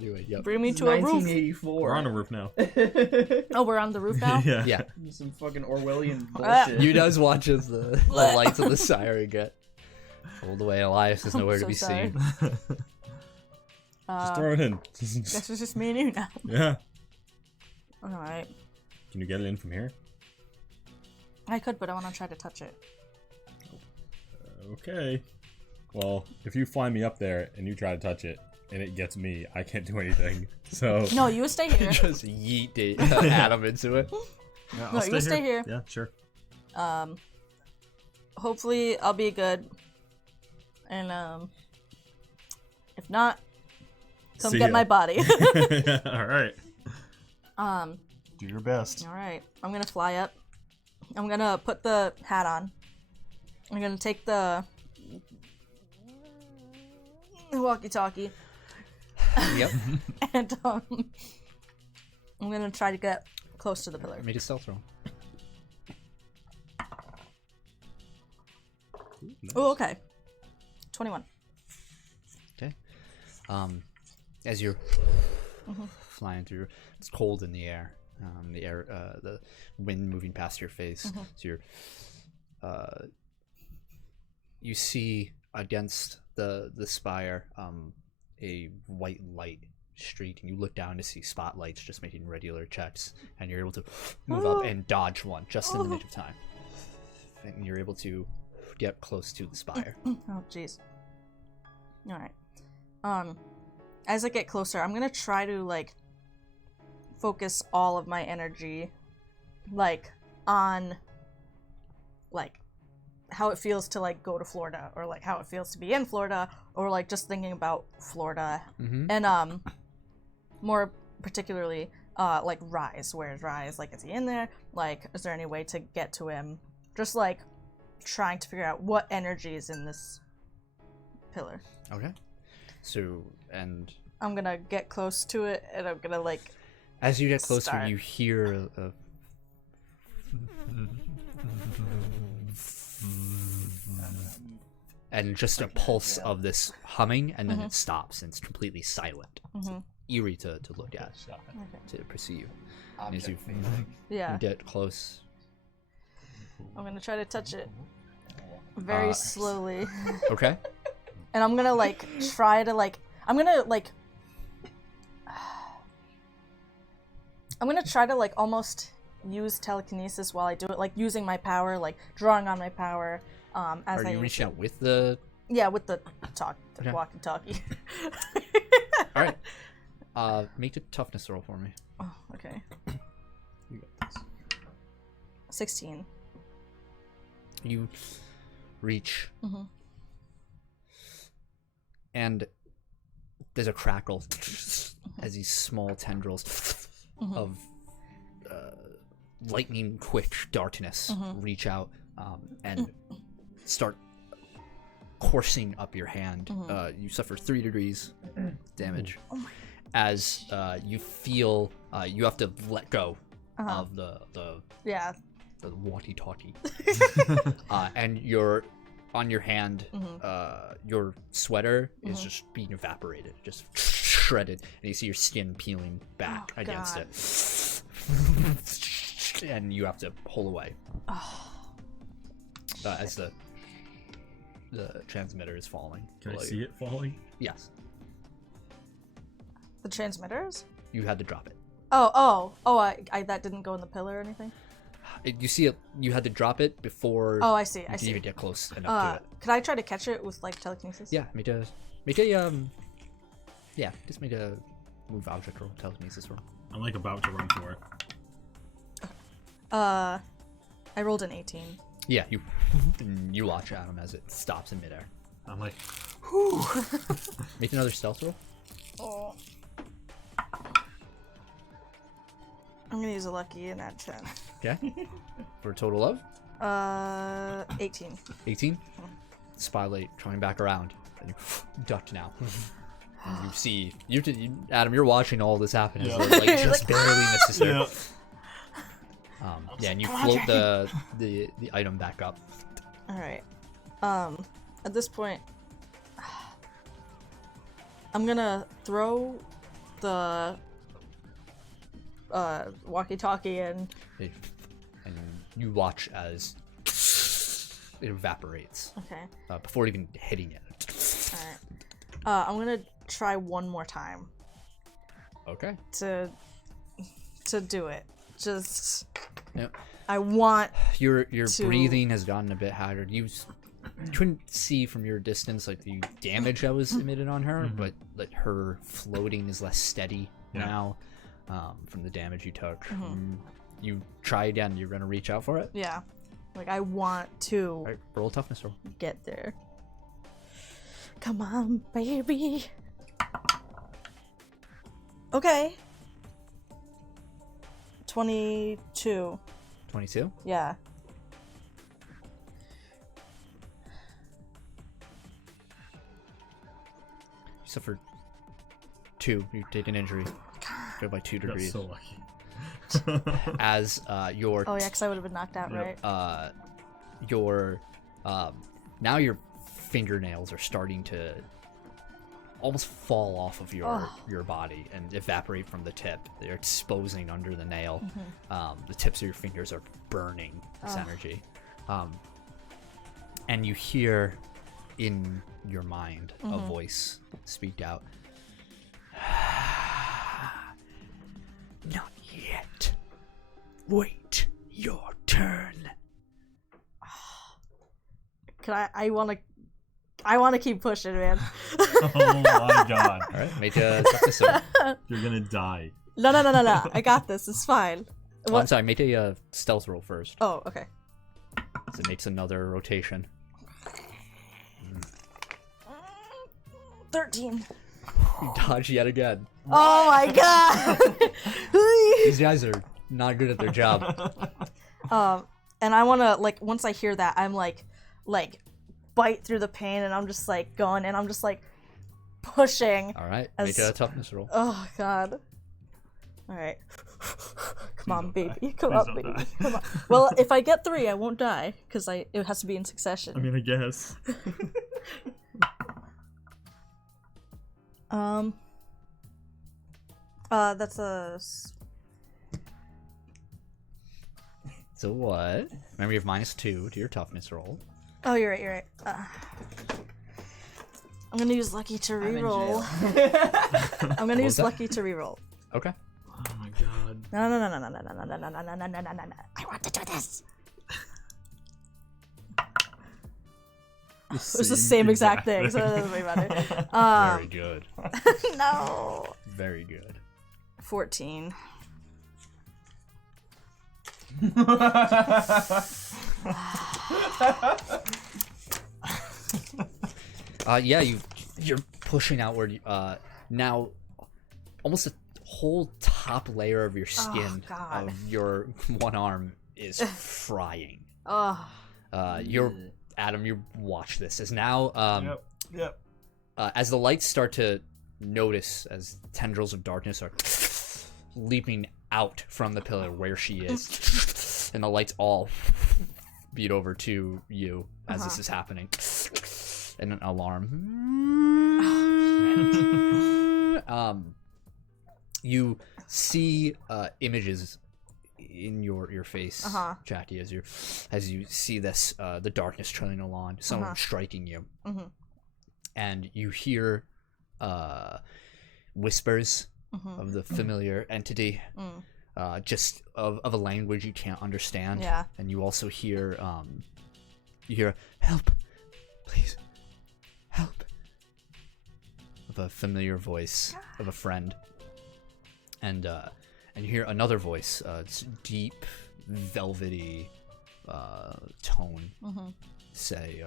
Anyway, yep. Bring me It's to a roof. 1984. We're on a roof now. Oh, we're on the roof now? Yeah. Yeah. Some fucking Orwellian bullshit. You guys watch as the lights of the siren get pulled away. Elias is nowhere I'm to be so sorry. seen. Just throw it in. Guess it's just me and you now. Yeah. Alright. Can you get it in from here? I could, but I want to try to touch it. Okay. Well, if you fly me up there and you try to touch it and it gets me, I can't do anything. So. No, you stay here. Just yeet Adam into it. Yeah, No, you stay here. Yeah, sure. Hopefully I'll be good. And if not, come See get ya. my body. All right. Do your best. All right. I'm gonna fly up. I'm gonna put the hat on. I'm gonna take the walkie-talkie, Yep. and I'm gonna try to get close to the pillar. Make a stealth roll. Oh, okay. 21. Okay. As you're flying through, it's cold in the air. The wind moving past your face. So you see against the spire a white light streak, and you look down to see spotlights just making regular checks, and you're able to move up and dodge one just in the nick of time, and you're able to get close to the spire. Oh, jeez. Alright. As I get closer, I'm gonna try to, like, focus all of my energy, like, on, like, how it feels to, like, go to Florida, or, like, how it feels to be in Florida, or, like, just thinking about Florida. And, more particularly, like, Rise. Where's Rise? Like, is he in there? Like, is there any way to get to him? Just, like, trying to figure out what energy is in this pillar. Okay. So, and I'm gonna get close to it, and I'm gonna, like, as you get closer, start. you hear a and just a pulse of this humming, and then it stops, and it's completely silent. It's eerie to look at, to perceive. As you yeah. get close, I'm gonna try to touch it very slowly. okay. And I'm gonna, like, try to, like, I'm gonna try to, like, almost use telekinesis while I do it, like, using my power, like, drawing on my power, as Are I you use reaching it. out with the? Yeah, with the Okay. walkie-talkie. All right. Make a toughness roll for me. Oh, okay. You got this. 16. You reach, and there's a crackle as these small tendrils of lightning quick darkness reach out and start coursing up your hand. You suffer 3 degrees damage as you feel you have to let go of the Yeah. walkie-talkie. And you're on your hand, your sweater is just being evaporated. Just shredded, and you see your skin peeling back against God. it, and you have to pull away as the transmitter is falling. Can I below see you. it falling? Yes, The transmitters? you had to drop it. Oh, I that didn't go in the pillar or anything? You see it. You had to drop it before. Oh, I see. you I could see. even get close enough to it. Could I try to catch it with like telekinesis? Yeah, make a just make a move object roll, telekinesis roll. I'm like about to run for it. I rolled an 18. Yeah, you watch Adam as it stops in midair. I'm like, Make another stealth roll. Oh. I'm gonna use a lucky and add 10. Okay. For a total of 18. 18. Spotlight coming back around, and you duck now. And you see Adam. You're watching all this happen. Yeah. Like just barely misses her. yeah. Yeah, and you float the item back up. All right. At this point, I'm gonna throw the walkie-talkie in. And you watch as it evaporates Okay. before even hitting it. All right. I'm gonna try one more time Okay. to do it. Just Yep. I want. Your to- breathing has gotten a bit haggard. You couldn't see from your distance like the damage that was emitted on her, but like her floating is less steady now from the damage you took. You try again. You're gonna reach out for it. Yeah. Like I want to All right, roll a toughness roll. get there. Come on, baby. Okay. 22. 22. Yeah. You suffered 2. You take an injury. Go by 2 That's degrees. so lucky. As your Oh yeah, because I would have been knocked out, Yep. right? your now your fingernails are starting to almost fall off of your body and evaporate from the tip. They're exposing under the nail. The tips of your fingers are burning this energy. And you hear in your mind a voice speak out. Not yet. Wait your turn. I want to keep pushing, man. Oh my god. All right, make a toughness roll. You're gonna die. No. I got this. It's fine. Oh, I'm sorry, make a stealth roll first. Oh, okay. So it makes another rotation. 13. You dodge yet again. Oh my god. These guys are not good at their job. And I want to like once I hear that, I'm like bite through the pain, and I'm just like going, and I'm just like pushing. All right, As- make a toughness roll. Oh god. All right. Come on, don't baby. die. Come Please on, don't baby. die. Come on. Well, if I get 3, I won't die because it has to be in succession. I mean, I guess. That's a. So what? Remember you have -2 to your toughness roll. Oh, you're right. I'm gonna use lucky to I'm in reroll. jail. I'm gonna was use that? lucky to reroll. Okay. Oh my god. No. I want to do this. It was the same exact thing, so it doesn't really matter. Very good. No. Very good. 14. Yeah, you're pushing outward. Now, almost a whole top layer of your skin God. of your one arm is frying. Oh. You're Adam. You watch this as now. Yep. As the lights start to notice, as tendrils of darkness are leaping out from the pillar where she is, and the lights all beat over to you as this is happening, and an alarm You see images in your face, Jackie, as you see this the darkness trailing along, someone striking you, and you hear whispers of the familiar entity, just of a language you can't understand. Yeah. And you also hear help, please, help, of a familiar voice of a friend. And you hear another voice, it's deep, velvety tone, say,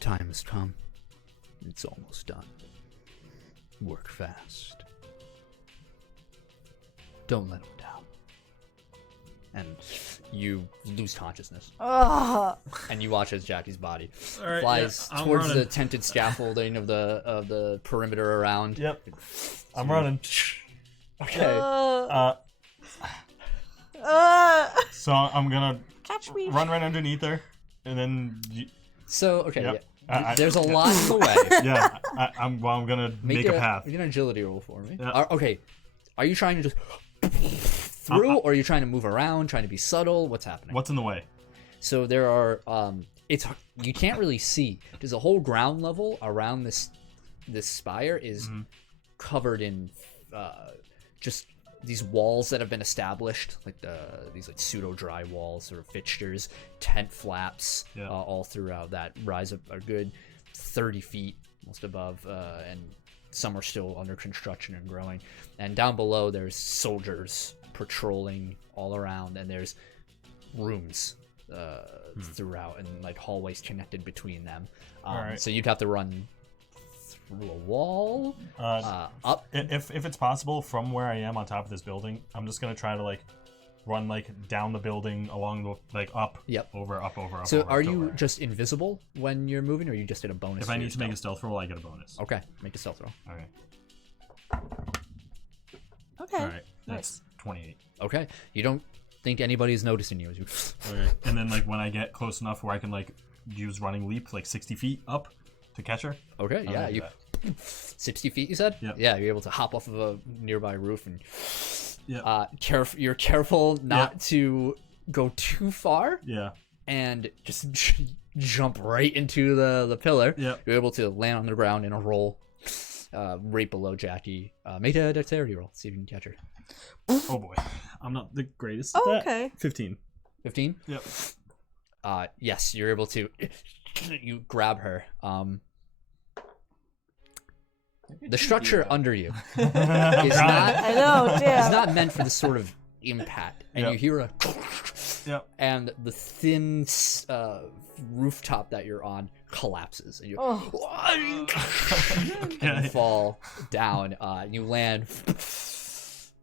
time has come. It's almost done. Work fast. Don't let him down. And you lose consciousness. Ugh. And you watch as Jackie's body All right, flies yeah, I'm towards running. the tented scaffolding of the perimeter around. Yep. I'm running. Okay. So I'm gonna Catch me. run right underneath her, and then So okay, Yep. yeah. There's a lot in the way. yeah, I'm gonna make a path. Make an agility roll for me. Yeah. Okay. Are you trying to just through, or are you trying to move around, trying to be subtle? What's happening? What's in the way? So there are you can't really see. There's a whole ground level around this spire is covered in just these walls that have been established, like these like pseudo dry walls or fixtures, tent flaps, all throughout that rise up a good 30 feet almost above, and some are still under construction and growing. And down below there's soldiers patrolling all around, and there's rooms throughout, and like hallways connected between them. Alright. So you'd have to run through a wall, up. If it's possible, from where I am on top of this building, I'm just gonna try to like run like down the building along the like up. Yep. Over. So over, are till you there. just invisible when you're moving, or you just get a bonus? If I need to make a stealth roll, I get a bonus. Okay, make a stealth roll. Okay. Okay. All right. That's 28. Okay, you don't think anybody's noticing you as you. Okay. And then like when I get close enough where I can like use running leap like 60 feet up to catch her. Okay, yeah, do you. that. 60 feet, you said? Yep. Yeah, you're able to hop off of a nearby roof and. Yeah. You're careful not to go too far. Yeah. And just jump right into the pillar. Yep. You're able to land on the ground in a roll, right below Jackie. Make a dexterity roll. See if you can catch her. Oh boy, I'm not the greatest. At that. Okay. 15. 15. Yep. Yes, you're able to. You grab her. The structure under you is not. I know, damn. It's not meant for this sort of impact, and Yep. you hear a. Yep. And the thin rooftop that you're on collapses, and you and fall down. You land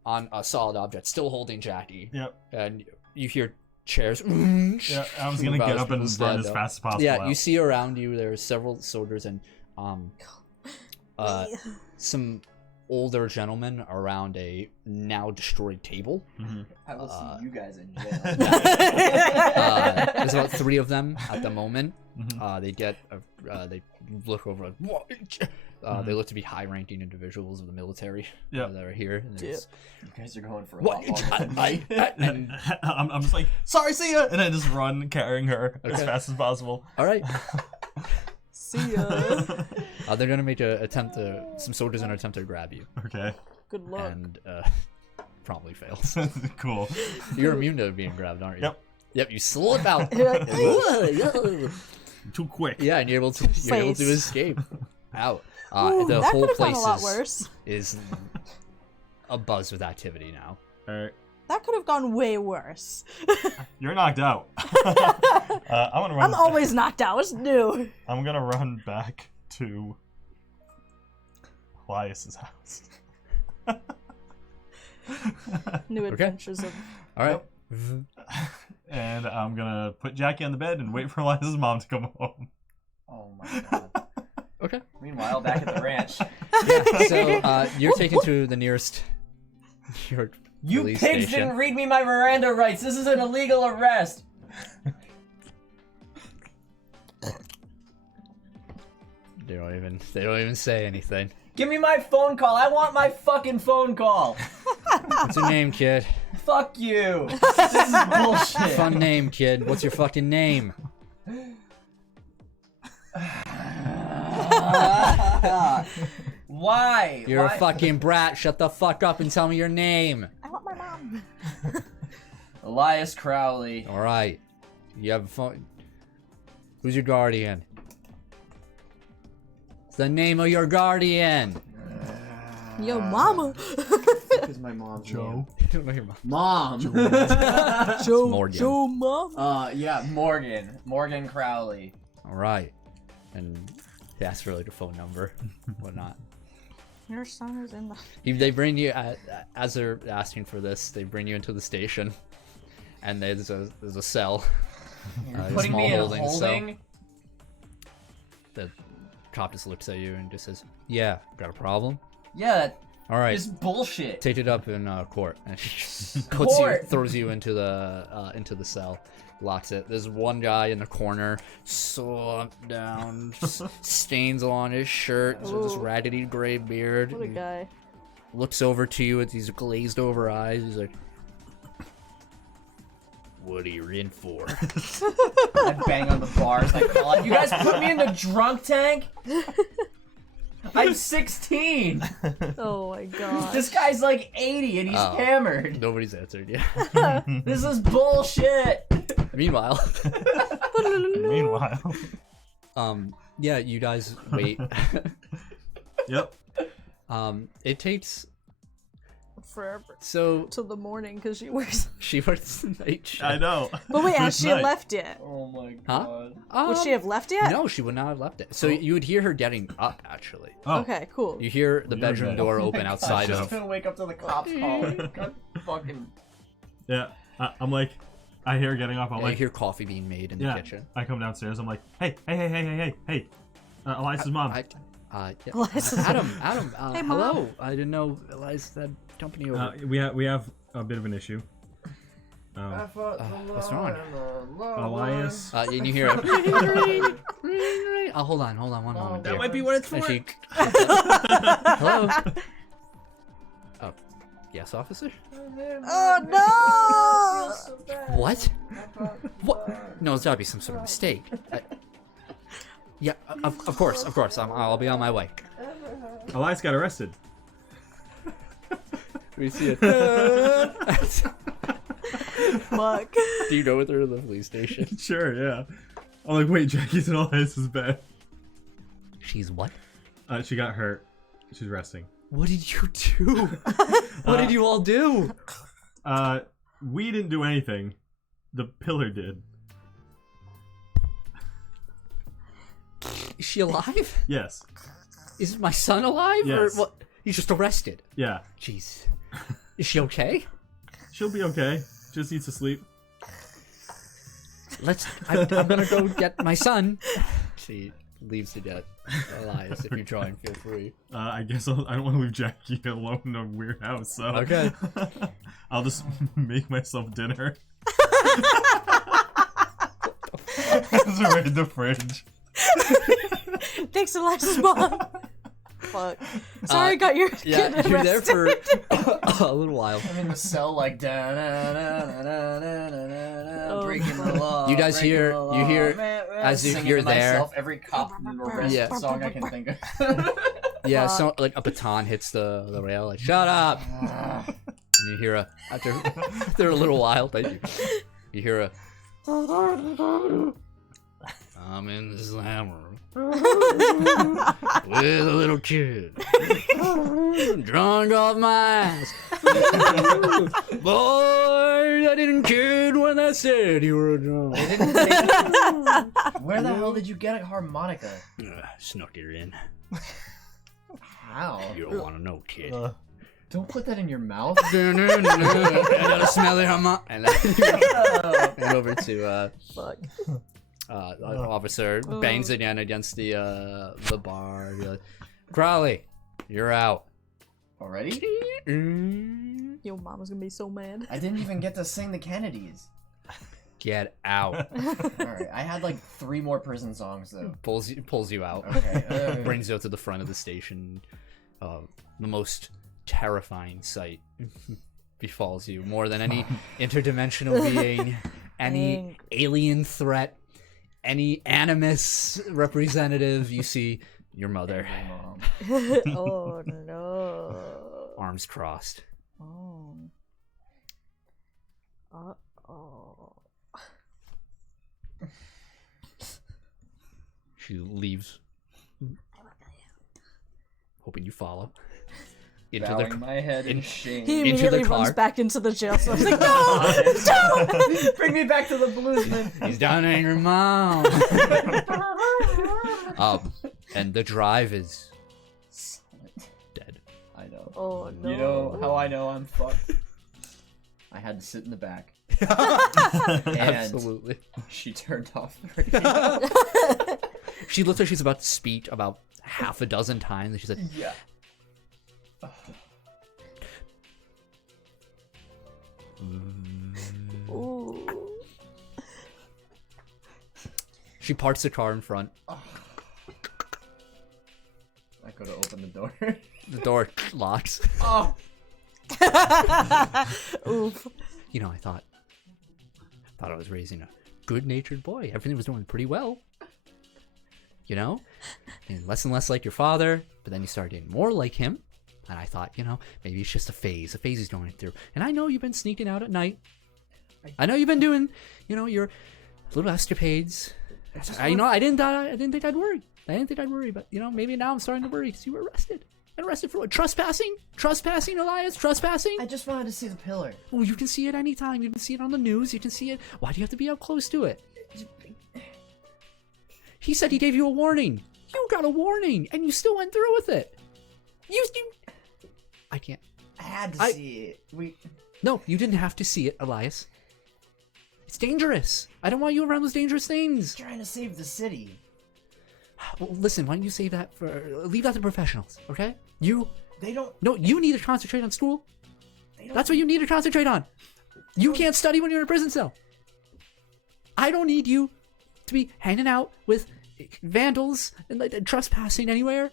on a solid object, still holding Jackie. Yep. And you hear chairs. Yeah. I was gonna get up and run as fast as possible. Yeah, out. you see around you there are several soldiers and some older gentlemen around a now destroyed table. I will see you guys in jail. There's about 3 of them at the moment. They look over like, they look to be high-ranking individuals of the military that are here. And there's- You guys are going for a What? lot longer than me. And I'm just like, sorry, see ya, and I just run carrying her as Okay. fast as possible. All right. See ya. They're gonna make some soldiers gonna attempt to grab you, Okay. Good luck. and promptly fails. Cool. You're immune to being grabbed, aren't you? Yep. Yep. You slip out. Too quick. Yeah, and you're able to Face. escape out. Ooh, The that whole could have place gone a lot worse. is abuzz with activity now. All right. That could have gone way worse. You're knocked out. I'm gonna run. I'm always knocked out. It's new. I'm gonna run back to Elias's house. New adventures of. All right. And I'm gonna put Jackie on the bed and wait for Elias's mom to come home. Oh my god. Okay. Meanwhile, back at the ranch. Yeah. So you're taken to the nearest. You police pigs station. didn't read me my Miranda rights. This is an illegal arrest. They don't even say anything. Give me my phone call. I want my fucking phone call. What's your name, kid? Fuck you. This is bullshit. Fun name, kid. What's your fucking name? Why? You're Why? a fucking brat. Shut the fuck up and tell me your name. I want my mom. Elias Crowley. All right. You have a phone. Who's your guardian? It's the name of your guardian. Yo, mama. Is my mom's Joe. I don't know your mom. Mom. Joe, Morgan. Joe, mom. Yeah, Morgan Crowley. All right. And he asks for like a phone number, whatnot. Your son is in the. They bring you as they're asking for this. They bring you into the station, and there's a cell, a Putting small me in holding cell. holding. The cop just looks at you and just says, "Yeah, got a problem? Yeah, All right, it's bullshit. take it up in court." And she throws you into the cell, locks it. There's one guy in the corner, slumped down, stains along his shirt, so this Ooh. raggedy gray beard. What a guy. Looks over to you with these glazed over eyes. He's like, "What are you in for?" I bang on the bars. I call out, you guys put me in the drunk tank? I'm 16. Oh my god. This guy's like 80 and he's Oh. hammered. Nobody's answered yet. This is bullshit. Meanwhile, Meanwhile. yeah, you guys wait. Yep. It takes Forever. so Till the morning because she works. she works the night shift. I know. But wait, has It's she night. left yet? Oh my Huh? god. Would she have left yet? No, she would not have left it. So you would hear her getting up. Actually, Oh. Okay, cool. you hear the You're bedroom dead. door open outside I'm of. gonna wake up to the cops calling. God fucking. Yeah. I'm like, I hear her getting up. I'm You like, hear coffee being made in the yeah. kitchen. I come downstairs. I'm like, hey. Elias's mom. Yeah. Elias is- Adam, Hey, Mom. hello. I didn't know Elias had company over. We have a bit of an issue. What's wrong? Elias. And you hear it. Oh, hold on one moment. That dear. might be what it's for. And she... Hello? Oh, yes, officer? Oh no! What? What? No, there's gotta be some sort of mistake. Yeah, of course. I'll be on my way. Elias got arrested. We see it. Fuck. Do you go with her to the police station? Sure, yeah. I'm like, wait, Jackie's in Elias's bed. She's what? She got hurt. She's resting. What did you do? What did you all do? We didn't do anything. The pillar did. Is she alive? Yes. Is my son alive? Yes. Or what? He's just arrested. Yeah. Jeez. Is she okay? She'll be okay. Just needs to sleep. I'm gonna go get my son. She leaves to get Elias. If you're trying, feel free. I guess I don't want to leave Jackie alone in a weird house, so... Okay. I'll just make myself dinner. Just right in the fridge. Thanks, Elias' mom. Fuck. Sorry, I got your kid Yeah, arrested. you're there for a little while. I'm in the cell like breaking the law. You guys breaking hear- the law, you hear- man, as if singing you're to there- myself every cop arrest Yeah. song I can think of. Yeah, so like a baton hits the rail. Like, shut up! And you hear after a little while, you hear a. I'm in the slammer with a little kid, drunk off my ass. Boy, I didn't kid when I said you were drunk. They didn't say Where the hell did you get a harmonica? Snuck it in. How? You don't want to know, kid. Don't put that in your mouth. I gotta smell it, and over to Fuck. officer bangs again against the bar. You're like, Crowley, you're out. Already? Yo, mama's gonna be so mad. I didn't even get to sing the Kennedys. Get out. Alright, I had like 3 more prison songs though. Pulls you out. Okay. Brings you up to the front of the station. The most terrifying sight befalls you more than any interdimensional being, any alien threat, any animus representative. You see your mother, Mom. Oh no. arms crossed. Oh. Uh-oh. She leaves, hoping you follow into Bowing my head in in- shame. He Into the immediately runs car. back into the jail cell. He's like, no! Don't! Bring me back to the bluesman. He's down on your mom. And the drive is dead. I know. Oh no. You know how I know I'm fucked? I had to sit in the back. And Absolutely. she turned off the radio. She looks like she's about to speak about half a dozen times, and she said, Yeah. Ooh. she parks the car in front. I go to open the door. The door locks. Oh. Oof. You know, I thought I was raising a good-natured boy. Everything was doing pretty well. You know? And less like your father, but then you started getting more like him. And I thought, you know, maybe it's just a phase he's going through. And I know you've been sneaking out at night. I know you've been doing, you know, your little escapades. I didn't think I'd worry. But, you know, maybe now I'm starting to worry because you were arrested. And arrested for what? Trespassing? Trespassing, Elias? Trespassing? I just wanted to see the pillar. Well, you can see it anytime. You can see it on the news. You can see it. Why do you have to be up close to it? He said he gave you a warning. You got a warning, and you still went through with it. You I can't. I had to see it. No, you didn't have to see it, Elias. It's dangerous. I don't want you around those dangerous things. Trying to save the city. Well, listen, why don't you save that leave that to professionals, okay? They don't. No, you need to concentrate on school. That's what you need to concentrate on. You can't study when you're in a prison cell. I don't need you to be hanging out with vandals and like, trespassing anywhere.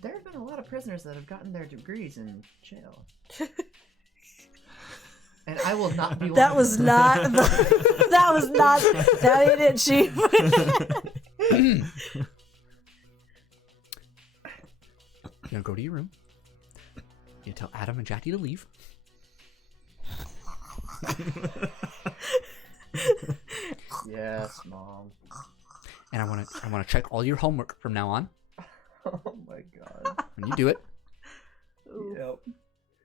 There have been a lot of prisoners that have gotten their degrees in jail. And I will not be one That of was them. not. That ain't it, Chief. You're gonna go to your room. You tell Adam and Jackie to leave. Yes, Mom. And I wanna check all your homework from now on. Oh my god. When you do it, Yep. you're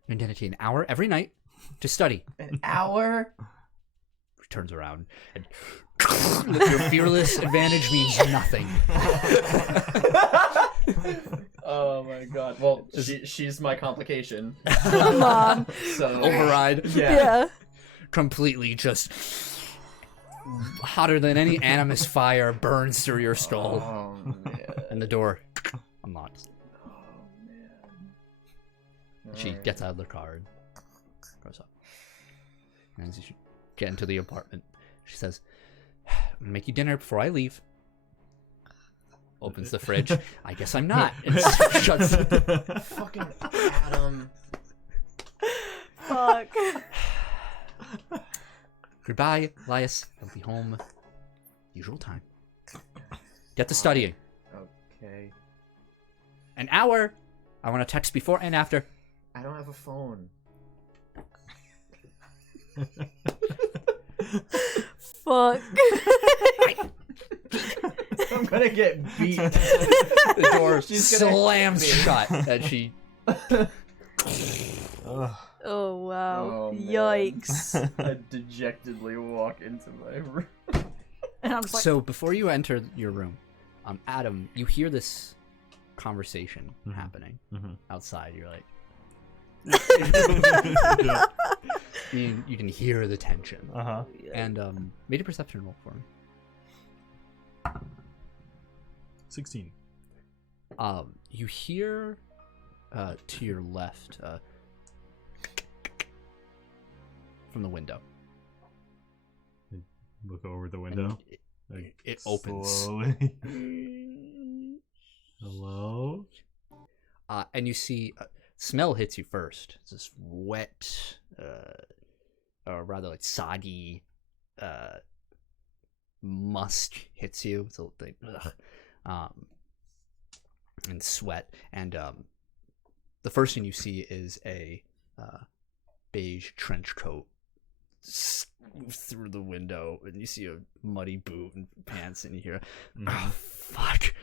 gonna dedicate an hour every night to study. An hour? He turns around and your fearless advantage means nothing. Oh my god. Well, she's my complication. Mom. So Override. Yeah. Completely just hotter than any animus fire burns through your skull. Oh man. And the door unlocks. Oh man. She Alright. gets out of the car and goes up. And as you get into the apartment, she says, I'm gonna make you dinner before I leave. Opens the fridge. I guess I'm not. And shuts it. Fucking Adam. Fuck. Goodbye, Elias. I'll be home. Usual time. Get to studying. Okay. An hour. I want to text before and after. I don't have a phone. Fuck. I'm gonna get beat. The door She's gonna slams hit me. shut as she. Oh wow. Oh, man. Yikes. I dejectedly walk into my room. And I'm just like, So before you enter your room, Adam, you hear this conversation happening outside. You're like, you can hear the tension. Uh-huh. And made a perception roll for me. 16. You hear to your left from the window. Look over the window. It opens. Slowly. Hello? And you see, smell hits you first. It's this wet, or rather like soggy, musk hits you. It's a like, and sweat. And the first thing you see is a beige trench coat through the window, and you see a muddy boot and pants, and you hear, "Oh fuck!"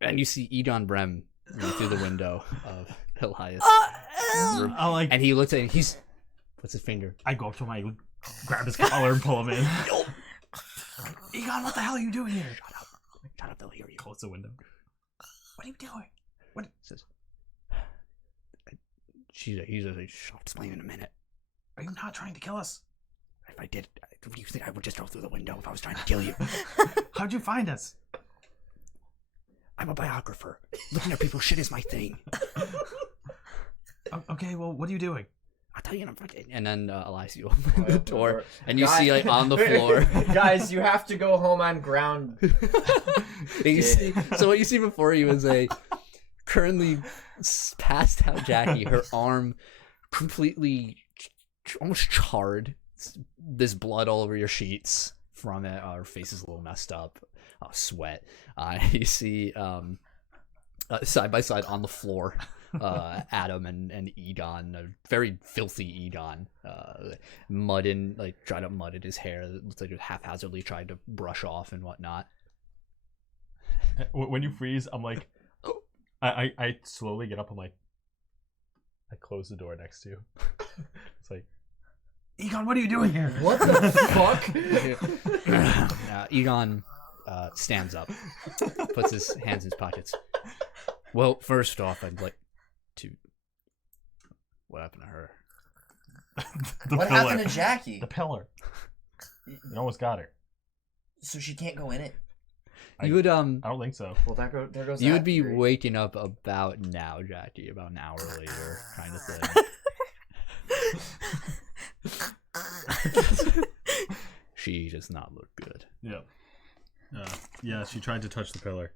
And you see Egon Brem through the window of Elias, and he looks at it, and he's puts his finger. I go up to him, I grab his collar and pull him in. Egon, what the hell are you doing here? Shut up, they'll hear you. Close the window. What are you doing? What? Says, he's I'll explain in a minute. Are you not trying to kill us? If I did, do you think I would just go through the window if I was trying to kill you? How'd you find us? I'm a biographer. Looking at people's shit is my thing. Okay, well, what are you doing? I'll tell you in a fucking... And then Elias, you open the door, and you see, like, on the floor... Guys, you have to go home on ground. So what you see before you is a currently passed out Jackie, her arm completely almost charred. There's blood all over your sheets from it. Her face is a little messed up. Sweat. You see side by side on the floor Adam and Egon, a very filthy Egon, mud in, like, dried up mud in his hair that looks like it haphazardly tried to brush off and whatnot. When you freeze, I'm like, I slowly get up. I'm like, I close the door next to you. It's like, Egon, what are you doing here? What the fuck? Egon stands up, puts his hands in his pockets. Well, first off, I'd like to... What happened to her? What happened to Jackie? The pillar. You almost got her. So she can't go in it? You would I don't think so. Well, there goes you that would be theory. waking up about now, Jackie, about an hour later, kind of thing. She does not look good. Yeah. Yeah, she tried to touch the pillar.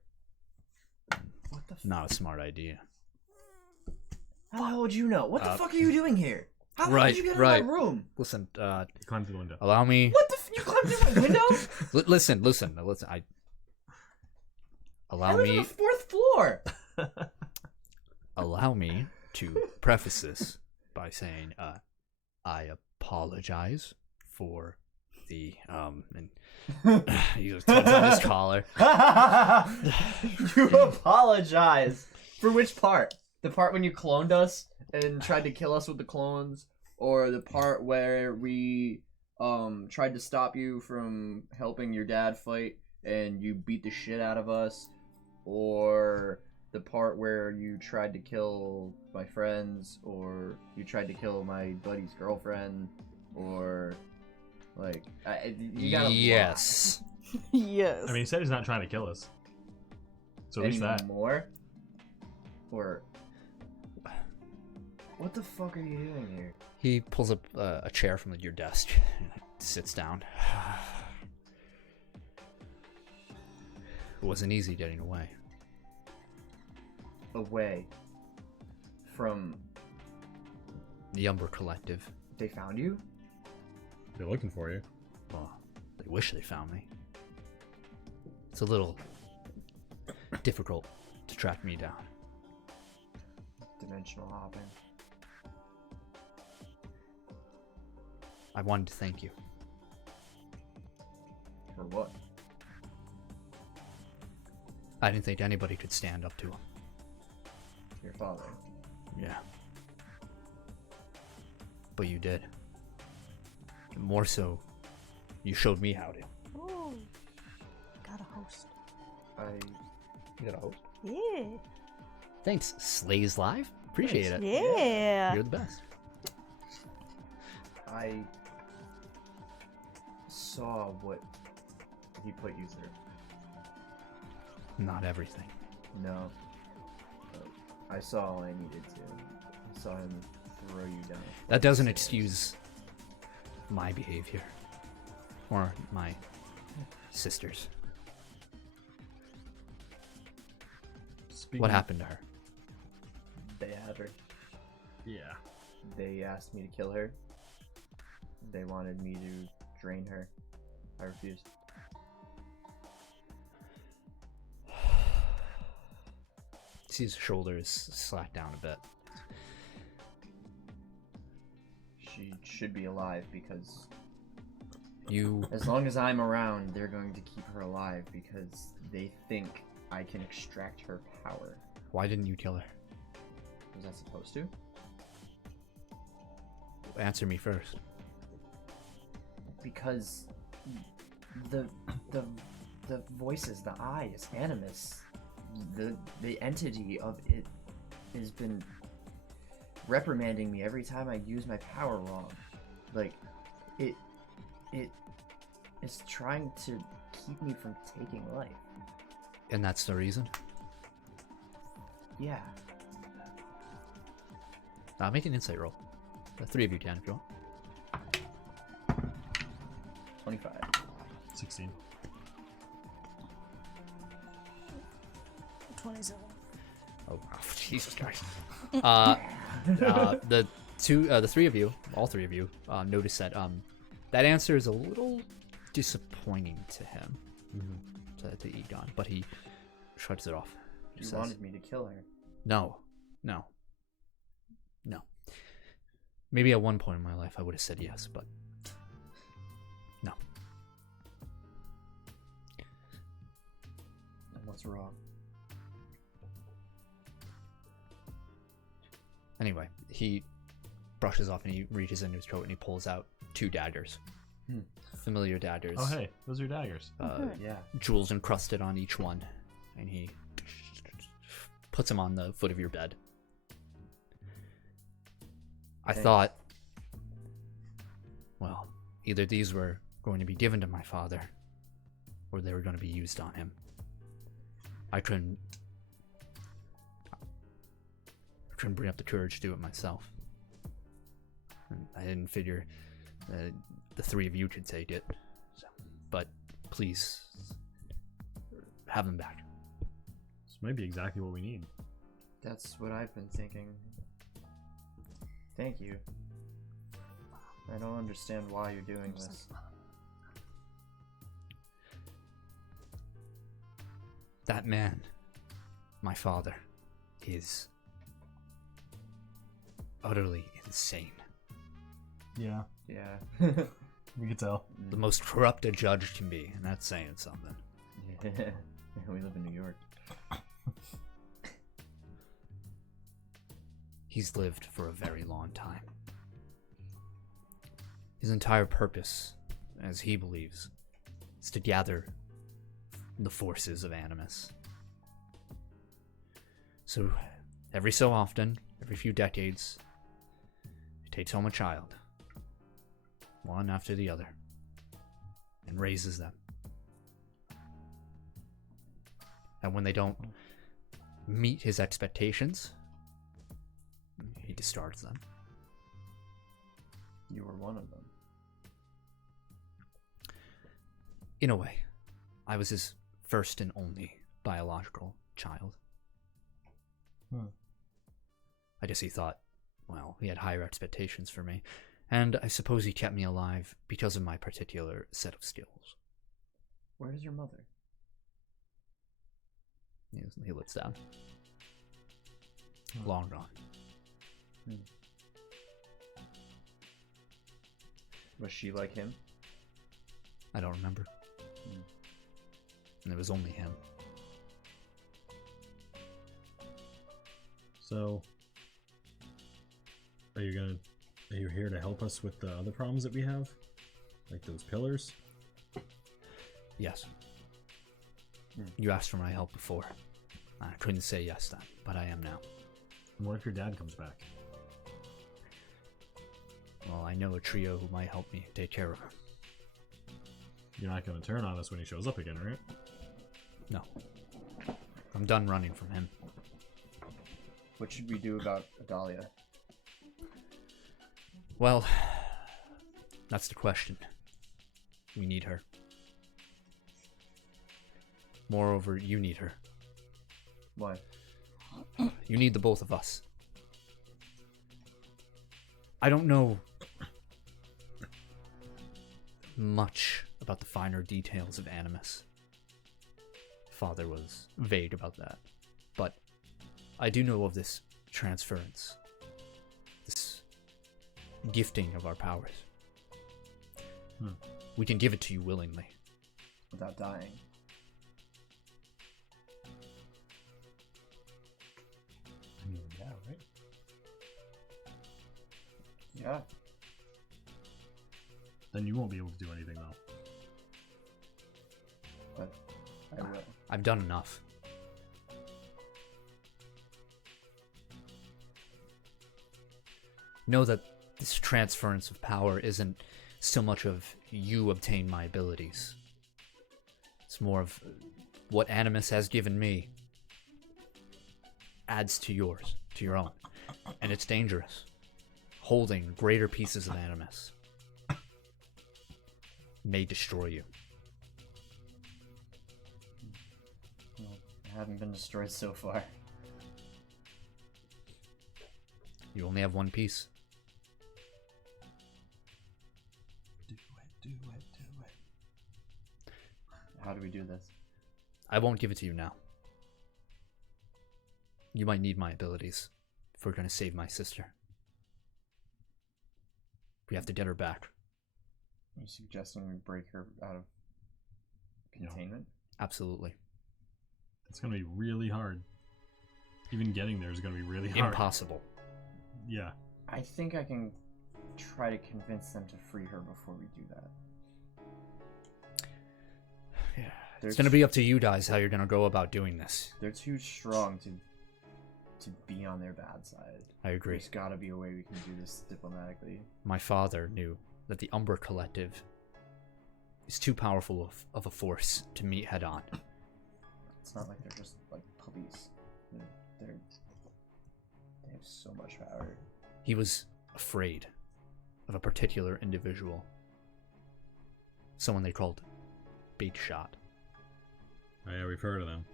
What the fuck? Not a smart idea. How the hell would you know? What the fuck are you doing here? How the hell Right, did you get right. in my room? Listen, He climbed through the window. allow me... What the you climbed through my window? Listen. Allow I live on me... the 4th floor. Allow me to preface this by saying, I apologize for the, and he just tugs on his collar. You apologize. For which part? The part when you cloned us and tried to kill us with the clones? Or the part where we tried to stop you from helping your dad fight and you beat the shit out of us? Or the part where you tried to kill my friends, or you tried to kill my buddy's girlfriend, or like you gotta Yes. Yes. I mean, he said he's not trying to kill us. So at least that. more? Or what the fuck are you doing here? He pulls up a chair from your desk and sits down. It wasn't easy getting away. Away from The Umber Collective. they found you? They're looking for you. Well, they wish they found me. It's a little difficult to track me down. Dimensional hopping. I wanted to thank you. For what? I didn't think anybody could stand up to him. Your father. Yeah. But you did. And more so, you showed me how to. Ooh. Got a host. You got a host? Yeah. Thanks, Slays Live. Appreciate it. Yeah. You're the best. I saw what he put you through. Not everything. No. I saw all I needed to. I saw him throw you down. That doesn't excuse my behavior. Or my sisters. What happened to her? They had her. Yeah. They asked me to kill her. They wanted me to drain her. I refused. His shoulders slack down a bit. She should be alive because You... as long as I'm around, they're going to keep her alive because they think I can extract her power. Why didn't you kill her? Was I supposed to? Answer me first. Because the voices, the eyes, animus, the entity of it has been reprimanding me every time I use my power wrong. Like, it is trying to keep me from taking life. And that's the reason? Yeah. Make an insight roll. The three of you can if you want. 25. 16. 27. Oh, wow. Jesus Christ. The three of you, all three of you, notice that that answer is a little disappointing to him, to Egon, but he shrugs it off. He You says, wanted me to kill her. No. Maybe at one point in my life I would have said yes, but no. And what's wrong? Anyway, he brushes off and he reaches into his coat and he pulls out 2 daggers. Familiar daggers. Oh, hey, those are daggers. Yeah. Jewels encrusted on each one. And he puts them on the foot of your bed. I thought, well, either these were going to be given to my father or they were going to be used on him. I couldn't bring up the courage to do it myself. And I didn't figure the three of you could take it. So, but please, have them back. This might be exactly what we need. That's what I've been thinking. Thank you. I don't understand why you're doing this. That man, my father, is utterly insane. Yeah, Yeah. we could tell. The most corrupt a judge can be, and that's saying something. Yeah. We live in New York. He's lived for a very long time. His entire purpose, as he believes, is to gather the forces of Animus. So, every so often, every few decades, he takes home a child, one after the other, and raises them. And when they don't meet his expectations, he discards them. You were one of them. In a way, I was his first and only biological child. I guess he thought, well, he had higher expectations for me, and I suppose he kept me alive because of my particular set of skills. Where is your mother? He looks down. Long gone. Was she like him? I don't remember. And it was only him. So, are you here to help us with the other problems that we have? Like those pillars? Yes. You asked for my help before. I couldn't say yes then, but I am now. And what if your dad comes back? Well, I know a trio who might help me take care of her. You're not going to turn on us when he shows up again, right? No. I'm done running from him. What should we do about Adalia? Well, that's the question. We need her. Moreover, you need her. Why? You need the both of us. I don't know much about the finer details of Animus. Father was vague about that. But I do know of this transference. This gifting of our powers. We can give it to you willingly. Without dying. I mean, yeah, right? Yeah. Then you won't be able to do anything, though. But I will. I've done enough. Know that this transference of power isn't so much of you obtain my abilities. It's more of what Animus has given me adds to yours, to your own. And it's dangerous. Holding greater pieces of Animus may destroy you. Well, I haven't been destroyed so far. You only have one piece. Do it. How do we do this? I won't give it to you now. You might need my abilities if we're going to save my sister. We have to get her back. Are you suggesting we break her out of containment? Absolutely. It's going to be really hard. Even getting there is going to be really hard. Impossible. Yeah. I think I can try to convince them to free her before we do that. Yeah. They're It's going to be up to you guys how you're going to go about doing this. They're too strong to be on their bad side. I agree. There's got to be a way we can do this diplomatically. My father knew that the Umber Collective is too powerful of a force to meet head on. It's not like they're just like police. They have so much power. He was afraid of a particular individual. Someone they called Big Shot. Oh, yeah, we've heard of them.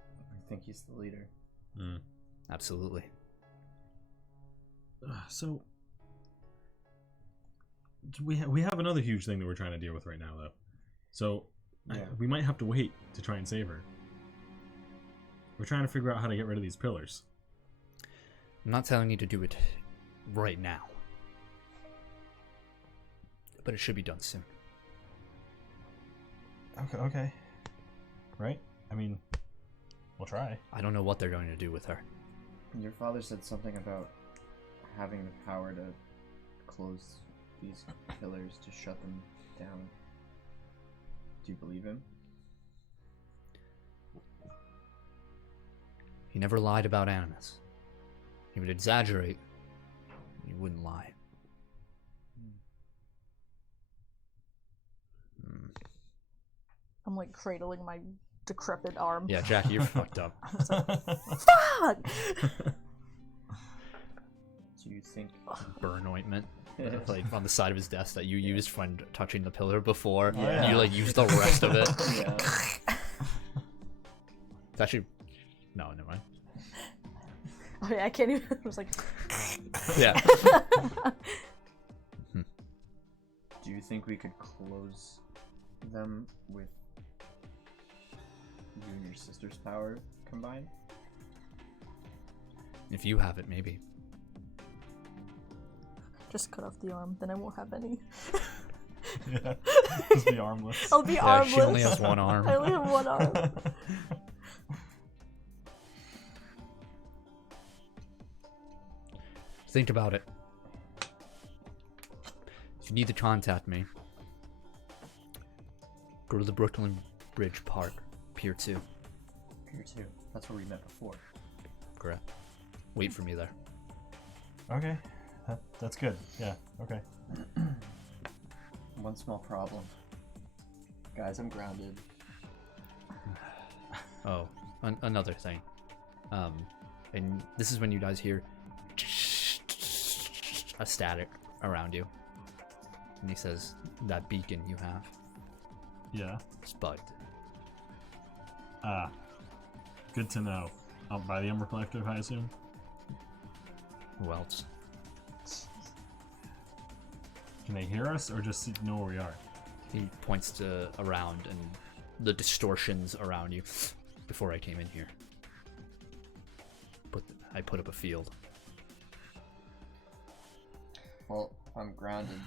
I think he's the leader. Absolutely. So we have another huge thing that we're trying to deal with right now, though. So Yeah. we might have to wait to try and save her. We're trying to figure out how to get rid of these pillars. I'm not telling you to do it right now. But it should be done soon. Okay. Right? I mean, we'll try. I don't know what they're going to do with her. Your father said something about having the power to close these pillars, to shut them down. Do you believe him? He never lied about Animus. He would exaggerate. He wouldn't lie. I'm like cradling my decrepit arm. Yeah, Jackie, you're fucked up. Fuck! Do you think... Burn ointment. Like on the side of his desk that you used when touching the pillar before. Yeah. You like used the rest of it. Yeah. It's actually... No, never mind. Oh yeah, I can't even. I was like. Yeah. Do you think we could close them with you and your sister's power combined? If you have it, maybe. Just cut off the arm, then I won't have any. Yeah. Just be armless. I'll be Yeah, armless. she only has one arm. I only have one arm. Think about it. If you need to contact me, go to the Brooklyn Bridge Park, Pier 2. Pier 2. That's where we met before. Correct. Wait for me there. Okay. That's good. Yeah, okay. One small problem. Guys, I'm grounded. Oh, another thing. And this is when you guys hear a static around you. And he says, that beacon you have. Yeah. It's bugged. Ah. Good to know. By the Umber Collective, I assume? Who else? Can they hear us or just know where we are? He points to around and the distortions around you. Before I came in here, I put up a field. Well, if I'm grounded,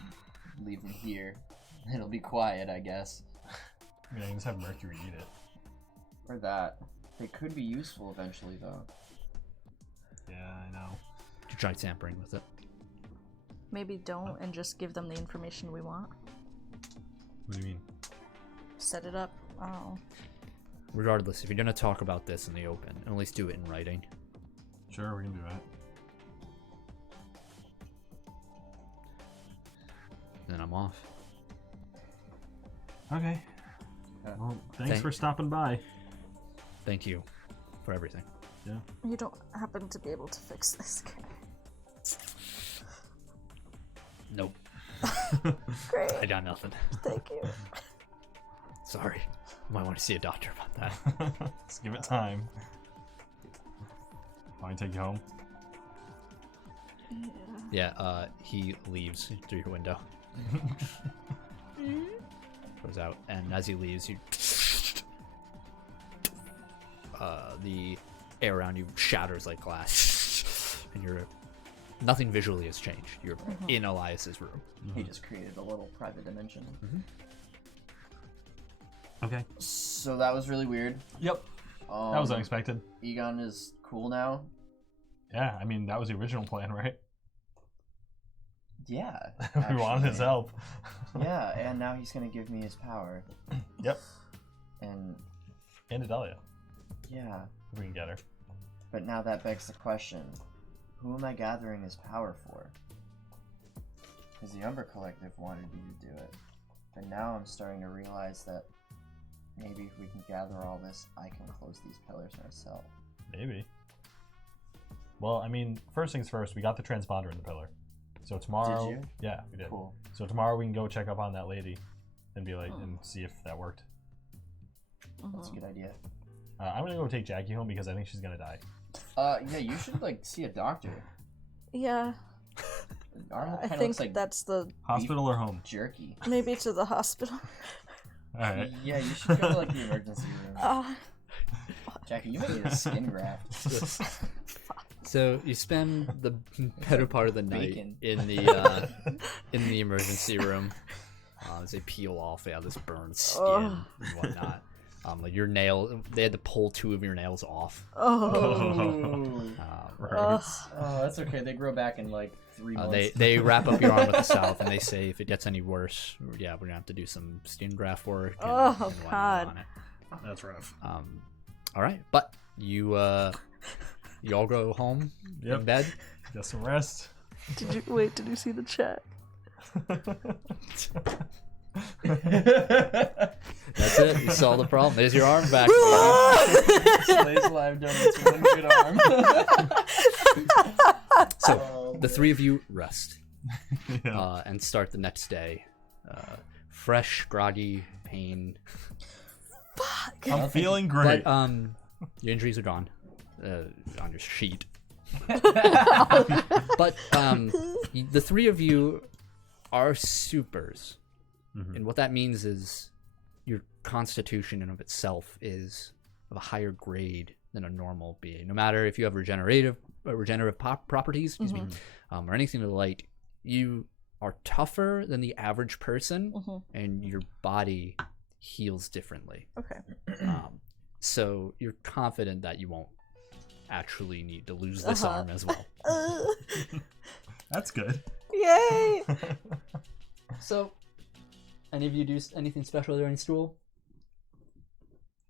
leave them here. It'll be quiet, I guess. I mean, I can just have Mercury eat it. Or that. They could be useful eventually, though. Yeah, I know. You try tampering with it. Maybe don't and just give them the information we want. What do you mean? Set it up. I don't know. Regardless, if you're gonna talk about this in the open, at least do it in writing. Sure, we can do that. Then I'm off. Okay. Well, thanks Thank- for stopping by. Thank you for everything. Yeah. You don't happen to be able to fix this, can Nope, you? Great. I got nothing. Thank you. Sorry. Might want to see a doctor about that. Let's give it time. Want me to take you home? Yeah, he leaves through your window. Goes out, and as he leaves, you the air around you shatters like glass, and nothing visually has changed. You're in Elias's room. He just created a little private dimension. Okay. So that was really weird. Yep. That was unexpected. Egon is cool now. Yeah, I mean, that was the original plan, right? Yeah. We wanted his actually. help. Yeah, and now he's gonna give me his power. Yep. And And Adelia. yeah, If we can get her. but now that begs the question: who am I gathering his power for? Because the Umber Collective wanted you to do it, but now I'm starting to realize that maybe if we can gather all this, I can close these pillars myself. Maybe. Well, I mean, first things first, we got the transponder in the pillar. So tomorrow... Did you? Yeah, we did. Cool. So tomorrow we can go check up on that lady and be like, and see if that worked. That's a good idea. I'm gonna go take Jackie home because I think she's gonna die. Yeah, you should like see a doctor. Yeah, Arnold I kind of think looks like that's the Hospital or home? jerky. maybe to the hospital. Alright. Yeah, you should go to like the emergency room. Uh, Jackie, you might need a skin graft. So you spend the better part of the night Bacon. in the emergency room as they peel off this burned skin and whatnot. Like your nail, they had to pull 2 of your nails off. Ooh. Right. Oh, that's okay. They grow back in like 3 months. They wrap up your arm with the salve, and they say if it gets any worse, yeah, we're gonna have to do some skin graft work. And, Oh, and whatnot God. on it. That's rough. All right, but you all go home Yep. in bed. Get some rest. Did you see the chat? That's it. You solved the problem. There's your arm back. Slay's live done with one good arm. So the 3 of you rest Yeah. and start the next day. Fresh, groggy, pain. I'm feeling great. But your injuries are gone on your sheet. But the 3 of you are supers. And what that means is your constitution in of itself is of a higher grade than a normal being. No matter if you have regenerative properties, or anything of the like, you are tougher than the average person, and your body heals differently. Okay. So you're confident that you won't actually need to lose this arm as well. That's good. Yay! So, any of you do anything special during school?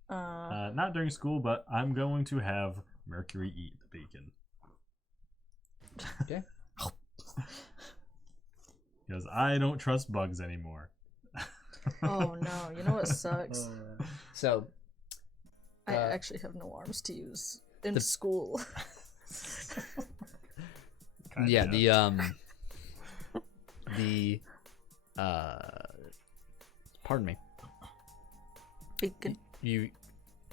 Not during school, but I'm going to have Mercury eat the bacon. Okay. Because I don't trust bugs anymore. Oh no! You know what sucks? So, I actually have no arms to use in school. yeah, Kinda. the pardon me. Beacon. You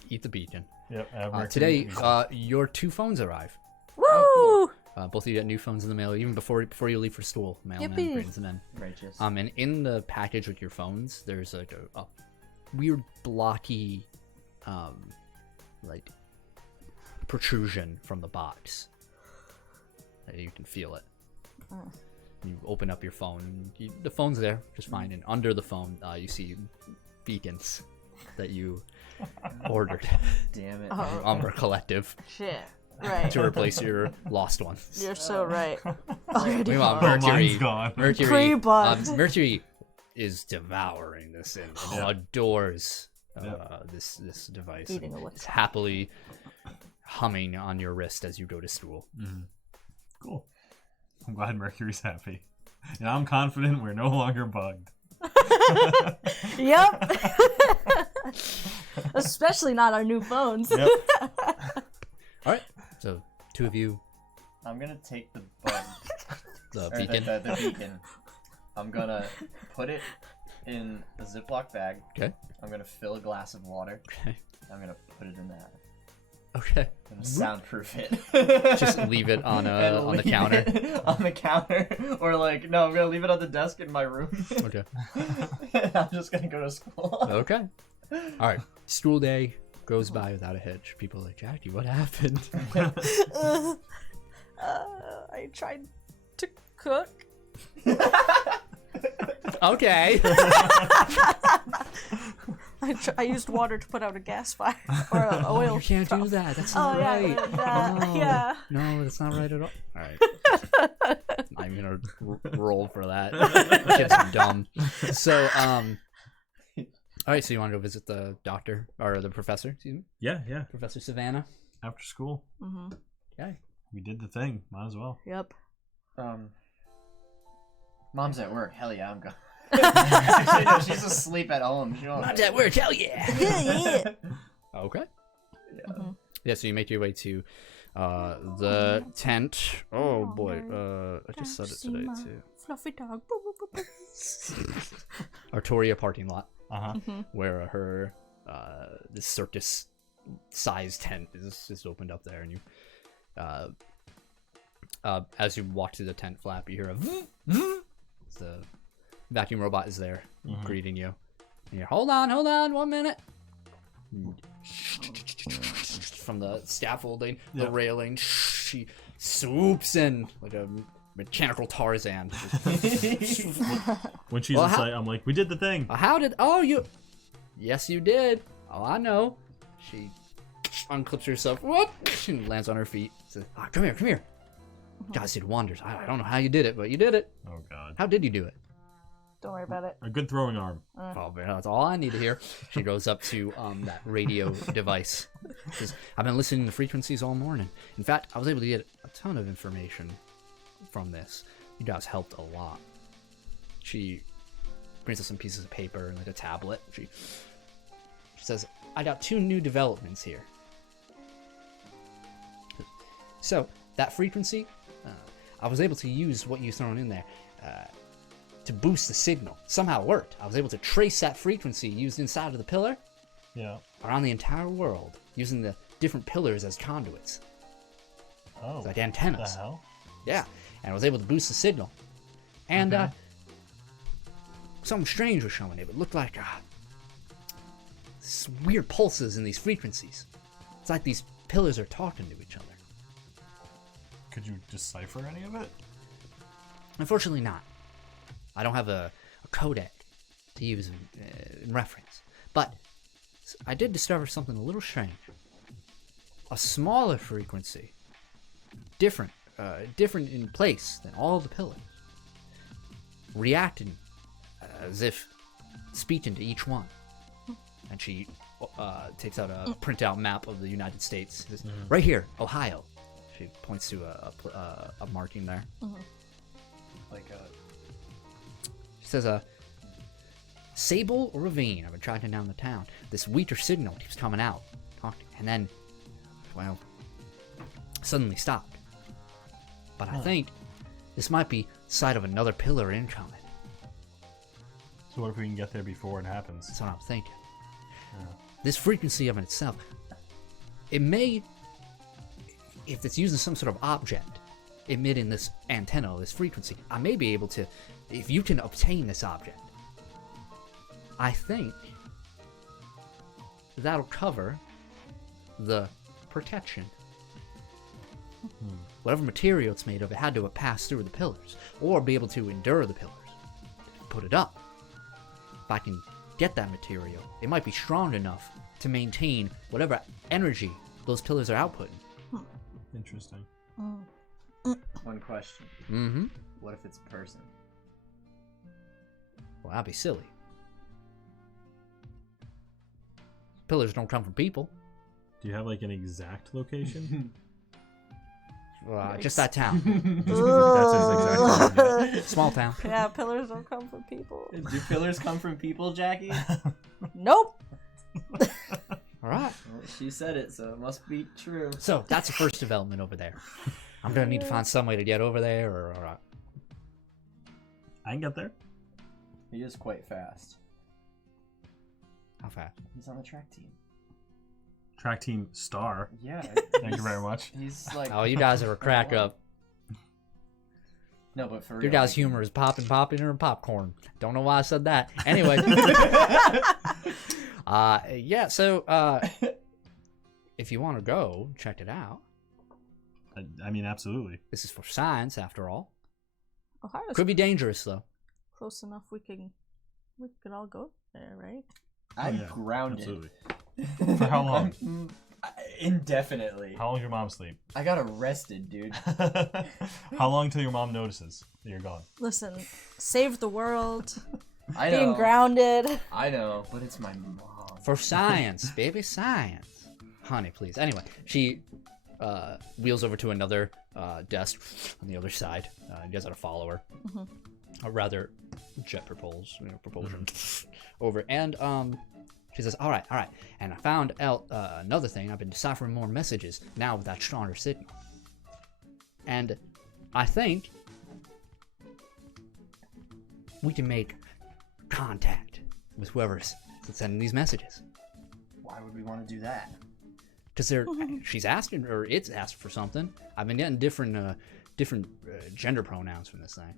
eat the beacon. Yep. I have Mercury. Today, your 2 phones arrive. Woo! Both of you get new phones in the mail, even before you leave for school. Mailman Yippee. brings them in. Righteous. And in the package with your phones, there's like a weird blocky, like protrusion from the box. You can feel it. You open up your phone. The phone's there, just fine. And under the phone, you see beacons that you ordered Damn it. Oh. Umber Collective Shit. Right. to replace your lost ones. You're so right. Meanwhile, Oh, Mercury, mine's gone. Mercury is devouring this and adores this device. Eating And a is happily humming on your wrist as you go to school. Cool. I'm glad Mercury's happy. And I'm confident we're no longer bugged. Yep. Especially not our new phones. Yep. All right, so 2 of you, I'm gonna take the bug. the Or beacon. the beacon. I'm gonna put it in a Ziploc bag. Okay. I'm gonna fill a glass of water. Okay. I'm gonna put it in that. Okay. I'm gonna soundproof it. Just leave it on And the leave counter. it on the counter, or like no, I'm gonna leave it on the desk in my room. Okay. I'm just gonna go to school. Okay. All right. School day goes by without a hitch. People are like, Jackie, what happened? I tried to cook. Okay. I used water to put out a gas fire or an oil. You can't do that. That's not Oh yeah, right. that, yeah. No, that's not right at all. All right. I'm gonna roll for that. Kids are dumb. So, all right. So you want to go visit the doctor or the professor? Excuse me, Yeah. Professor Savannah. After school. Mm-hmm. Okay. We did the thing. Might as well. Yep. Mom's at work. Hell yeah, I'm going. Actually, no, she's asleep at home. She won't. Mom's at work. Hell yeah. Yeah. Okay. Yeah. Yeah. So you make your way to the tent. Oh boy. I just said it today too. Fluffy dog. Artoria parking lot, Mm-hmm. where her this circus size tent is opened up there, and you as you walk through the tent flap, you hear a the vacuum robot is there greeting you, and you're hold on 1 minute. From the scaffolding, the railing, she swoops in like a mechanical Tarzan. When she's Well, in how- sight, I'm like, we did the thing. How did? Oh, you? Yes, you did. Oh, I know. She unclips herself. What? And lands on her feet. Says, come here. God did wonders. I don't know how you did it, but you did it. Oh, God. How did you do it? Don't worry about it. A good throwing arm. Oh, man, that's all I need to hear. She goes up to that radio device. Says, I've been listening to frequencies all morning. In fact, I was able to get a ton of information from this. You guys helped a lot. She brings us some pieces of paper and like a tablet. She says, I got 2 new developments here. So, that frequency, I was able to use what you thrown in there to boost the signal. Somehow it worked. I was able to trace that frequency used inside of the pillar Yeah. around the entire world, using the different pillars as conduits, Oh. like What antennas. the hell? Yeah, and I was able to boost the signal. And Okay. something strange was showing. It looked like this weird pulses in these frequencies. It's like these pillars are talking to each other. Could you decipher any of it? Unfortunately not. I don't have a codec to use in reference. But I did discover something a little strange. A smaller frequency, different in place than all the pillars, reacting as if speaking to each one. And she takes out a printout map of the United States. Says, right here, Ohio. She points to a marking there. Like She says, Sable Ravine. I've been tracking down the town. This weaker signal keeps coming out. And then, well, suddenly stopped. But I think this might be side of another pillar incoming. So what if we can get there before it happens? That's what I'm thinking. This frequency of itself, it may, if it's using some sort of object, emitting this antenna, this frequency, I may be able to, if you can obtain this object, I think that'll cover the protection. Whatever material it's made of, it had to pass through the pillars, or be able to endure the pillars. Put it up. If I can get that material, it might be strong enough to maintain whatever energy those pillars are outputting. Interesting. One question. Mm-hmm. What if it's a person? Well, that'd be silly. Pillars don't come from people. Do you have like an exact location? Just that town. That's exactly. Small town. Yeah, pillars don't come from people. Do pillars come from people, Jackie? Nope. All right. Well, she said it, so it must be true. So that's the first development over there. I'm gonna need to find some way to get over there, or I can get there. He is quite fast. how fast? He's on the track team. Track team star. Yeah. Thank you very much. He's like. Oh, you guys are a crack up. No, but for real. Your guys' humor is popping and popcorn. Don't know why I said that. Anyway. Yeah. So, if you want to go check it out, I mean, absolutely. this is for science, after all. Ohio's Could be dangerous though. close enough. We could all go there, right? I'm Yeah, grounded. Absolutely. For how long? Indefinitely. How long does your mom sleep? I got arrested, dude. How long till your mom notices that you're gone? Listen, save the world. I know. Being grounded. I know, but it's my mom. For science, baby, science. Honey, please. Anyway, she wheels over to another desk on the other side. You guys got to follow her. Or rather, jet propulsion over. And she says, all right. And I found out another thing. I've been deciphering more messages now with that stronger signal. And I think we can make contact with whoever's sending these messages. Why would we want to do that? Because she's asking, or it's asked for something. I've been getting different gender pronouns from this thing.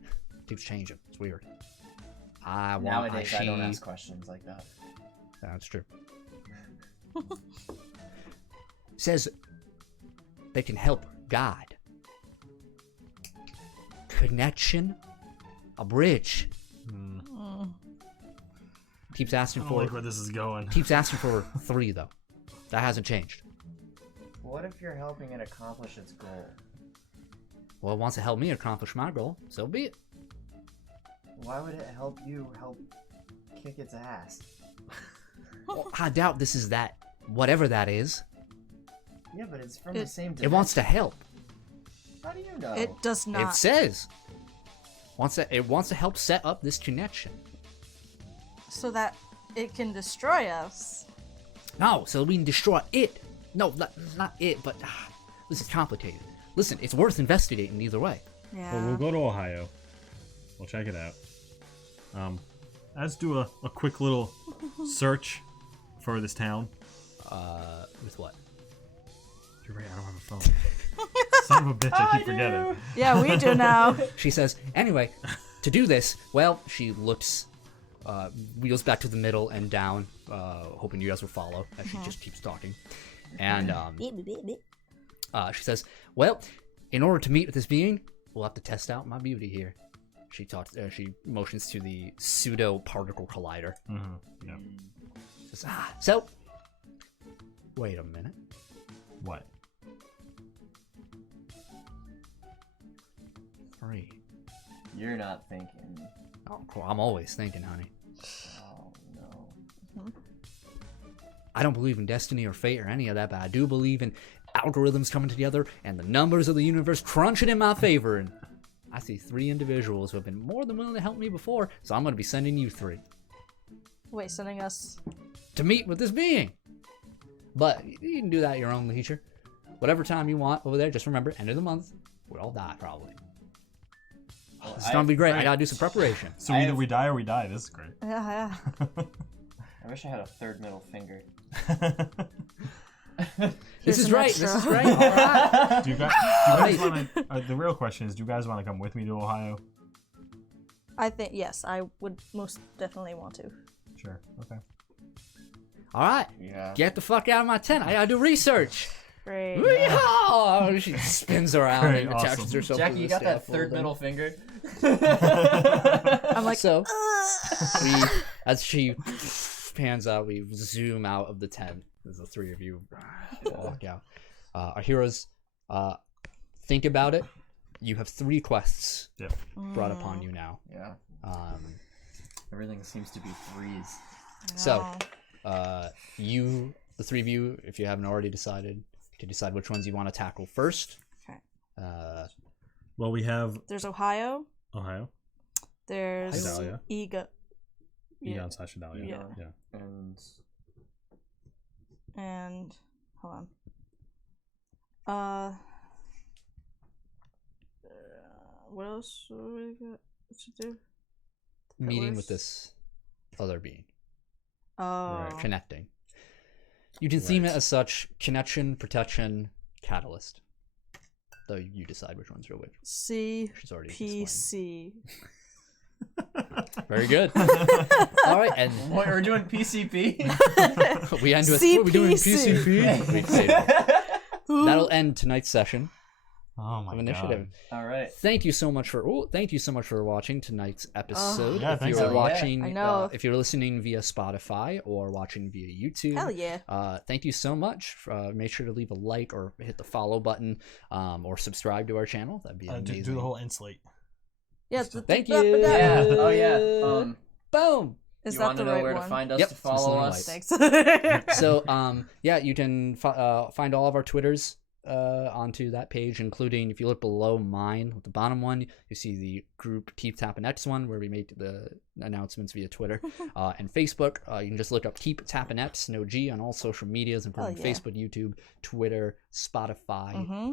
Keeps changing. It's weird. I want Nowadays, she. I don't ask questions like that. That's true. Says they can help guide. Connection, a bridge. Keeps asking I don't for. like where this is going. Keeps asking for 3 though. That hasn't changed. What if you're helping it accomplish its goal? Well, it wants to help me accomplish my goal, so be it. Why would it help you help kick its ass? Well, I doubt this is that, whatever that is. Yeah, but it's from the same dimension. It wants to help. How do you know? It does It not. says. It wants to help set up this connection. So that it can destroy us. No, so we can destroy it. No, not it, but this is complicated. Listen, it's worth investigating either way. Yeah. Well, we'll go to Ohio. We'll check it out. Let's do a quick little search for this town. With what? You're right, I don't have a phone. Son of a bitch, I keep forgetting. Yeah, we do now. She says, anyway, to do this, well, she looks, wheels back to the middle and down, hoping you guys will follow as she just keeps talking. And she says, well, in order to meet with this being, we'll have to test out my beauty here. She talks. She motions to the pseudo particle collider. Yeah. Says, so, wait a minute. What? 3. You're not thinking. Oh, cool. I'm always thinking, honey. Oh, no. I don't believe in destiny or fate or any of that, but I do believe in algorithms coming together and the numbers of the universe crunching in my favor. And I see 3 individuals who have been more than willing to help me before, so I'm going to be sending you 3 Wait, sending us. to meet with this being. But you can do that at your own leisure. Whatever time you want over there, just remember, end of the month, we'll all die probably. This is going to be great. I got to do some preparation. So either we die or we die. This is great. Yeah. I I wish I had a third middle finger. This is an right. extra. This is right. All right. Do you guys want to? The real question is, do you guys want to come with me to Ohio? I think yes, I would most definitely want to. Sure. Okay. All right. Yeah. Get the fuck out of my tent. I gotta do research. Great. Oh, she spins around Great, and awesome. attaches herself. Jackie, to you the got that scaffold third and- middle finger? I'm like, So, as she pans out, we zoom out of the tent as the three of you walk out. Our heroes, think about it. You have 3 quests Yep. brought upon you now. Yeah. Um, Everything seems to be threes. so, you, the 3 of you, if you haven't already decided, to decide which ones you want to tackle first. Okay. Well, we have there's Ohio. Ohio, There's Idalia. Egon. Egon / Adalia. Yeah. Yeah. And hold on. What else do we got to do? Meeting with Pillars? this other being. Oh. Right. Connecting. You can theme it Right. as such: connection, protection, catalyst. Though you decide which one's real which. She's already CPC. Very good. All right, and What, we're doing PCP? we end with what are we doing? CPC. PCP. That'll end tonight's session Oh my of initiative. All right. Thank you so much for watching tonight's episode. Yeah, if thanks, you're everyone. watching, I know. if you're listening via Spotify or watching via YouTube, Hell yeah. thank you so much. Make sure to leave a like or hit the follow button, or subscribe to our channel. That'd be amazing. Do the whole insulate. Yeah. Thank you. Yeah. Oh yeah. Boom. Is you that want the to know right where one? to find us Yep, to it's follow Mr. us? Thanks. So yeah, you can find all of our Twitters onto that page, including if you look below mine, the bottom one, you see the group Keep Tappin' X one where we make the announcements via Twitter and Facebook. You can just look up Keep Tappin' X, no G, on all social medias, including Hell yeah. Facebook, YouTube, Twitter, Spotify, Mm-hmm.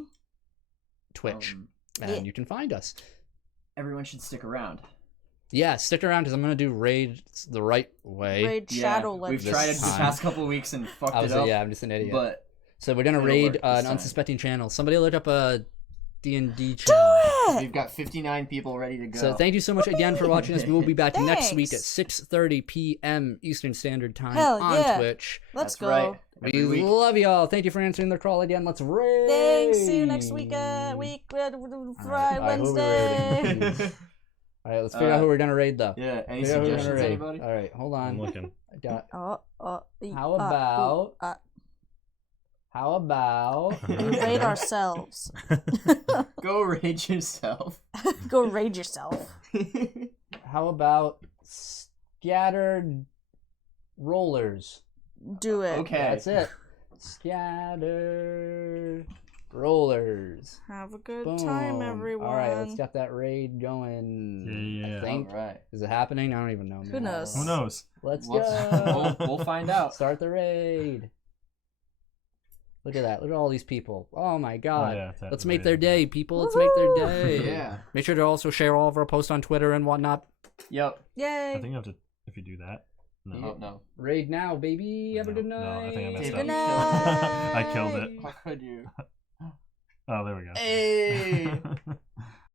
Twitch, and yeah. you can find us. Everyone should stick around. Yeah, stick around because I'm gonna do raid the right way. Raid Yeah, Shadow we've Legends. tried it the time. past couple weeks and fucked it up. Yeah, I'm just an idiot. But So we're gonna It'll raid work an this time. unsuspecting channel. Somebody look up a D&D channel. we've got 59 people ready to go. So thank you so much again for watching us. We will be back next week at Thanks. 6:30 p.m. Eastern Standard Time Hell on yeah. Twitch. Let's That's go. right. We Every week. love y'all. Thank you for answering the call again. Let's raid. Thanks. See you next week. Friday, Alright, who are we raiding? Wednesday. All right, let's figure out who we're gonna raid though. Yeah. Any Figure out who we're gonna suggestions, raid. anybody? All right, hold I'm on. looking. I got. How How about? we raid ourselves. Go rage yourself. Go raid yourself. How about scattered rollers? Do it. Okay. That's it. Scattered rollers. Have a good Boom. time, everyone. All right, let's get that raid going. Yeah. I think. All right. Is it happening? I don't even know. Man. Who knows? Who knows? Let's We'll go. we'll find out. Start the raid. Look at that. Look at all these people. Oh my Oh, god. yeah, that Let's raid. make their day, people. Let's make their Woohoo! day. Yeah. Make sure to also share all of our posts on Twitter and whatnot. Yep. Yay. I think you have to. If you do that. No. Oh no. Raid now, baby. Have a good No, night. I think I messed Good up. night. I killed it. How could you? Oh, there we go. Hey.